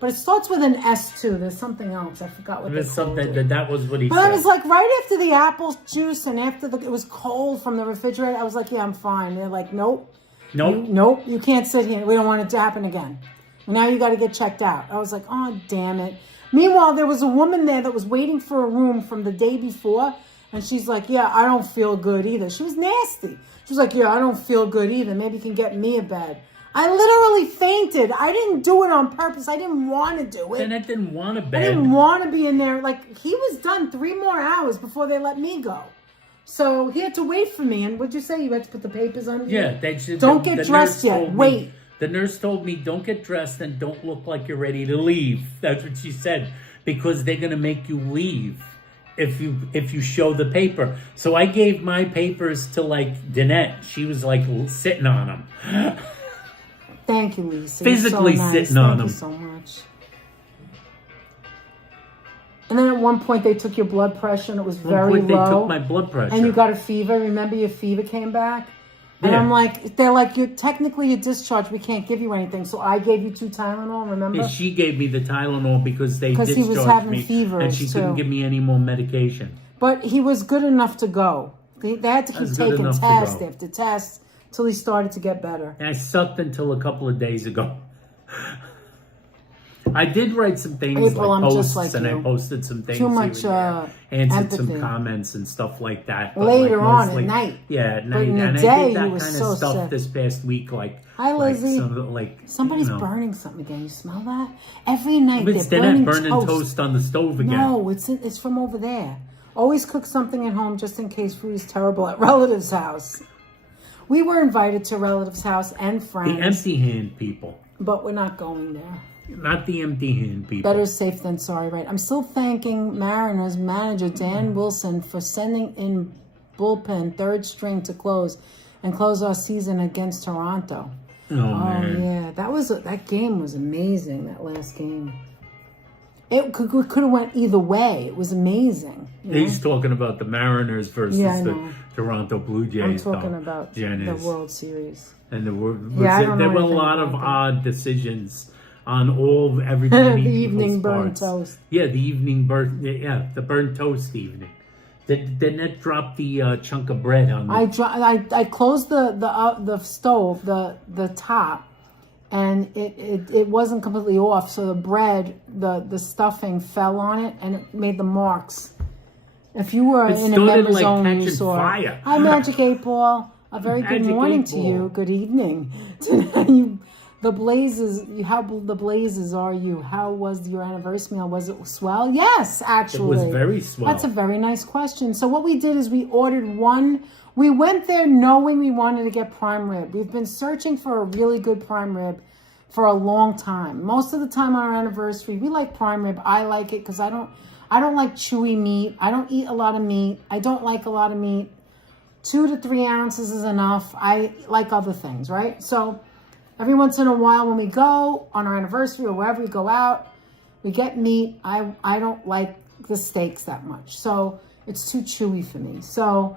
But it starts with an S too. There's something else. I forgot what There's they called something it. that was what he But said. I was like, right after the apple juice and after it was cold from the refrigerator, I was like, yeah, I'm fine. They're like, nope. Nope. You can't sit here. We don't want it to happen again. And now you got to get checked out. I was like, oh, damn it. Meanwhile, there was a woman there that was waiting for a room from the day before. And she's like, yeah, I don't feel good either. She was nasty. She was like, yeah, I don't feel good either. Maybe you can get me a bed. I literally fainted. I didn't do it on purpose. I didn't want to do it. And I didn't want a bed. I didn't want to be in there. Like, he was done 3 more hours before they let me go. So he had to wait for me. And what'd you say? You had to put the papers on you? Yeah. They should, don't get dressed yet. Wait. The nurse told me, don't get dressed and don't look like you're ready to leave. That's what she said. Because they're going to make you leave if you show the paper. So I gave my papers to, like, Danette. She was, like, sitting on them. Thank you, Lisa. Physically so nice. sitting on them. Thank you so much. And then at one point they took your blood pressure and it was very low. They took my blood pressure. And you got a fever. Remember your fever came back? And Yeah. I'm like, they're like, you're technically discharged. We can't give you anything. So I gave you 2 Tylenol, remember? Yeah, she gave me the Tylenol because they discharged he was having me. fevers, and she couldn't too. give me any more medication. But he was good enough to go. They had to keep was good taking enough to test go. after test till he started to get better. And I sucked until a couple of days ago. I did write some things April, like I'm posts, just like and you. I posted some things Too here much and there. Answered empathy. some comments and stuff like that. But Later like on mostly, at night. Yeah, at night. But in the and day, I did you that were kind so of stuff sick. this past week. Like, Hi, Lizzie. Somebody's you know. burning something again. You smell that? Every night It's they're Danette burning toast on the stove again. No, it's from over there. Always cook something at home just in case food is terrible at relatives' house. We were invited to relatives' house and friends. The empty hand people. But we're not going there. Not the empty hand people. Better safe than sorry, right? I'm still thanking Mariners manager Dan Wilson for sending in bullpen 3rd string to close our season against Toronto. Oh man. Yeah, that game was amazing. That last game, it could have went either way. It was amazing. He's talking about the Mariners versus the Toronto Blue Jays. I'm talking about the World Series. And there were know a anything lot of about that. odd decisions on everybody. The evening burnt toast. Yeah, the evening burnt. Yeah, the burnt toast evening. Did Net drop the chunk of bread on? I closed the stove, the top, and it wasn't completely off. So the bread, the stuffing fell on it, and it made the marks. If you were in a member zone, you saw. Fire. Hi, Magic 8 Ball. A very good Magic morning 8 to Ball. you. Good evening. Today, the blazes. How the blazes are you? How was your anniversary meal? Was it swell? Yes, actually. It was very swell. That's a very nice question. So what we did is we ordered one. We went there knowing we wanted to get prime rib. We've been searching for a really good prime rib for a long time. Most of the time on our anniversary, we like prime rib. I like it because I don't like chewy meat. I don't eat a lot of meat. I don't like a lot of meat. 2 to 3 ounces is enough. I like other things, right? So every once in a while when we go on our anniversary or wherever we go out, we get meat. I don't like the steaks that much. So it's too chewy for me. So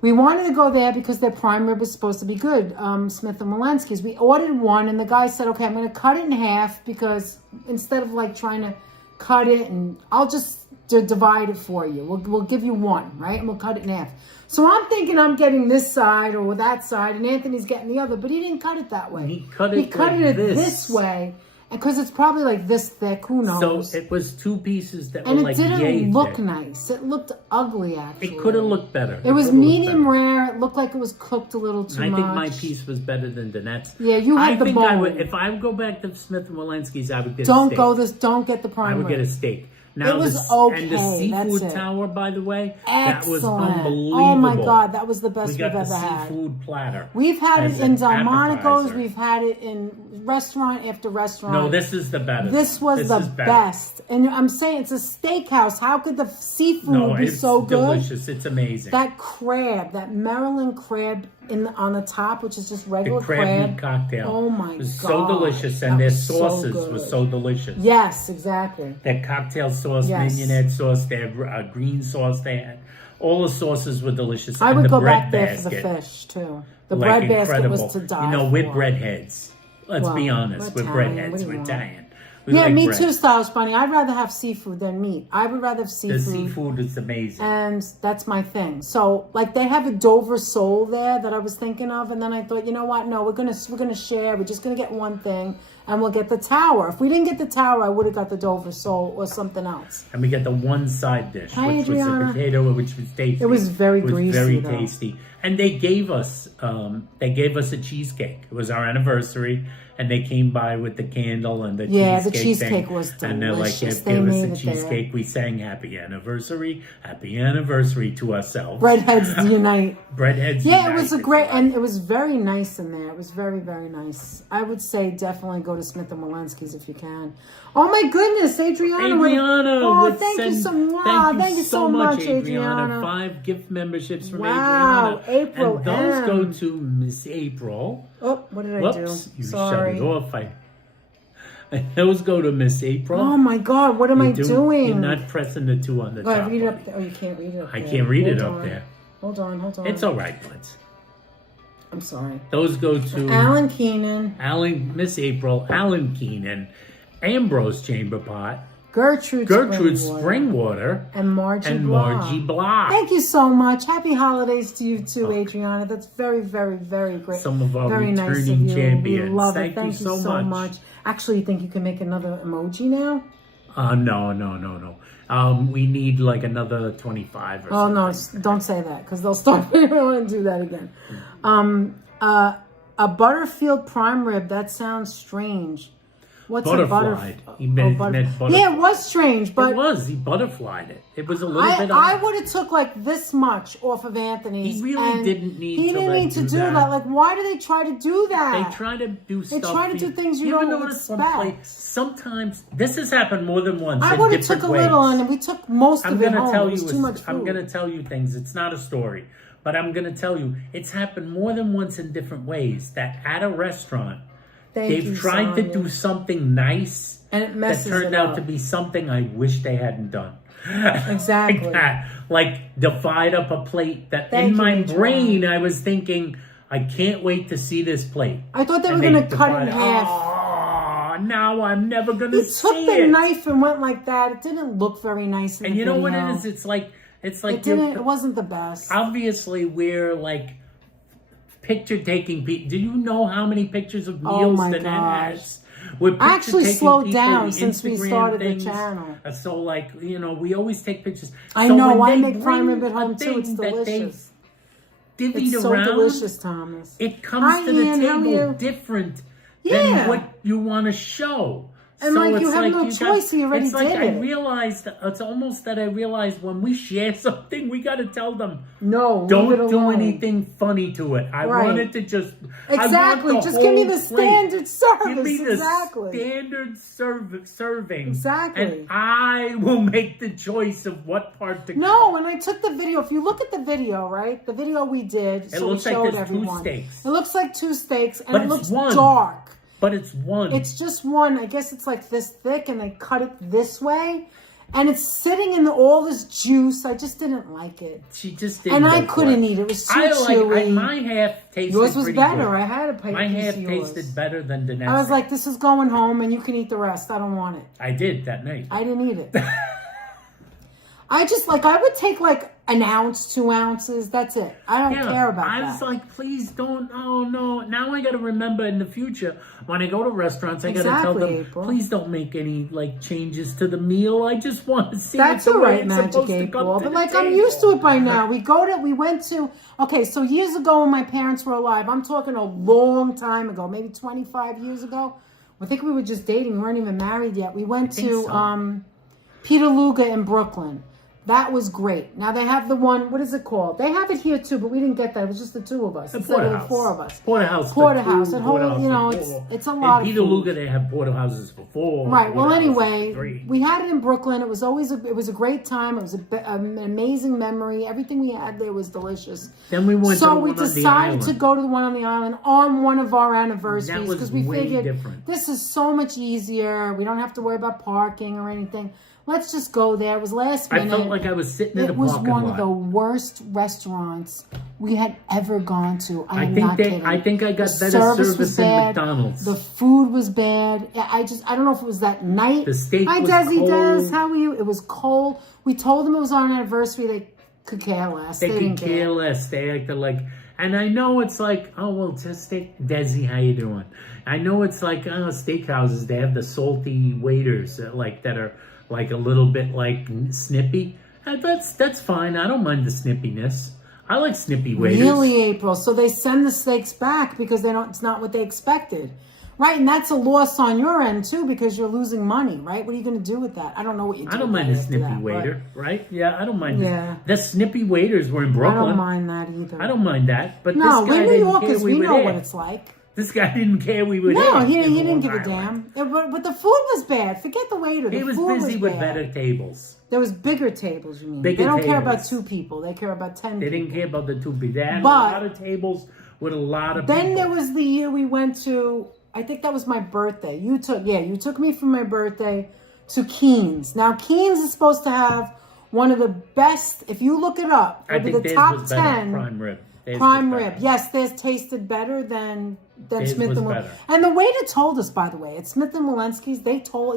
we wanted to go there because their prime rib is supposed to be good. Smith & Walensky's. We ordered one and the guy said, okay, I'm going to cut it in half because instead of like trying to cut it, and I'll just divide it for you. We'll give you one, right? And we'll cut it in half. So I'm thinking I'm getting this side or that side, and Anthony's getting the other, but he didn't cut it that way. He cut it like this way, because it's probably like this thick. Who knows? So it was two pieces that and were like it didn't look thick. Nice. It looked ugly, actually. It could have looked better. It was medium rare. It looked like it was cooked a little too much. I think my piece was better than Danette's. Yeah, you had the bone. If I would go back to Smith and Walensky's, I would get a steak. Don't get the prime rib. I would get a steak. Now, it was okay. And the seafood tower, by the way, excellent. That was unbelievable. Oh my God, that was the best we've ever had. We got the seafood platter. We've had it in Delmonico's. We've had it in restaurant after restaurant. No, this is the best. This was the best. And I'm saying it's a steakhouse. How could the seafood be so good? Delicious. It's amazing. That crab, that Maryland crab on the top, which is just regular the crab meat cocktail. Oh my God. It was so delicious, and their sauces were so delicious. Yes, exactly. Their cocktail sauce, mignonette sauce, their green sauce they had. All the sauces were delicious. I would go back there basket, for the fish, too. The bread basket was to die for. We're breadheads. Let's be honest. We're breadheads. We're Italian. Yeah, me too, Stylish Bunny. I'd rather have seafood than meat. I would rather have seafood. The seafood is amazing. And that's my thing. So, like, they have a Dover sole there that I was thinking of, and then I thought, you know what? No, we're gonna share. We're just gonna get one thing, and we'll get the tower. If we didn't get the tower, I would have got the Dover sole or something else. And we get the one side dish, which was a potato, which was tasty. It was very greasy, very tasty. And they gave us a cheesecake. It was our anniversary. And they came by with the candle and the cheesecake. Yeah, the cheesecake was delicious. And they're like, give us a cheesecake. We sang happy anniversary to ourselves. Breadheads unite. Breadheads unite. Yeah, it was and it was very nice in there. It was very, very nice. I would say definitely go to Smith & Walensky's if you can. Oh my goodness, Adriana. Thank you so much. Thank you so much, Adriana. 5 gift memberships from Adriana. April. And those go to Miss April. Oh, what did I do? You Sorry. shut it off. Those go to Miss April. Oh my God, what am I doing? You're not pressing the 2 on the top. Read it up there. Oh, you can't read it up there. I can't read it up there. Hold on. It's all right, Blitz. I'm sorry. Those go to Alan Keenan. Miss April, Alan Keenan, Ambrose Chamberpot, Gertrude Springwater, and Margie Blah. Thank you so much. Happy holidays to you too, Adriana. That's very, very, very great. Some of our very returning nice champions. We love Thank it. Thank you so much. Actually, you think you can make another emoji now? No. We need like another 25 or something. Oh, no, don't say that because they'll start. We don't want to do that again. A Butterfield prime rib. That sounds strange. What's butterflied. He meant butterflied. Yeah, it was strange, but it was. He butterflied it. It was a little bit. I would have took like this much off of Anthony's. He really didn't need. He didn't need to do that. Like, why do they try to do that? They try to do stuff. They try to do things you don't expect. Sometimes this has happened more than once. I would have took a little, and we took most of it home. It was too much food. I'm going to tell you things. It's not a story, but I'm going to tell you it's happened more than once in different ways. That at a restaurant. They've tried to do something nice, and it messes that turned out to be something I wish they hadn't done. Exactly. Like that. Like divide up a plate that in my brain I was thinking, I can't wait to see this plate. I thought they were going to cut it in half. Oh, now I'm never going to see it. He took the knife and went like that. It didn't look very nice in the video. And you know what it is? It's like it wasn't the best. Obviously, we're like picture taking people. Do you know how many pictures of meals that has? I actually slowed down since we started the channel. So, like, we always take pictures. I know. I make prime rib at home too. It's delicious. It's so delicious, Thomas. It comes to the table different than what you want to show. And so you have no choice. You already did it. I realized, it's almost that I realized when we share something, we got to tell them, no, don't do anything funny to it. I want it to just... Exactly. Just give me the standard service. Give me the standard serving. Exactly. And I will make the choice of what part to... No, when I took the video, if you look at the video, right? The video we did, it looks like there's 2 steaks. It looks like 2 steaks, and it looks dark. But it's one. It's just one. I guess it's like this thick, and they cut it this way. and it's sitting in all this juice. I just didn't like it. She just didn't. And I couldn't eat it. It was too chewy. My half tasted Yours was pretty better. good. I had a piece My half of yours. tasted better than Danette's. I was like, this is going home, and you can eat the rest. I don't want it. I did that night. I didn't eat it. I just I would take an ounce, 2 ounces. That's it. I don't care about that. I was like, please don't. Oh no! Now I got to remember in the future when I go to restaurants, I got to tell them, April. please don't make any changes to the meal. I just want to see. That's it the all way right, it's Magic supposed to 8 come Ball. to But the I'm table. used to it by now. We went to. Okay, so years ago when my parents were alive, I'm talking a long time ago, maybe 25 years ago. I think we were just dating. We weren't even married yet. We went to Peter Luger in Brooklyn. That was great. Now they have the one, what is it called? They have it here too, but we didn't get that. It was just the 2 of us instead of the 4 of us. Porterhouse. Porterhouse. And it's a lot of Peter food. Luger, they have porterhouses for 4. Right. Well, anyway, 3. we had it in Brooklyn. It was always it was a great time. It was an amazing memory. Everything we had there was delicious. Then we went to the one we on the decided to island. go to the one on the island on one of our anniversaries was because we way figured different. this is so much easier. We don't have to worry about parking or anything. Let's just go there. It was last minute. I felt like I was sitting in a It was parking one lot. of the worst restaurants we had ever gone to. I think I got better service was than bad. McDonald's. The food was bad. I don't know if it was that night. The steak Hi, was Desi cold. Des. How are you? It was cold. We told them it was our anniversary. They could care less. They could didn't care less. They acted like, and I know it's like, oh well, just steak. Desi, how you doing? I know it's like steakhouses. They have the salty waiters that are like a little bit snippy. That's fine. I don't mind the snippiness. I like snippy waiters. Really, April? So they send the steaks back because it's not what they expected. Right, and that's a loss on your end too because you're losing money, right? What are you going to do with that? I don't know what you do. I don't mind a snippy waiter, right? Yeah, I don't mind. Yeah. The snippy waiters were in Brooklyn. I don't mind that either. I don't mind that. But no, this guy we're New didn't Yorkers. care We were know there. what it's like. This guy didn't care we were there. No, he didn't Long give a Island. damn. But the food was bad. Forget the waiter. He was busy with better tables. There was bigger tables, you mean? Bigger they don't care tables. about 2 people. They care about 10 They people. didn't care about the 2 people. They had a But lot of tables with a lot of people. Then there was the year we went to, I think that was my birthday. You took me for my birthday to Keen's. Now, Keen's is supposed to have one of the best, if you look it up, I think the theirs top was 10. better. Prime rib. Prime rib. Yes, theirs tasted better than Theirs Smith was and better. And the waiter told us, by the way, at Smith and Walensky's,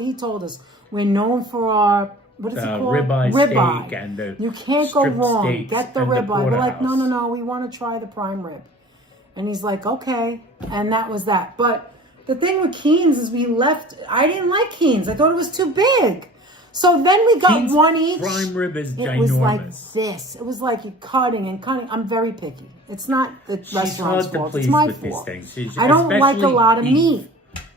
he told us we're known for our, what is it called? Ribeye steak and the you can't go strip wrong. steaks Get the and the ribeye. We're like, porterhouse. no, we want to try the prime rib. And he's like, okay. And that was that. But the thing with Keen's is I didn't like Keen's. I thought it was too big. So then we got Keen's one each. prime rib is ginormous. It was like this. It was like you're cutting and cutting. I'm very picky. It's not the restaurant's hard to fault. please It's my with these fault. things. I don't like a Especially lot of beef. meat.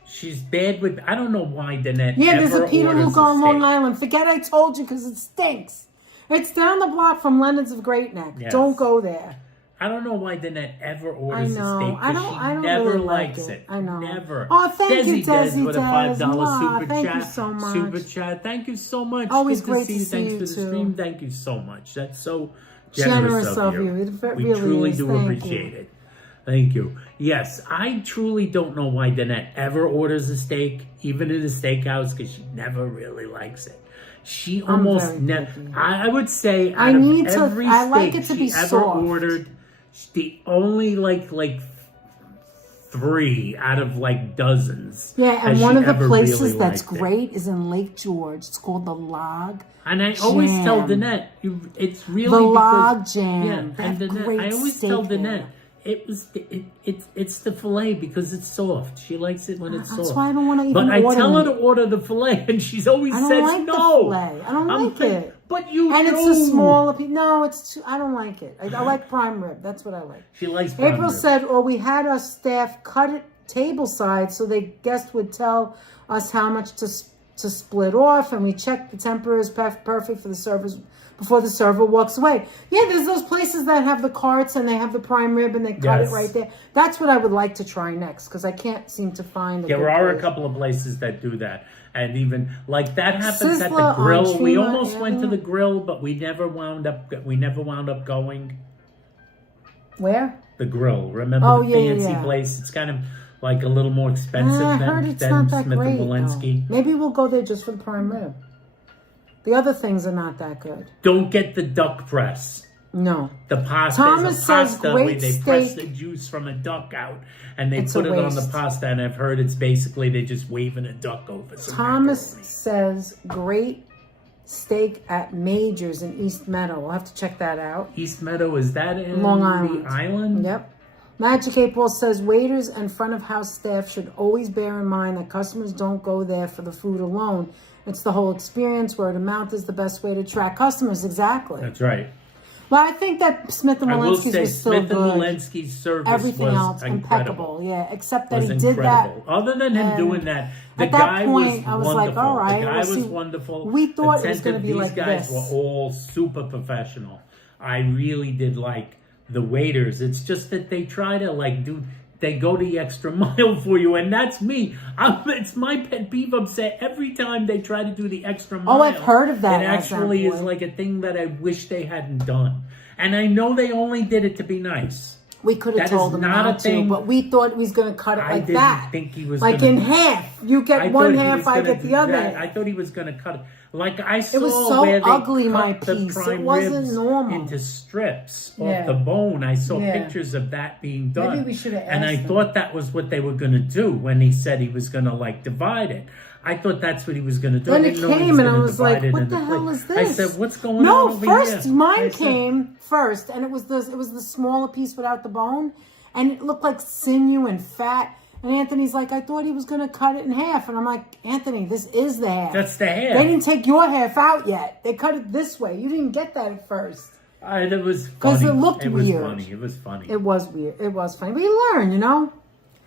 She's bad with. I don't know why Danette. Yeah, there's ever a Peter orders Luger on steak. Long Island. Forget I told you because it stinks. It's down the block from Leonard's of Great Neck. Yes. Don't go there. I don't know why Danette ever orders I know. a steak. I don't never really like likes it. it. I know. Never. Oh, thank you, Desi with a Des. $5 Mwah. super Thank chat. you so much. Super chat. Thank you so much. Always Good great to to see see you. Thanks you for the too. stream. Thank you so much. That's so generous of you. It We really truly is. do Thank appreciate you. it. Thank you. Yes, I truly don't know why Danette ever orders a steak, even in a steakhouse, because she never really likes it. She almost never. I would say out of every I steak like it to she be ever soft. ordered, the only like 3 out of dozens. Yeah, and has one she of the ever places really that's liked it. great is in Lake George. It's called the Log. And I always tell Jam. Danette, it's really The because, Log Jam. Yeah, They and have Danette, great I always steak tell there. Danette, it's the filet because it's soft. She likes it when it's soft. That's why I don't want to even But I order tell her meat. to order the filet, and she's always I don't says like no. the filet. I don't like it. But you And do. it's a smaller piece. No, it's too. I don't like it. I like prime rib. That's what I like. She likes prime April rib. said, or we had our staff cut it table side so the guest would tell us how much to split off, and we checked the temperature is perfect for the servers before the server walks away. Yeah, there's those places that have the carts and they have the prime rib and they cut it right there. That's what I would like to try next because I can't seem to find. There are a couple of places that do that, and even like that happens at the Sizzler on grill. We Tremont almost went to Avenue. the grill, but we never wound up going. Where? The grill. Remember Oh, the yeah, fancy yeah. place? It's kind of like a little more expensive I heard than it's not that Smith great. and Walensky. Maybe we'll go there just for the prime rib. The other things are not that good. Don't get the duck press. No. The pasta Thomas is a says pasta great where they press steak. the juice from a duck out and they It's put a it on the waste. pasta, and I've heard it's basically they're just waving a duck over some Thomas macaroni. says great steak at Major's in East Meadow. We'll have to check that out. East Meadow, is that in Long Island. the island? Yep. Magic 8 Ball says waiters and front of house staff should always bear in mind that customers don't go there for the food alone. It's the whole experience. Word of mouth is the best way to attract customers. Exactly. That's right. Well, I think that Smith and I will Walensky's say was still Smith good. and Walensky's service Everything was else incredible. impeccable. Yeah, except that Was he did that. incredible. Other than him and doing that, the at that guy point, was I was wonderful. like, all right, the guy we'll was see. wonderful. We thought it was Attentive. going to be These like guys this. were all super professional. I really did like the waiters. It's just that they try to they go the extra mile for you, and that's me. It's my pet peeve. Upset every time they try to do the extra mile. Oh, I've heard of that. It actually is like a thing that I wish they hadn't done. And I know they only did it to be nice. We could have That told is him not a not to, thing. but we thought he was going to cut it I like didn't that. think he was like gonna, in half. You get I one thought he half, was I gonna get the do other. that. I thought he was going to cut it. Like I saw was so where they ugly, cut my the piece. It prime wasn't ribs normal. into strips Yeah. off the bone. I saw Yeah. pictures of that being done. Maybe we should have And I asked him. thought that was what they were going to do when he said he was going to divide it. I thought that's what he was going to do. Then I it didn't know he came, and I gonna was divide like, it "What into the hell plate. is this?" I said, "What's going on No, over first here?" mine I said, came first, and it was the smaller piece without the bone, and it looked like sinew and fat. And Anthony's like, "I thought he was going to cut it in half," and I'm like, "Anthony, this is the half. That's the half. They didn't take your half out yet. They cut it this way. You didn't get that at first." It was funny. 'Cause it looked was weird. funny. It was funny. It was weird. It was funny, but you learn, you know.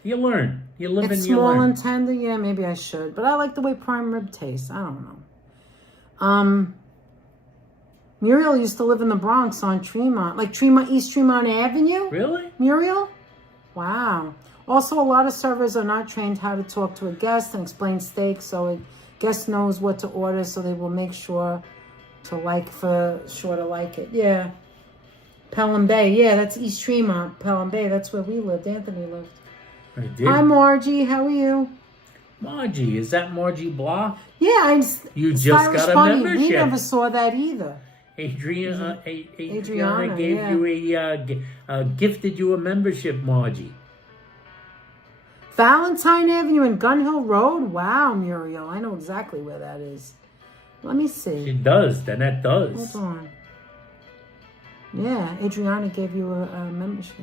You learn. You live It's and you small learn. and tender. Yeah, maybe I should, but I like the way prime rib tastes. I don't know. Muriel used to live in the Bronx on Tremont, East Tremont Avenue. Really? Muriel? Wow. Also, a lot of servers are not trained how to talk to a guest and explain steak, so a guest knows what to order, so they will make sure to like it. Yeah. Pelham Bay. Yeah, that's East Tremont. Pelham Bay. That's where we lived. Anthony lived. I did. Hi, Margie. How are you? Margie, is that Margie Blah? Yeah, You just Irish got a Bunny. membership. We never saw that either. Adriana Adriana, gave yeah. you gifted you a membership, Margie. Valentine Avenue and Gun Hill Road. Wow, Muriel. I know exactly where that is. Let me see. She does. Danette does. Hold on. Yeah, Adriana gave you a membership.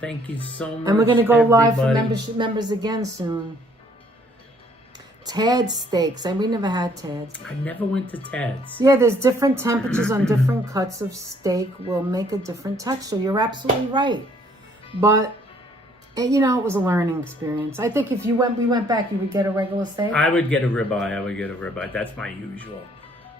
Thank you so much. And we're going to go live for everybody. members again soon. Tad steaks. And we never had Tad's. I never went to Tad's. Yeah, there's different temperatures on different cuts of steak will make a different texture. You're absolutely right. But, it was a learning experience. I think if we went back, you would get a regular steak. I would get a ribeye. That's my usual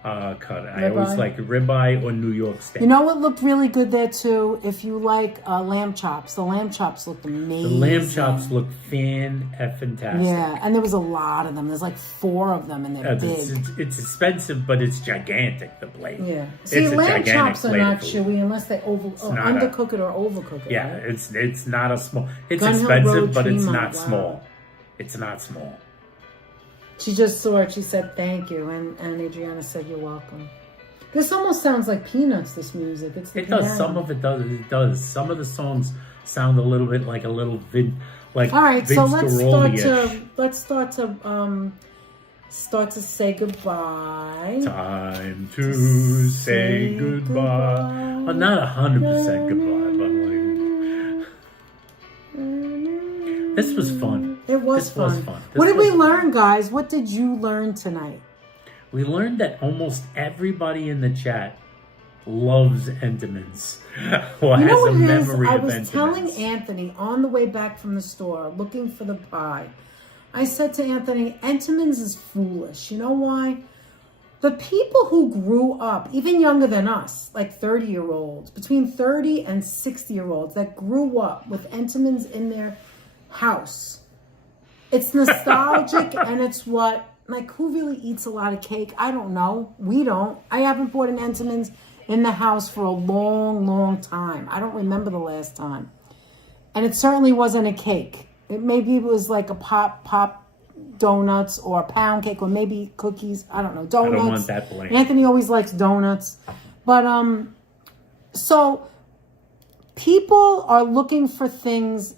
cut. I Ribeye? always like ribeye or New York steak. You know what looked really good there too? If you like lamb chops. The lamb chops looked amazing. The lamb chops look fan-effing-tastic. Yeah, and there was a lot of them. There's like 4 of them, and they're big. It's expensive, but it's gigantic, the plate. Yeah. See, It's a lamb gigantic chops are plate not of food. chewy unless they undercook it or overcook it. Yeah, right? it's not a small. It's Gun Hill expensive, Road, but it's Tremont, not wow. small. It's not small. She just saw it. She said thank you, and Adriana said you're welcome. This almost sounds like Peanuts. This music. It's the It does. piano. Some of it does. It does. Some of the songs sound a little bit like All right, Vince so let's start to say goodbye. Time to say goodbye. Well, not 100% goodbye, but this was fun. It was This fun. was fun. This What did we was learn, guys? What did you learn tonight? We learned that almost everybody in the chat loves Entenmann's or You know has what a it is? memory I of was telling Entenmann's. Anthony on the way back from the store, looking for the pie. I said to Anthony, Entenmann's is foolish. You know why? The people who grew up, even younger than us, like 30-year-olds, between 30 and 60-year-olds that grew up with Entenmann's in their house, it's nostalgic and it's what, who really eats a lot of cake? I don't know. We don't. I haven't bought an Entenmann's in the house for a long, long time. I don't remember the last time. And it certainly wasn't a cake. Maybe it was like a pop donuts or a pound cake or maybe cookies. I don't know, donuts. I don't want that bland. Anthony always likes donuts. But so people are looking for things,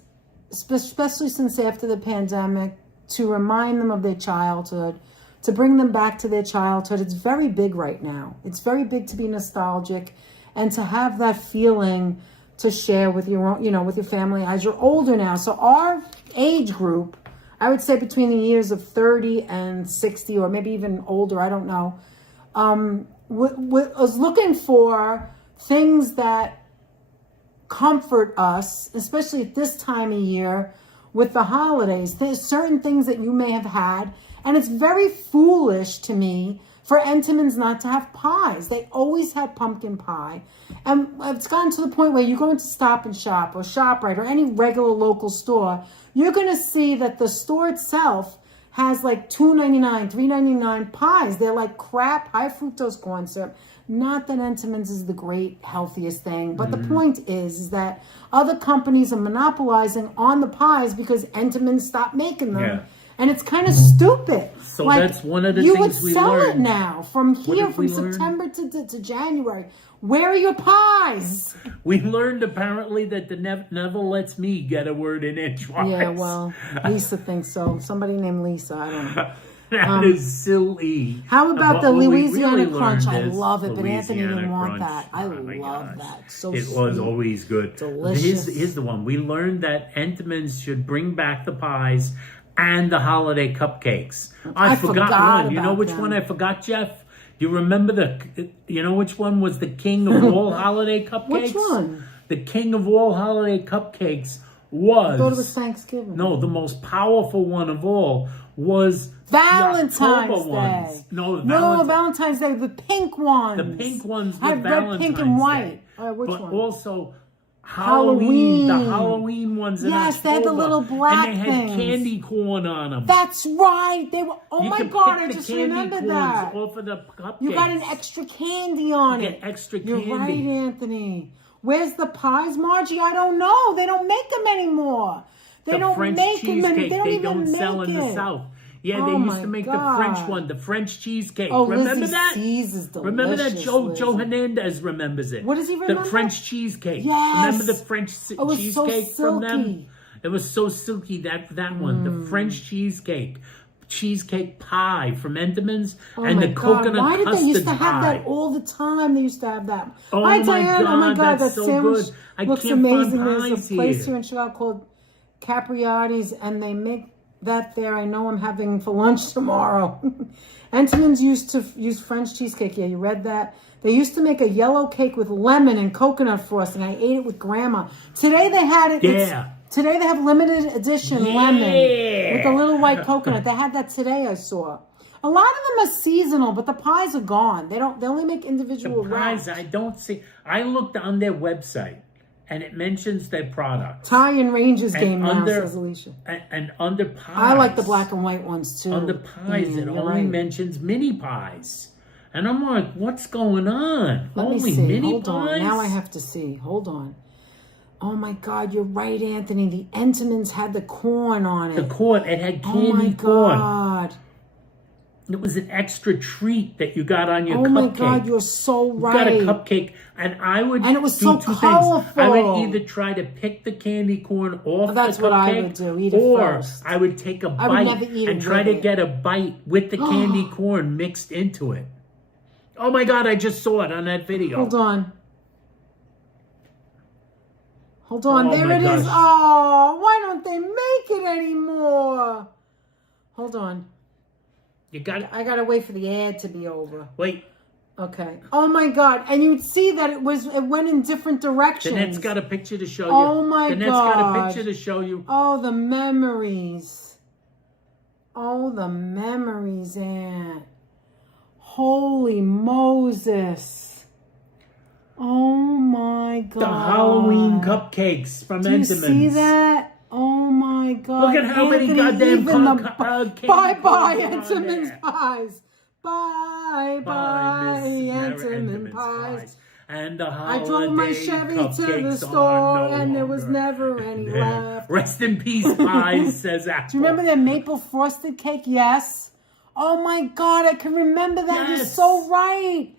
especially since after the pandemic, to remind them of their childhood, to bring them back to their childhood. It's very big right now. It's very big to be nostalgic and to have that feeling to share with your own, with your family as you're older now. So our age group, I would say between the years of 30 and 60, or maybe even older, I don't know, was looking for things that comfort us, especially at this time of year with the holidays. There's certain things that you may have had, and it's very foolish to me for Entenmann's not to have pies. They always had pumpkin pie. And it's gotten to the point where you go into Stop and Shop or ShopRite or any regular local store, you're going to see that the store itself has like $2.99, $3.99 pies. They're like crap, high fructose corn syrup. Not that Entenmann's is the great, healthiest thing. But the point is that other companies are monopolizing on the pies because Entenmann's stopped making them. Yeah. And it's kind of stupid. So that's one of the things we learned. You would sell it now from here, from September to January. Where are your pies? We learned apparently that the never lets me get a word in edgewise. Yeah, well, Lisa thinks so. Somebody named Lisa, I don't know. That is silly. How about the Louisiana Crunch? I is love it, but Anthony didn't Louisiana want Crunch. that. I Oh my love gosh. that. So it sweet. was always good. Delicious. Here's the one. We learned that Entenmann's should bring back the pies and the holiday cupcakes. I forgot one. You know which one I forgot, Jeff? You remember you know which one was the king of all holiday cupcakes? Which one? The king of all holiday cupcakes was... I thought it was Thanksgiving. No, the most powerful one of all was Valentine's Day. Ones. No, Valentine's Day, the pink ones. The pink ones with I had Valentine's red, pink, and white. Day. Which but one? also Halloween. The Halloween ones in Yes, October. they had the little black And they things. had candy corn on them. That's right. They were. Oh You my could God! pick I the just candy remembered corns that. off of the cupcakes. You got an extra candy on You it. get extra You're candy. right, Anthony. Where's the pies, Margie? I don't know. They don't make them anymore. They don't French make them. cheesecake They don't even make sell in the it. South. Yeah, Oh they used my to make God. the French one, the French cheesecake. Oh, remember Lizzie that? C's is delicious. Remember that? Joe Lizzie. Hernandez remembers it. What does he remember? The French cheesecake. Yes. Remember the French Oh, it was so cheesecake from them? silky. It was so silky, that one. The French cheesecake pie from Entenmann's, Oh and my the God. coconut Why did custard they used to have pie. that all the time? They used to have that. Oh Hi, my Diane. Oh my God, God, that that's so sandwich good. I looks can't find amazing. There's pies a place here. here in Chicago called Capriati's, and they make that there. I know I'm having for lunch tomorrow. Entenmann's used to use French cheesecake. Yeah, you read that? They used to make a yellow cake with lemon and coconut frosting. I ate it with Grandma. Today they had it. Yeah. Today they have limited edition lemon with a little white coconut. They had that today, I saw. A lot of them are seasonal, but the pies are gone. They only make individual The pies, wraps. I don't see. I looked on their website, and it mentions their products. Tie and Rangers game now, under- says Alicia. And under pies, I like the black and white ones too. Under pies, Yeah, it you're only right. mentions mini pies, and I'm like, what's going on? Let only me see. mini Hold pies? on. Now I have to see. Hold on. Oh my God, you're right, Anthony. The Entenmann's had the corn on it. The corn, it had Oh candy my corn. God. It was an extra treat that you got on your Oh cupcake. my God, you're so You right. got a cupcake, and I would And it was do so two colorful. things. I would either try to pick the candy corn off That's the what cupcake, I would do, eat it or first. I would take a I bite would never eat and it try with to it. get a bite with the candy corn mixed into it. Oh my God, I just saw it on that video. Hold on. Hold on. Oh There my it is. gosh. Oh, why don't they make it anymore? Hold on. You got I gotta wait for the ad to be over. wait. Okay. Oh my God. And you'd see that it went in different directions. Danette's got a picture to show you. Oh my Danette's got a God. picture to show you. Oh, the memories. Oh, the memories, Aunt. Holy Moses. Oh my God. The Halloween cupcakes from Do you Entenmann's. see that? Oh my God. Look at how many Anthony, goddamn even the candy bye-bye corns are on Entenmann's there. pies. Bye-bye Miss Entenmann Entenmann's pies. And the I holiday drove my Chevy to the cupcakes store are no and there was longer never any there. left. Rest in peace, pies, says Apple. Do you remember the maple frosted cake? Yes. Oh my God, I can remember that. You're Yes. so right.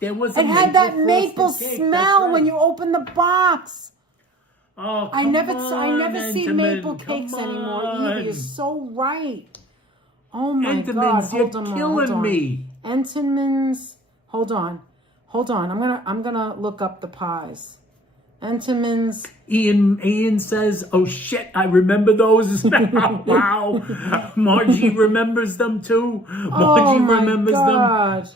There was a It had that frosted maple cake, smell that's right. when you open the box. Oh, I come never on, see Entenmann, maple come cakes anymore either. You're on. so right. Oh my God! Entenmann's, Hold you're on, killing hold on. me. Entenmann's. Hold on. I'm gonna look up the pies. Entenmann's. Ian says, "Oh shit, I remember those." Wow, Margie remembers them too. Margie remembers them. God.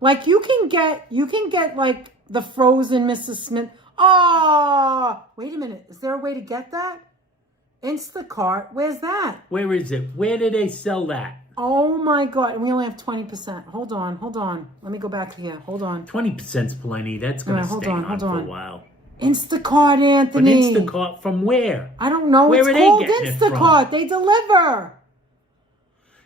Like you can get like the frozen Mrs. Smith. Oh, wait a minute. Is there a way to get that? Instacart. Where's that? Where is it? Where do they sell that? Oh my God. And we only have 20%. Hold on. Let me go back here. Hold on. 20%'s plenty. That's gonna Hold stay on, on hold for a on. while. Instacart, But Anthony. Instacart from where? I don't know. Where It's are they called getting it from? Instacart. They deliver.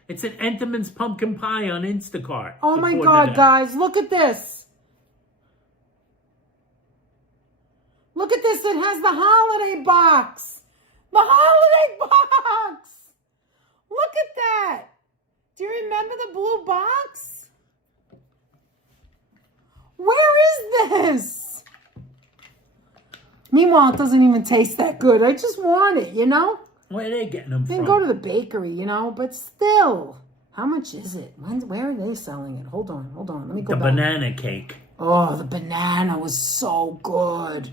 It's an Entenmann's pumpkin pie on Instacart. Oh my according to God, them. guys. Look at this. Look at this. It has the holiday box. The holiday box. Look at that. Do you remember the blue box? Where is this? Meanwhile, it doesn't even taste that good. I just want it, you know? Where are they getting them Then from? go to the bakery, you know? But still, how much is it? Where are they selling it? Hold on. Let me go The back. banana cake. Oh, the banana was so good.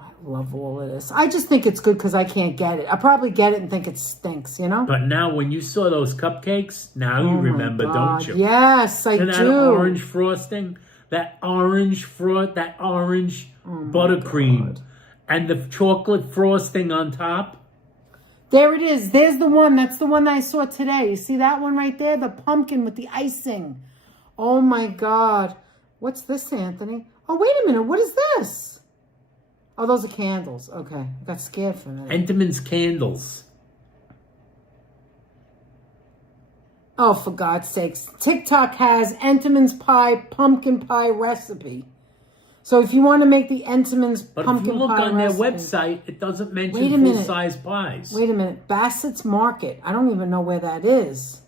I love all of this. I just think it's good because I can't get it. I probably get it and think it stinks, you know? But now when you saw those cupcakes, now you Oh my remember, God. don't you? Yes, I And do. that orange frosting, that orange buttercream, God. and the chocolate frosting on top. There it is. There's the one. That's the one that I saw today. You see that one right there? The pumpkin with the icing. Oh my God. What's this, Anthony? Oh, wait a minute. What is this? Oh, those are candles. Okay. I got scared for a minute. Entenmann's candles. Oh, for God's sakes. TikTok has Entenmann's pie, pumpkin pie recipe. So if you want to make the Entenmann's But pumpkin if you look pie on recipe, their website, it doesn't Wait a mention minute. full-size pies. Wait a minute. Bassett's Market. I don't even know where that is.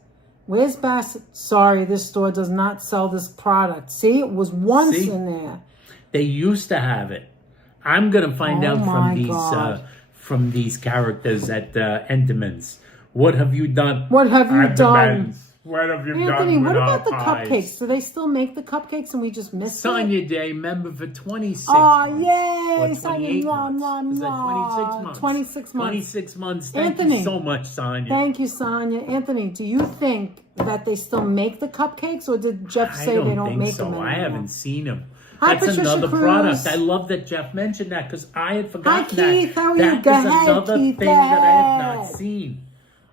Where's Bassett? Sorry, this store does not sell this product. See, it was once See? in there. They used to have it. I'm gonna find Oh out my God. from these characters at Entenmann's. What have you done? What have you done? What have you Anthony, done with what our about the pies? cupcakes? Do they still make the cupcakes and we just missed it? Sonia Day, member for 26 Oh, months. yay! Or Sonia, 28 mwah, months. mwah, Was that 26 mwah. months? 26 months. 26 months. Thank Anthony. you so much, Sonia. Thank you, Sonia. Anthony, do you think that they still make the cupcakes or did Jeff say they don't think make so. them anymore? I haven't seen them. Hi, That's Patricia another Cruz. product. I love that Jeff mentioned that because I had forgotten Keith. that. How are you? That Go is ahead, another Keith. thing Go that I have not ahead. seen.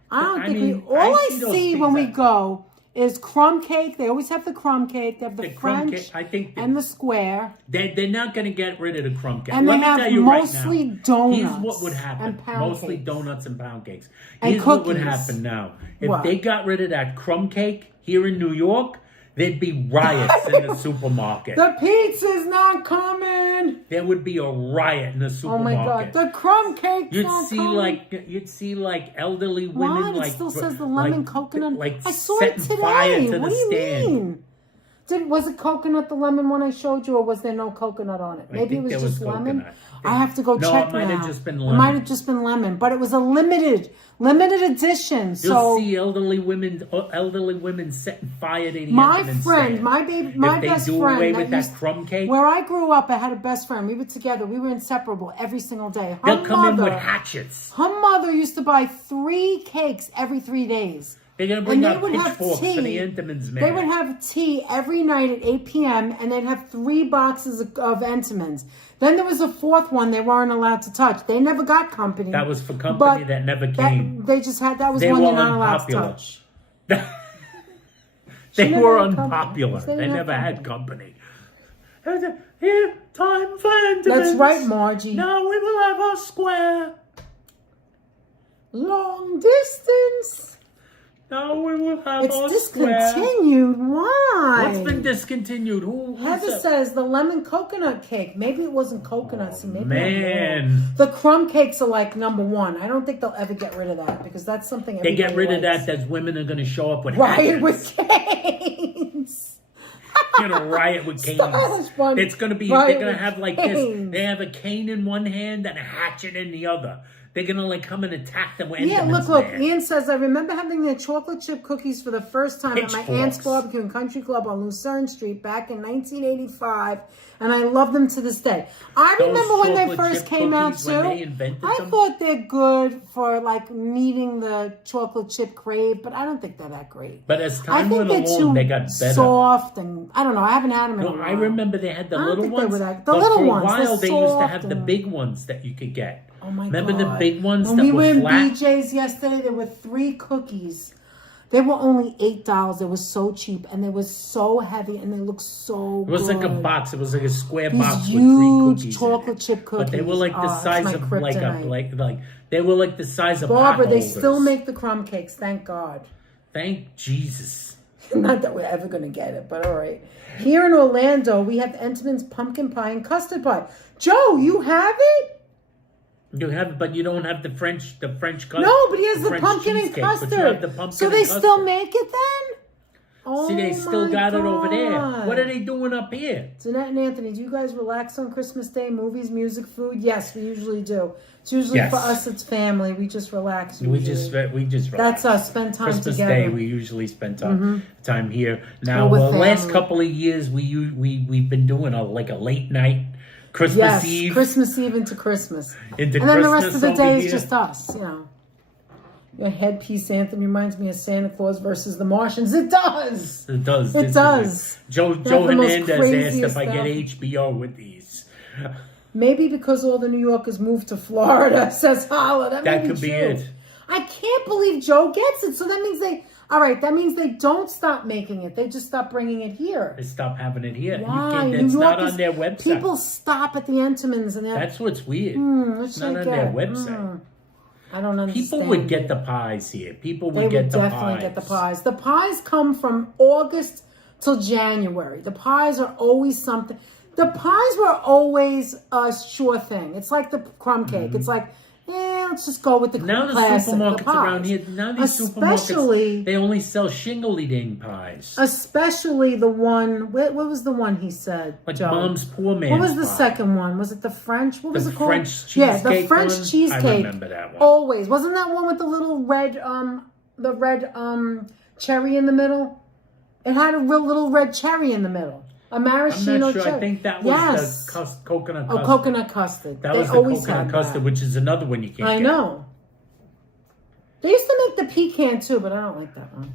I don't I think mean, we... All I see those see things when we that- go is crumb cake. They always have the crumb cake. They have the The crumb French cake, I think and the square. they're not going to get rid of the crumb cake. And Let they me have tell you mostly right now. donuts Here's what would happen. and pound Mostly cakes. donuts and pound cakes. And Here's what would cookies. happen now. If What? they got rid of that crumb cake here in New York, there'd be riots in the supermarket. The pizza's not coming. There would be a riot in the Oh supermarket. my God. The crumb cake's not coming. You'd see like elderly women What? like It still says the lemon coconut. like I saw it setting fire today. to What the do you stand. mean? Was it coconut, the lemon one I showed you, or was there no coconut on it? I Maybe it think was there just was lemon. coconut. I have to go No, check it might have now. just been It lemon. might have just been lemon, but it was a limited edition. You'll So see elderly women setting fire to the my Entenmann's friend, stand. my If they best do friend, away that with that used- crumb cake, where I grew up, I had a best friend. We were together. We were inseparable every single day. they'll come in with hatchets. Her mother used to buy 3 cakes every 3 days. They're gonna bring And they out would have pitchforks for the tea. Entenmann's man. They would have tea every night at 8 p.m. and they'd have 3 boxes of Entenmann's. Then there was a 4th one they weren't allowed to touch. They never got company. That was for company that never came. They just had, that was They one were they're not allowed to unpopular. touch. They never were had company. unpopular. They They didn't have never had company. Here, time for Entenmann's. That's right, Margie. Now we will have our square. Long distance. No, we will have It's our square. discontinued. Why? What's been discontinued? Heather says the lemon coconut cake. Maybe it wasn't coconut. See, maybe Man. I'm wrong. The crumb cakes are like #1. I don't think they'll ever get rid of that because that's something They get rid likes. of that. That's women are going to show up with riot hatchets. with canes. You're going to riot with canes. Stylish one. It's going to be, Riot they're going with to have like canes. this. They have a cane in one hand and a hatchet in the other. They're going to like come and attack them. Yeah, look. Ian says, I remember having their chocolate chip cookies for the first time at my aunt's barbecue and country club on Lucerne Street back in 1985, and I love them to this day. I remember when they first came out too. I thought they're good for like meeting the chocolate chip crave, but I don't think they're that great. But as time went along, they got better. Soft and I don't know. I haven't had them in a while. I remember they had the little ones. The little ones. For a while, they used to have the big ones that you could get. Oh my Remember God. the big ones when that we were were in flat? BJ's yesterday, there were 3 cookies. They were only $8. They were so cheap, and they were so heavy, and they looked so good. It was like a box. It was like a square These box with 3 huge cookies. chocolate chip cookies. But they were like the size of like they were like the size of Barbara, pot they holders. still make the crumb cakes. Thank God. Thank Jesus. Not that we're ever going to get it, but all right. Here in Orlando, we have Entenmann's pumpkin pie and custard pie. Joe, you have it? You have, but you don't have the French custard. No, but he has the French pumpkin and cheesecake, but you custard. have the pumpkin So they and still custard. make it then? Oh, See, they still my got it over there. God. What are they doing up here? Jeanette and Anthony, do you guys relax on Christmas Day? Movies, music, food? Yes, we usually do. It's usually for us, it's family. We just relax. We just relax. That's us. Spend time Christmas together. Day, we usually spend time here. Now, Or with last family. couple of years, we've been doing a late night Christmas Eve. Christmas Eve into Christmas. Into and then the Christmas rest of the over day is here. just us, you know. Your headpiece, Anthony, reminds me of Santa Claus versus the Martians. It does. It does. It does. Joe the most Hernandez asked craziest if I get stuff. HBO with these. Maybe because all the New Yorkers moved to Florida, says Holla. That may could be it. I can't believe Joe gets it. So that means that means they don't stop making it. They just stop bringing it here. They stop having it here. Why? It's not on their website. People stop at the Entenmann's and That's what's weird. It's not on their website. I don't understand. People would get the pies here. People would They get would the definitely pies. get the pies. The pies come from August till January. The pies are always something. The pies were always a sure thing. It's like the crumb cake. It's like, let's just go with the Now the classic, supermarkets the pies. around here, supermarkets, they only sell shingle-ding pies. Especially the one, what was the one he said, Like Joe? Mom's Poor Man's What was the pie. second one? Was it the French? What was The it called? French Yeah, the cheesecake French one? cheesecake. I remember that one. Always. Wasn't that one with the little red, cherry in the middle? It had a real little red cherry in the middle. A maraschino I'm not sure. cherry. I think that was the coconut custard. Oh, coconut custard. That they was the always coconut had custard, that. which is another one you can't I get. know. They used to make the pecan too, but I don't like that one.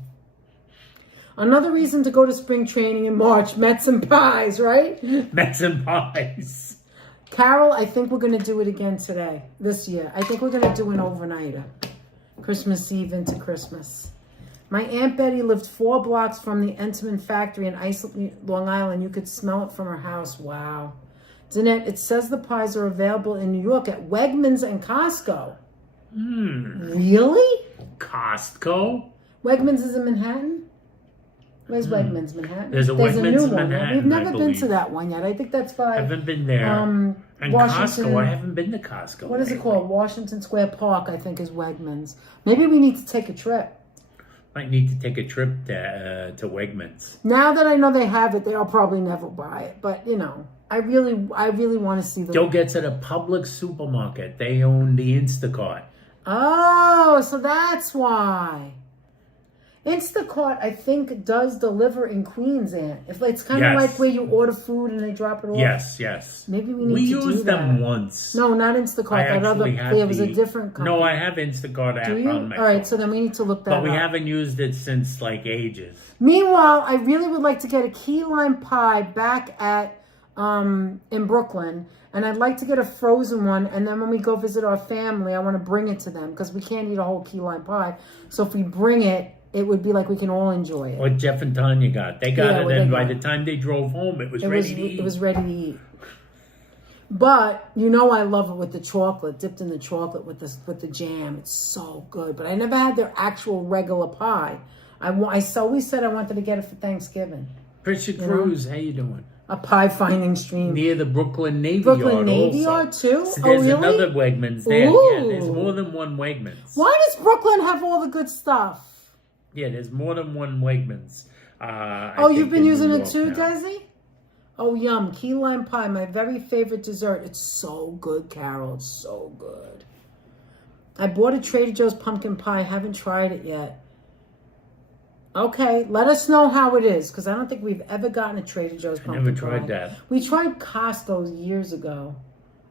Another reason to go to spring training in March, Mets and pies, right? Mets and pies. Carol, I think we're going to do it again this year. I think we're going to do an overnighter. Christmas Eve into Christmas. My Aunt Betty lived 4 blocks from the Entenmann factory in Islip, Long Island. You could smell it from her house. Wow. Danette, it says the pies are available in New York at Wegmans and Costco. Really? Costco? Wegmans is in Manhattan? Where's Wegmans, Manhattan? There's a Wegmans new in one. Manhattan, We've never I been believe. to that one yet. I think that's by... I haven't been there. And Washington, Costco, I haven't been to Costco. What is it lately. called? Washington Square Park, I think, is Wegmans. Maybe we need to take a trip. Might need to take a trip to Wegmans. Now that I know they have it, they'll probably never buy it. But, you know, I really want to see the... Joe gets at a public supermarket. They own the Instacart. Oh, so that's why. Instacart, I think, does deliver in Queens, Aunt. If it's kind of Yes. like where you order food and they drop it off. Yes. Maybe we need to do used them that. once. No, not Instacart. That other, it was a different company. No, I have Instacart app Do you? on my All right, phone. so then we need to look that up. But we haven't used it since like ages. Meanwhile, I really would like to get a key lime pie back at in Brooklyn, and I'd like to get a frozen one. And then when we go visit our family, I want to bring it to them because we can't eat a whole key lime pie. So if we bring it, it would be like we can all enjoy it. What Jeff and Tanya got. They got Yeah, it, what and they by got. the time they drove home, it was ready to eat. It was ready to eat. But you know I love it with the chocolate, dipped in the chocolate with the jam. It's so good. But I never had their actual regular pie. I always said I wanted to get it for Thanksgiving. Patricia Cruz, how you doing? A pie finding stream. Near the Brooklyn Navy Brooklyn Yard Navy also. Yard too? So Oh, there's really? another Wegmans there. Ooh. Yeah, there's more than one Wegmans. Why does Brooklyn have all the good stuff? Yeah, there's more than one Wegmans. You've been using it too, now. Desi? Oh, yum. Key lime pie, my very favorite dessert. It's so good, Carol. It's so good. I bought a Trader Joe's pumpkin pie. Haven't tried it yet. Okay, let us know how it is, because I don't think we've ever gotten a Trader Joe's pumpkin pie. Never tried that. We tried Costco's years ago.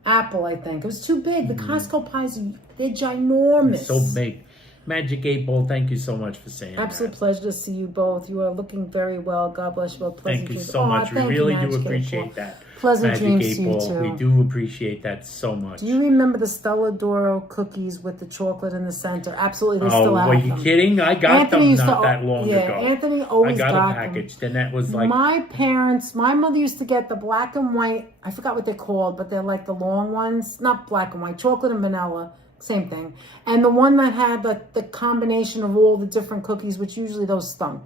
Apple, I think. It was too big. The Costco pies, they're ginormous. It's so big. Magic 8 Ball, thank you so much for saying Absolute that. pleasure to see you both. You are looking very well. God bless you. Thank you so much. We really do appreciate that. Pleasant Magic dreams 8 to you Ball. too. We do appreciate that so much. Do you remember the Stella Doro cookies with the chocolate in the center? Absolutely, they still have were them. you kidding? I got Anthony them used not to- that long yeah, ago. Anthony always I got got a package. Then that was like my mother used to get the black and white, I forgot what they're called, but they're like the long ones. Not black and white, chocolate and vanilla, same thing. And the one that had the combination of all the different cookies, which usually those stunk.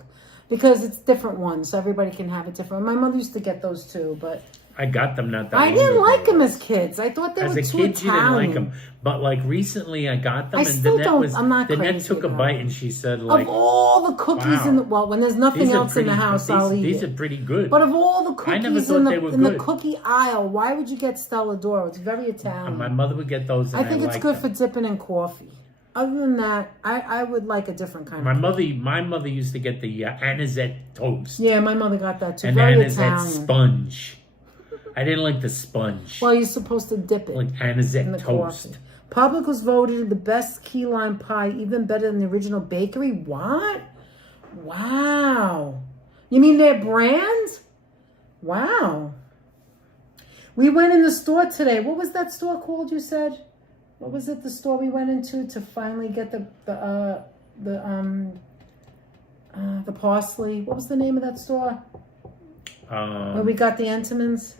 Because it's different ones, so everybody can have it different. My mother used to get those too, but I got them not that I long didn't ago. like them as kids. I thought they As were a too kid, you didn't Italian. like them. But like recently, I got them, I and still Danette don't- I'm not Danette crazy took a about bite, it. and she said, like, Of all the cookies wow. in the when there's nothing these are else in the pretty- house, these, I'll eat These it. are pretty good. But of all the I never cookies thought in they were the good. cookie aisle, why would you get Stella Doro? It's very Italian. My mother would get those, and I think it's liked good them. for dipping in coffee. Other than that, I would like a different kind My of mother used to get the anisette toast. Yeah, my mother got that too. And Very anisette Italian. sponge. I didn't like the sponge. Well, you're supposed to dip it Like in anisette the toast. coffee. Public was voted the best key lime pie, even better than the original bakery. What? Wow. You mean their brand? Wow. We went in the store today. What was that store called, you said? What was it, the store we went into to finally get the parsley? What was the name of that store? Where we got the Entenmann's?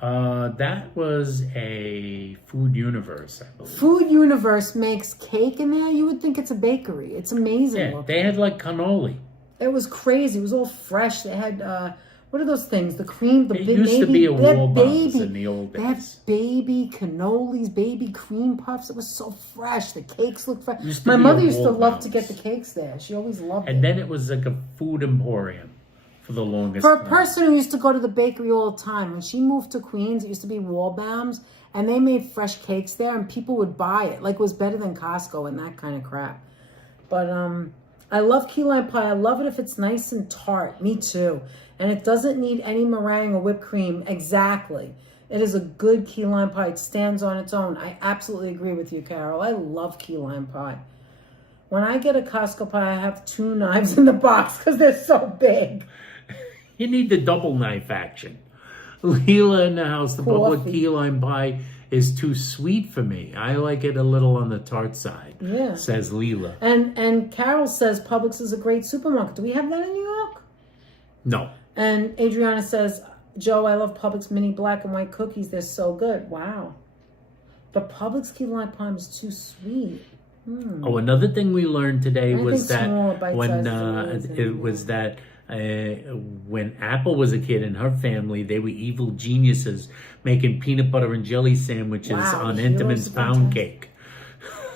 That was a Food Universe, I believe. Food Universe makes cake in there. You would think it's a bakery. It's amazing. Yeah, looking. they had like cannoli. It was crazy. It was all fresh. They had what are those things? The cream, the It big used to be a they had Waldbaum's in the old They had days. baby cannolis, baby cream puffs. It was so fresh. The cakes looked fresh. Used to My be mother a used to love to Waldbaum's. get the cakes there. She always loved And it. then it was like a food emporium for the longest For a time. person who used to go to the bakery all the time, when she moved to Queens, it used to be Waldbaum's, and they made fresh cakes there, and people would buy it. Like, it was better than Costco and that kind of crap. But I love key lime pie. I love it if it's nice and tart. Me too. And it doesn't need any meringue or whipped cream. Exactly. It is a good key lime pie. It stands on its own. I absolutely agree with you, Carol. I love key lime pie. When I get a Costco pie, I have 2 knives in the box because they're so big. You need the double knife action. Leela in the house, the public Coffee. key lime pie is too sweet for me. I like it a little on the tart side, Yeah. says Leela. And Carol says Publix is a great supermarket. Do we have that in New York? No. And Adriana says, Joe, I love Publix mini black and white cookies. They're so good. Wow. But Publix key lime pie is too sweet. Oh, another thing we learned today I was think that smaller bite when sizes are amazing. it was that when Apple was a kid and her family, they were evil geniuses making peanut butter and jelly sandwiches Wow, on heroes Entenmann's of pound Entenmann's. cake.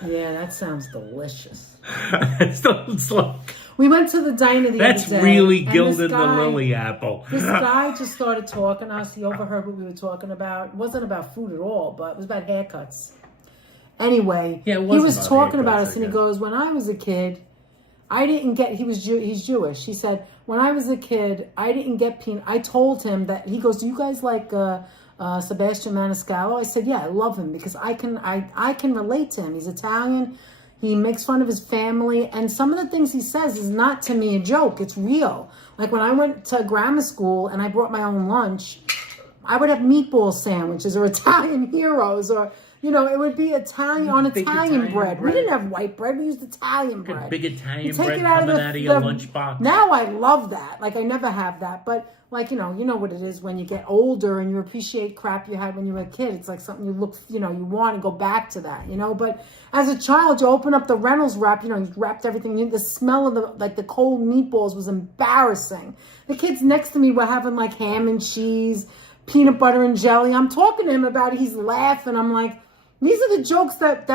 Yeah, that sounds delicious. That sounds like We went to the diner the that's other day. really and gilding this the guy- lily apple. This guy just started talking to us. He overheard what we were talking about. It wasn't about food at all, but it was about haircuts. Anyway, Yeah, it he was was about talking haircuts, about I us, and he guess. goes, "When I was a kid, I didn't get." He's Jewish. He said, "When I was a kid, I didn't get peanut." I told him that. He goes, "Do you guys like Sebastian Maniscalco?" I said, "Yeah, I love him because I can relate to him. He's Italian." He makes fun of his family, and some of the things he says is not to me a joke. It's real. Like when I went to grammar school and I brought my own lunch, I would have meatball sandwiches or Italian heroes or You know, it would be Italian on Big Italian Italian bread. We bread. didn't have white bread. We used Italian bread. Big Italian You take bread it out coming of out of your lunchbox. Now I love that. Like I never have that, but like you know what it is when you get older and you appreciate crap you had when you were a kid. It's like something you you want to go back to that, you know. But as a child, you open up the Reynolds wrap, you know, you wrapped everything. The smell of the cold meatballs was embarrassing. The kids next to me were having like ham and cheese, peanut butter and jelly. I'm talking to him about it. He's laughing. I'm like, these are the jokes that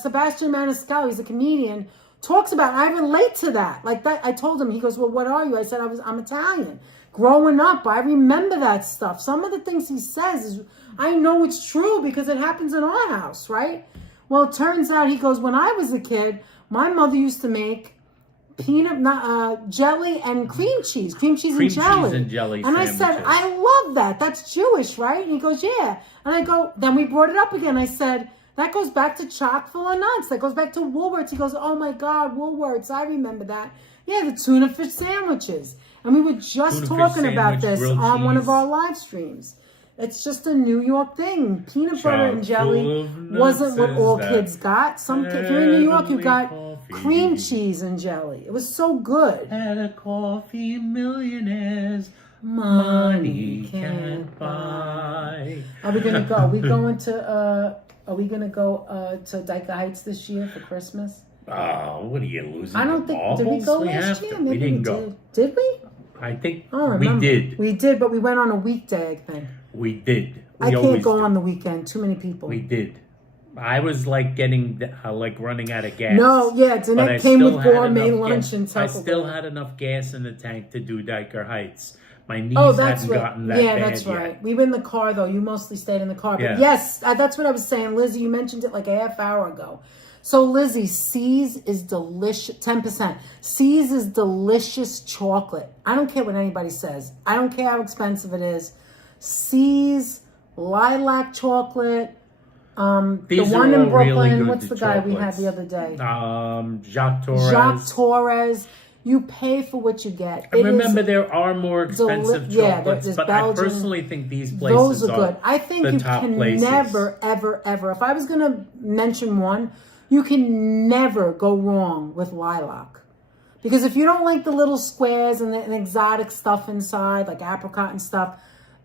Sebastian Maniscalco, he's a comedian, talks about. I relate to that. Like that, I told him. He goes, "Well, what are you?" I said, "I'm Italian. Growing up, I remember that stuff. Some of the things he says is, I know it's true because it happens in our house, right?" Well, it turns out, he goes, when I was a kid, my mother used to make jelly and cream cheese and jelly. And I said, I love that. That's Jewish, right? And he goes, yeah. And I go, then we brought it up again. I said, that goes back to chock full of nuts. That goes back to Woolworths. He goes, oh my God, Woolworths. I remember that. Yeah, the tuna fish sandwiches. And we were just talking about this on one of our live streams. It's just a New York thing. Peanut butter and jelly wasn't what all kids got. If you're in New York, you got cream cheese and jelly. It was so good. At a coffee millionaires money can't buy. Are we gonna go? Are we going to Dyker Heights this year for Christmas? Oh, what are you losing? I don't think. Did we go last year? Maybe we didn't go. Did we? I think we did. We did, but we went on a weekday, I think. We did. I can't go on the weekend. Too many people. We did. I was like running out of gas. No, yeah, Danette came with gourmet lunch and stuff. I still had enough gas in the tank to do Dyker Heights. My knees hadn't gotten that bad yet. Yeah, that's right. We were in the car, though. You mostly stayed in the car. But yes, that's what I was saying. Lizzie, you mentioned it like a half hour ago. So, Lizzie, C's is delicious. 10%. C's is delicious chocolate. I don't care what anybody says. I don't care how expensive it is. C's, lilac chocolate. The one in Brooklyn. Really what's the guy we had the other day? Jacques Torres. Jacques Torres. You pay for what you get. I remember there are more expensive chocolates, but Belgian, I personally think these places those are good. I think you can never, ever, ever. If I was going to mention one, you can never go wrong with lilac. Because if you don't like the little squares and the exotic stuff inside, like apricot and stuff,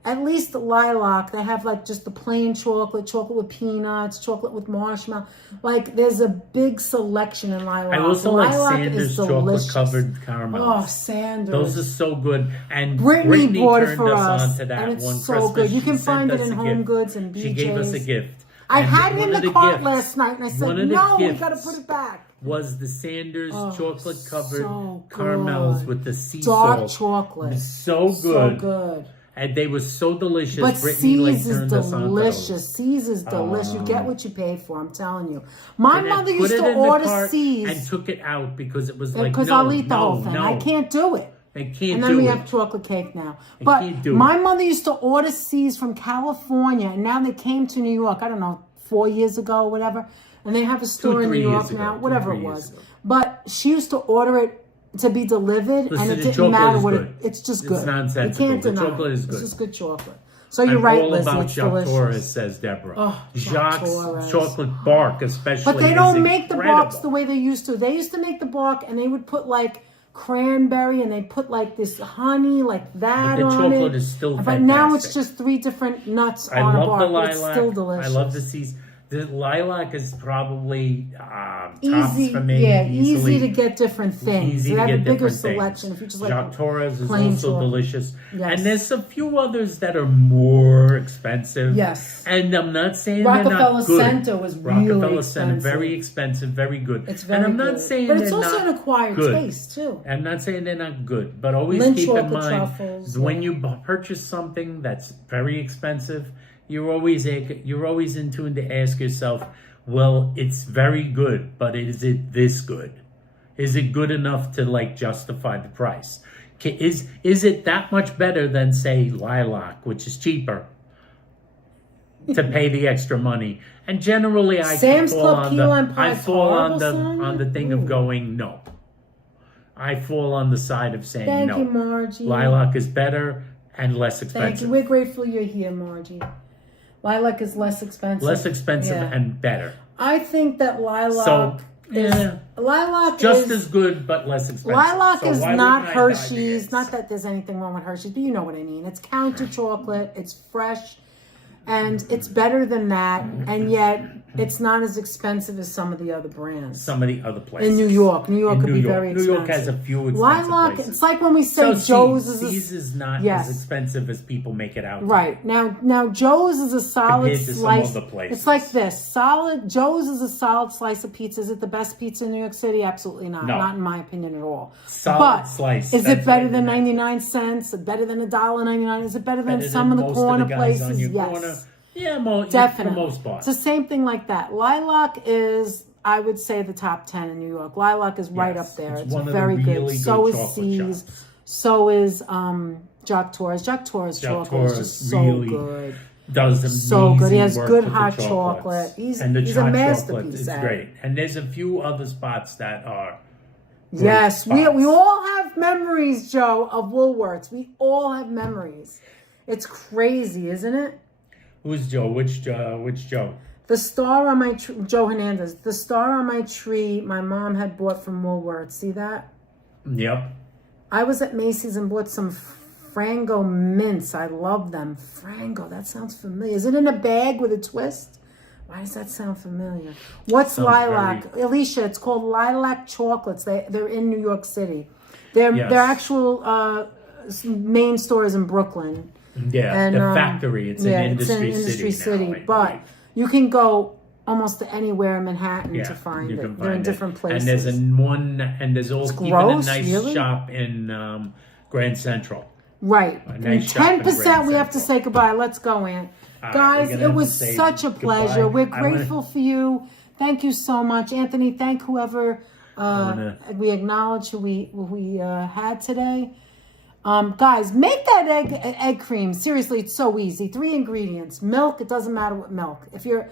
at least the lilac, they have like just the plain chocolate with peanuts, chocolate with marshmallow. Like there's a big selection in lilac. I also like Sanders chocolate-covered caramels. Oh, Sanders. Those are so good. And Brittany bought it turned for us us, onto that and it's one so Christmas. good. You can She find sent it us in a Home gift. Goods and BJ's. She gave us a gift. I had it one in of the cart last night, and I said, no, we got to put it back. Was the Sanders chocolate-covered caramels with the sea dark salt. chocolate. So good. So good. And they were so delicious. But Brittany, C's is delicious. C's is delicious. You get what you pay for, I'm telling you. My mother used to order C's. And took it out because it was like, because I'll eat the whole thing. I can't do it. I can't do it. And then we have chocolate cake now. But my mother used to order C's from California, and now they came to New York, I don't know, 4 years ago or whatever. And they have a store in New York now, whatever it was. But she used to order it to be delivered, and it didn't matter what it's just good. It's nonsensical. You can't deny the chocolate is good. It's just good chocolate. So you're right, Liz. All about Jacques Torres, says Deborah. Jacques chocolate bark, especially. But they don't make the barks the way they used to. They used to make the bark, and they would put like cranberry, and they put like this honey, like that on it. The chocolate is still fantastic. But now it's just 3 different nuts on a bark. I love the lilac. It's still delicious. I love the seeds. The lilac is probably tops for me. Yeah, easy to get different things. Easy they to have get a bigger different selection. things. If you just like Jacques Torres is also delicious. Yes. And there's a few others that are more expensive. Yes. And I'm not saying they're not good. Rockefeller Center was really Rockefeller expensive. Center, very expensive, very good. It's very good. And I'm not saying but it's they're also not an acquired good. taste, too. I'm not saying they're not good, but always Lynch keep in mind truffles, when you purchase something that's very expensive, you're always in tune to ask yourself, well, it's very good, but is it this good? Is it good enough to like justify the price? Is it that much better than say lilac, which is cheaper, to pay the extra money? And generally, I fall on the thing of going no. I fall on the side of saying no. Thank you, Margie. Lilac is better and less expensive. Thank you. We're grateful you're here, Margie. Lilac is less expensive. Less expensive and better. I think that lilac So, lilac just is, as good, but less expensive. Lilac So is why not wouldn't I buy Hershey's. these? Not that there's anything wrong with Hershey's, but you know what I mean. It's counter chocolate. It's fresh. And it's better than that. And yet, it's not as expensive as some of the other brands. Some of the other places. In New York. New York could be very expensive. New York has a few expensive Lilac, places. it's like when we say So Joe's See's is not as expensive as people make it out to be. Right. Now Joe's is a solid Compared to some slice. other places. It's like this. Joe's is a solid slice of pizza. Is it the best pizza in New York City? Absolutely not. No. Not in my opinion at all. Solid slice. Is it better than right. 99 cents? Better than $1.99? Is it better than some than of the most corner guys on places? your Yes. corner? Yeah, Definitely. for the most part. It's the same thing like that. Lilac is, I would say, the top 10 in New York. Lilac is right up there. It's one of very the really good. So is chocolate See's. shops. So is Jack Torres. Jack Torres chocolate is just so really good. Does amazing So good. He has work good with the hot chocolates. chocolate. He's and the a hot masterpiece chocolate is at it. great. And there's a few other spots that are great Yes, spots. we all have memories, Joe, of Woolworths. We all have memories. It's crazy, isn't it? Who's Joe? Which Joe? The star on my tree, Joe Hernandez. The star on my tree, my mom had bought from Woolworths. See that? Yep. I was at Macy's and bought some Frango mints. I love them. Frango, that sounds familiar. Is it in a bag with a twist? Why does that sound familiar? What's Sounds lilac? Alicia, it's called Lilac Chocolates. They're in New York City. Their actual main store is in Brooklyn. Yeah, And, the factory. It's in Industry City now, but you can go almost to anywhere in Manhattan to find you it. can They're in find different it. places. And there's also even a gross, nice really? shop in Grand Central. Right. A And nice shop in 10% Grand we have to Central. say goodbye. Let's go, Aunt. right, Guys, we're gonna it have was to say such a goodbye. pleasure. We're I wanna- grateful for you. Thank you so much. Anthony, thank whoever we acknowledge who we had today. Guys, make that egg cream. Seriously, it's so easy. 3 ingredients. Milk, it doesn't matter what milk. If you're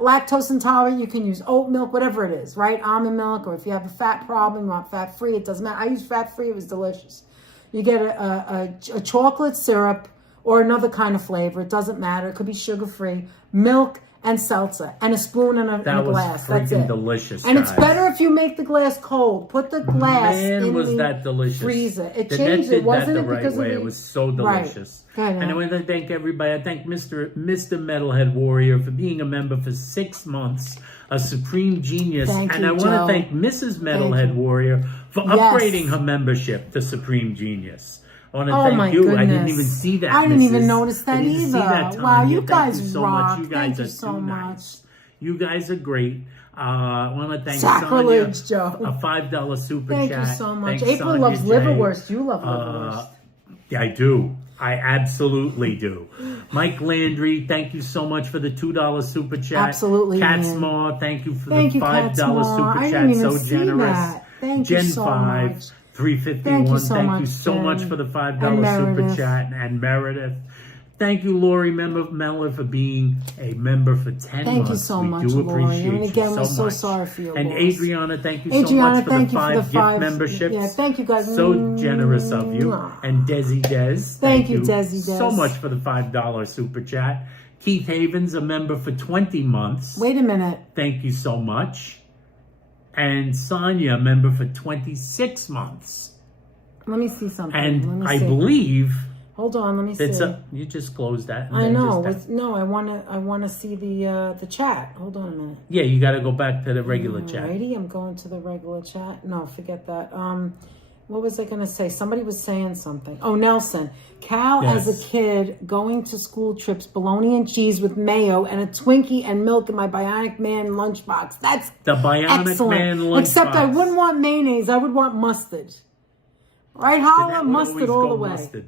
lactose intolerant, you can use oat milk, whatever it is, right? Almond milk, or if you have a fat problem, you want fat-free, it doesn't matter. I use fat-free, it was delicious. You get a chocolate syrup or another kind of flavor. It doesn't matter. It could be sugar-free. Milk and seltzer and a spoon and a glass. That's it. Delicious. And it's guys. better if you make the glass cold. Put the glass in was the that delicious. freezer. It Danette changed did it, wasn't that it? the right Because way. of It was so delicious. Right. And I want to thank everybody. I thank Mr. Metalhead Warrior for being a member for 6 months, a supreme genius. Thank and you, I want Joe. to thank Mrs. Metalhead Warrior for upgrading her membership to Supreme Genius. I want to thank you. Goodness. I didn't even see that. I didn't even notice that I didn't see either. that, Wow, Tanya. you Thank guys you so rock. much. You guys Thank you are so too much. nice. You guys are great. I want to thank Sacrilege, Sonia, Joe. a $5 super Thank chat. you so much. Thanks, April Sonia loves J. liverwurst. You love liverwurst. Yeah, I do. I absolutely do. Mike Landry, thank you so much for the $2 super chat. Absolutely, Catsmore, thank you for Thank the you, $5 Catsmore. super I chat. didn't even So see generous. that. Thank Gen you so 5, much. 351. Thank you so Thank much, you so Jen. much for the $5 And super Meredith. chat. And Meredith. Thank you, Lori Mellor, for being a member for 10 months. Thank you so much, We do Lori. appreciate And again, you we're so so much. sorry for your And loss. Adriana, thank you so Adriana, much for thank the you for 5 the gift 5 memberships. Yeah, thank you guys. So generous of you. And Desi Des. Thank you, Desi Des. so much for the $5 super chat. Keith Havens, a member for 20 months. Wait a minute. Thank you so much. And Sonia, a member for 26 months. Let me see something. And Let me I see. believe Hold on, let me see. you just closed that. And I then know. just- No, I wanna see the chat. Hold on a minute. yeah, you got to go back to the regular chat. Alrighty, I'm going to the regular chat. No, forget that. What was I gonna say? Somebody was saying something. Oh, Nelson. Cal, Yes. as a kid, going to school trips, bologna and cheese with mayo and a Twinkie and milk in my Bionic Man lunchbox. That's The Bionic excellent. Man lunchbox. Except I wouldn't want mayonnaise. I would want mustard. Right, Holla? That would Mustard always all go the way. mustard.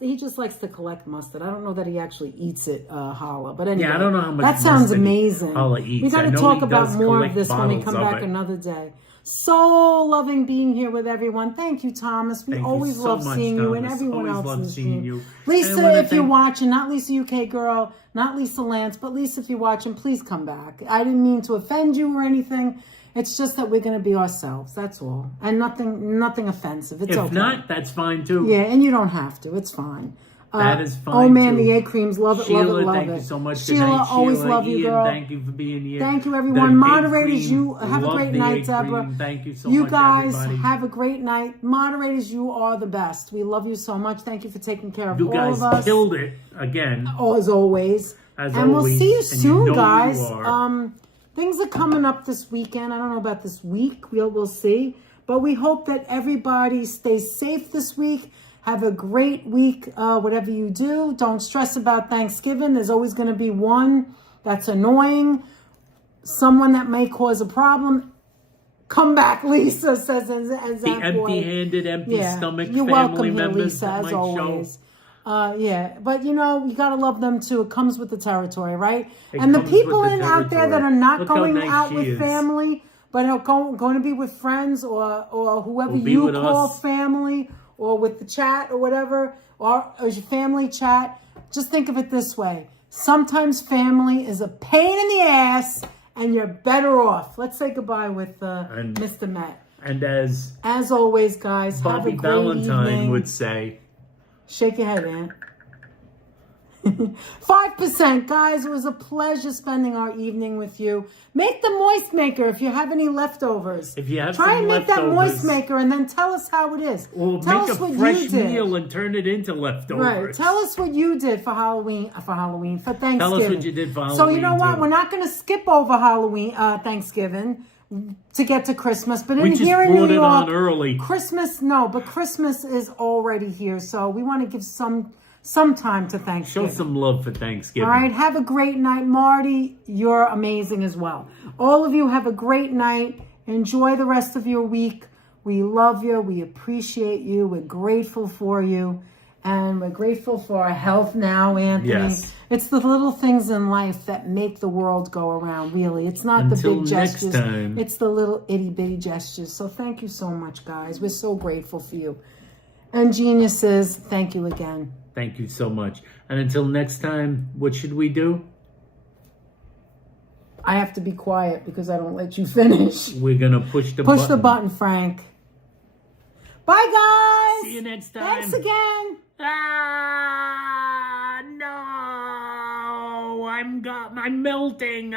He just likes to collect mustard. I don't know that he actually eats it, Holla. But anyway, Yeah, I don't know how much that sounds mustard amazing. Holla eats. We got I to know talk he about does more of collect this when we bottles come of back it. another day. So loving being here with everyone. Thank you, Thomas. We Thank you always so love much, seeing you and Thomas. everyone Always else love in the seeing stream. you. And I Lisa, wanna if you're thank- watching, not Lisa UK girl, not Lisa Lance, but Lisa, if you're watching, please come back. I didn't mean to offend you or anything. It's just that we're going to be ourselves. That's all, and nothing offensive. It's If okay. not, that's fine too. Yeah, and you don't have to. It's fine. That is fine. Oh man, too. the egg creams, love it, Sheila, love it, love thank it. you so much. Sheila, Good night, always Sheila. love you, Ian, girl. thank you for being here. Thank you, The everyone. egg Moderators, cream, you have a love great the night, egg Deborah. cream. Thank you so You much, guys everybody. have a great night. Moderators, you are the best. We love you so much. Thank you for taking care of You all guys of us. killed it again. As always. As and always. we'll see you And soon, you know guys. you are. Things are coming up this weekend. I don't know about this week. We'll see. But we hope that everybody stays safe this week. Have a great week, whatever you do. Don't stress about Thanksgiving. There's always going to be one that's annoying, someone that may cause a problem. Come back, Lisa says. As The empty-handed, empty stomach family welcome here, members Lisa, that as might always. show. Yeah, but you gotta love them too. It comes with the territory, right? It and the comes with people the out there that territory. are not Look how going nice out she with is. family, but are going to be with friends or whoever Will be you with call us. family, or with the chat or whatever, or your family chat. Just think of it this way: sometimes family is a pain in the ass, and you're better off. Let's say goodbye with Mr. Matt. And as always, guys, have a Bobby great Valentine evening. would say, Shake your head, Aunt. 5%, guys. It was a pleasure spending our evening with you. Make the Moistmaker if you have any leftovers. if you have Try some and make leftovers, that Moistmaker and then tell us how it is. or Tell make us a what fresh you did. meal and turn it into leftovers. Right. Tell us what you did for Halloween, for Thanksgiving. Tell us what you did for Halloween. So you know what? too. We're not going to skip over Thanksgiving to get to Christmas. But We just here in brought New it York, on early. Christmas is already here. So we want to give some time to Thanksgiving. Show some love for Thanksgiving. All right, have a great night. Marty, you're amazing as well. All of you have a great night. Enjoy the rest of your week. We love you. We appreciate you. We're grateful for you. And we're grateful for our health now, Anthony. Yes. It's the little things in life that make the world go around, really. It's not Until the big next gestures. time. It's the little itty-bitty gestures. So thank you so much, guys. We're so grateful for you. And geniuses, thank you again. Thank you so much. And until next time, what should we do? I have to be quiet because I don't let you finish. We're going to push the button. Push the button, Frank. Bye, guys. See you next time. Thanks again. No. I'm melting.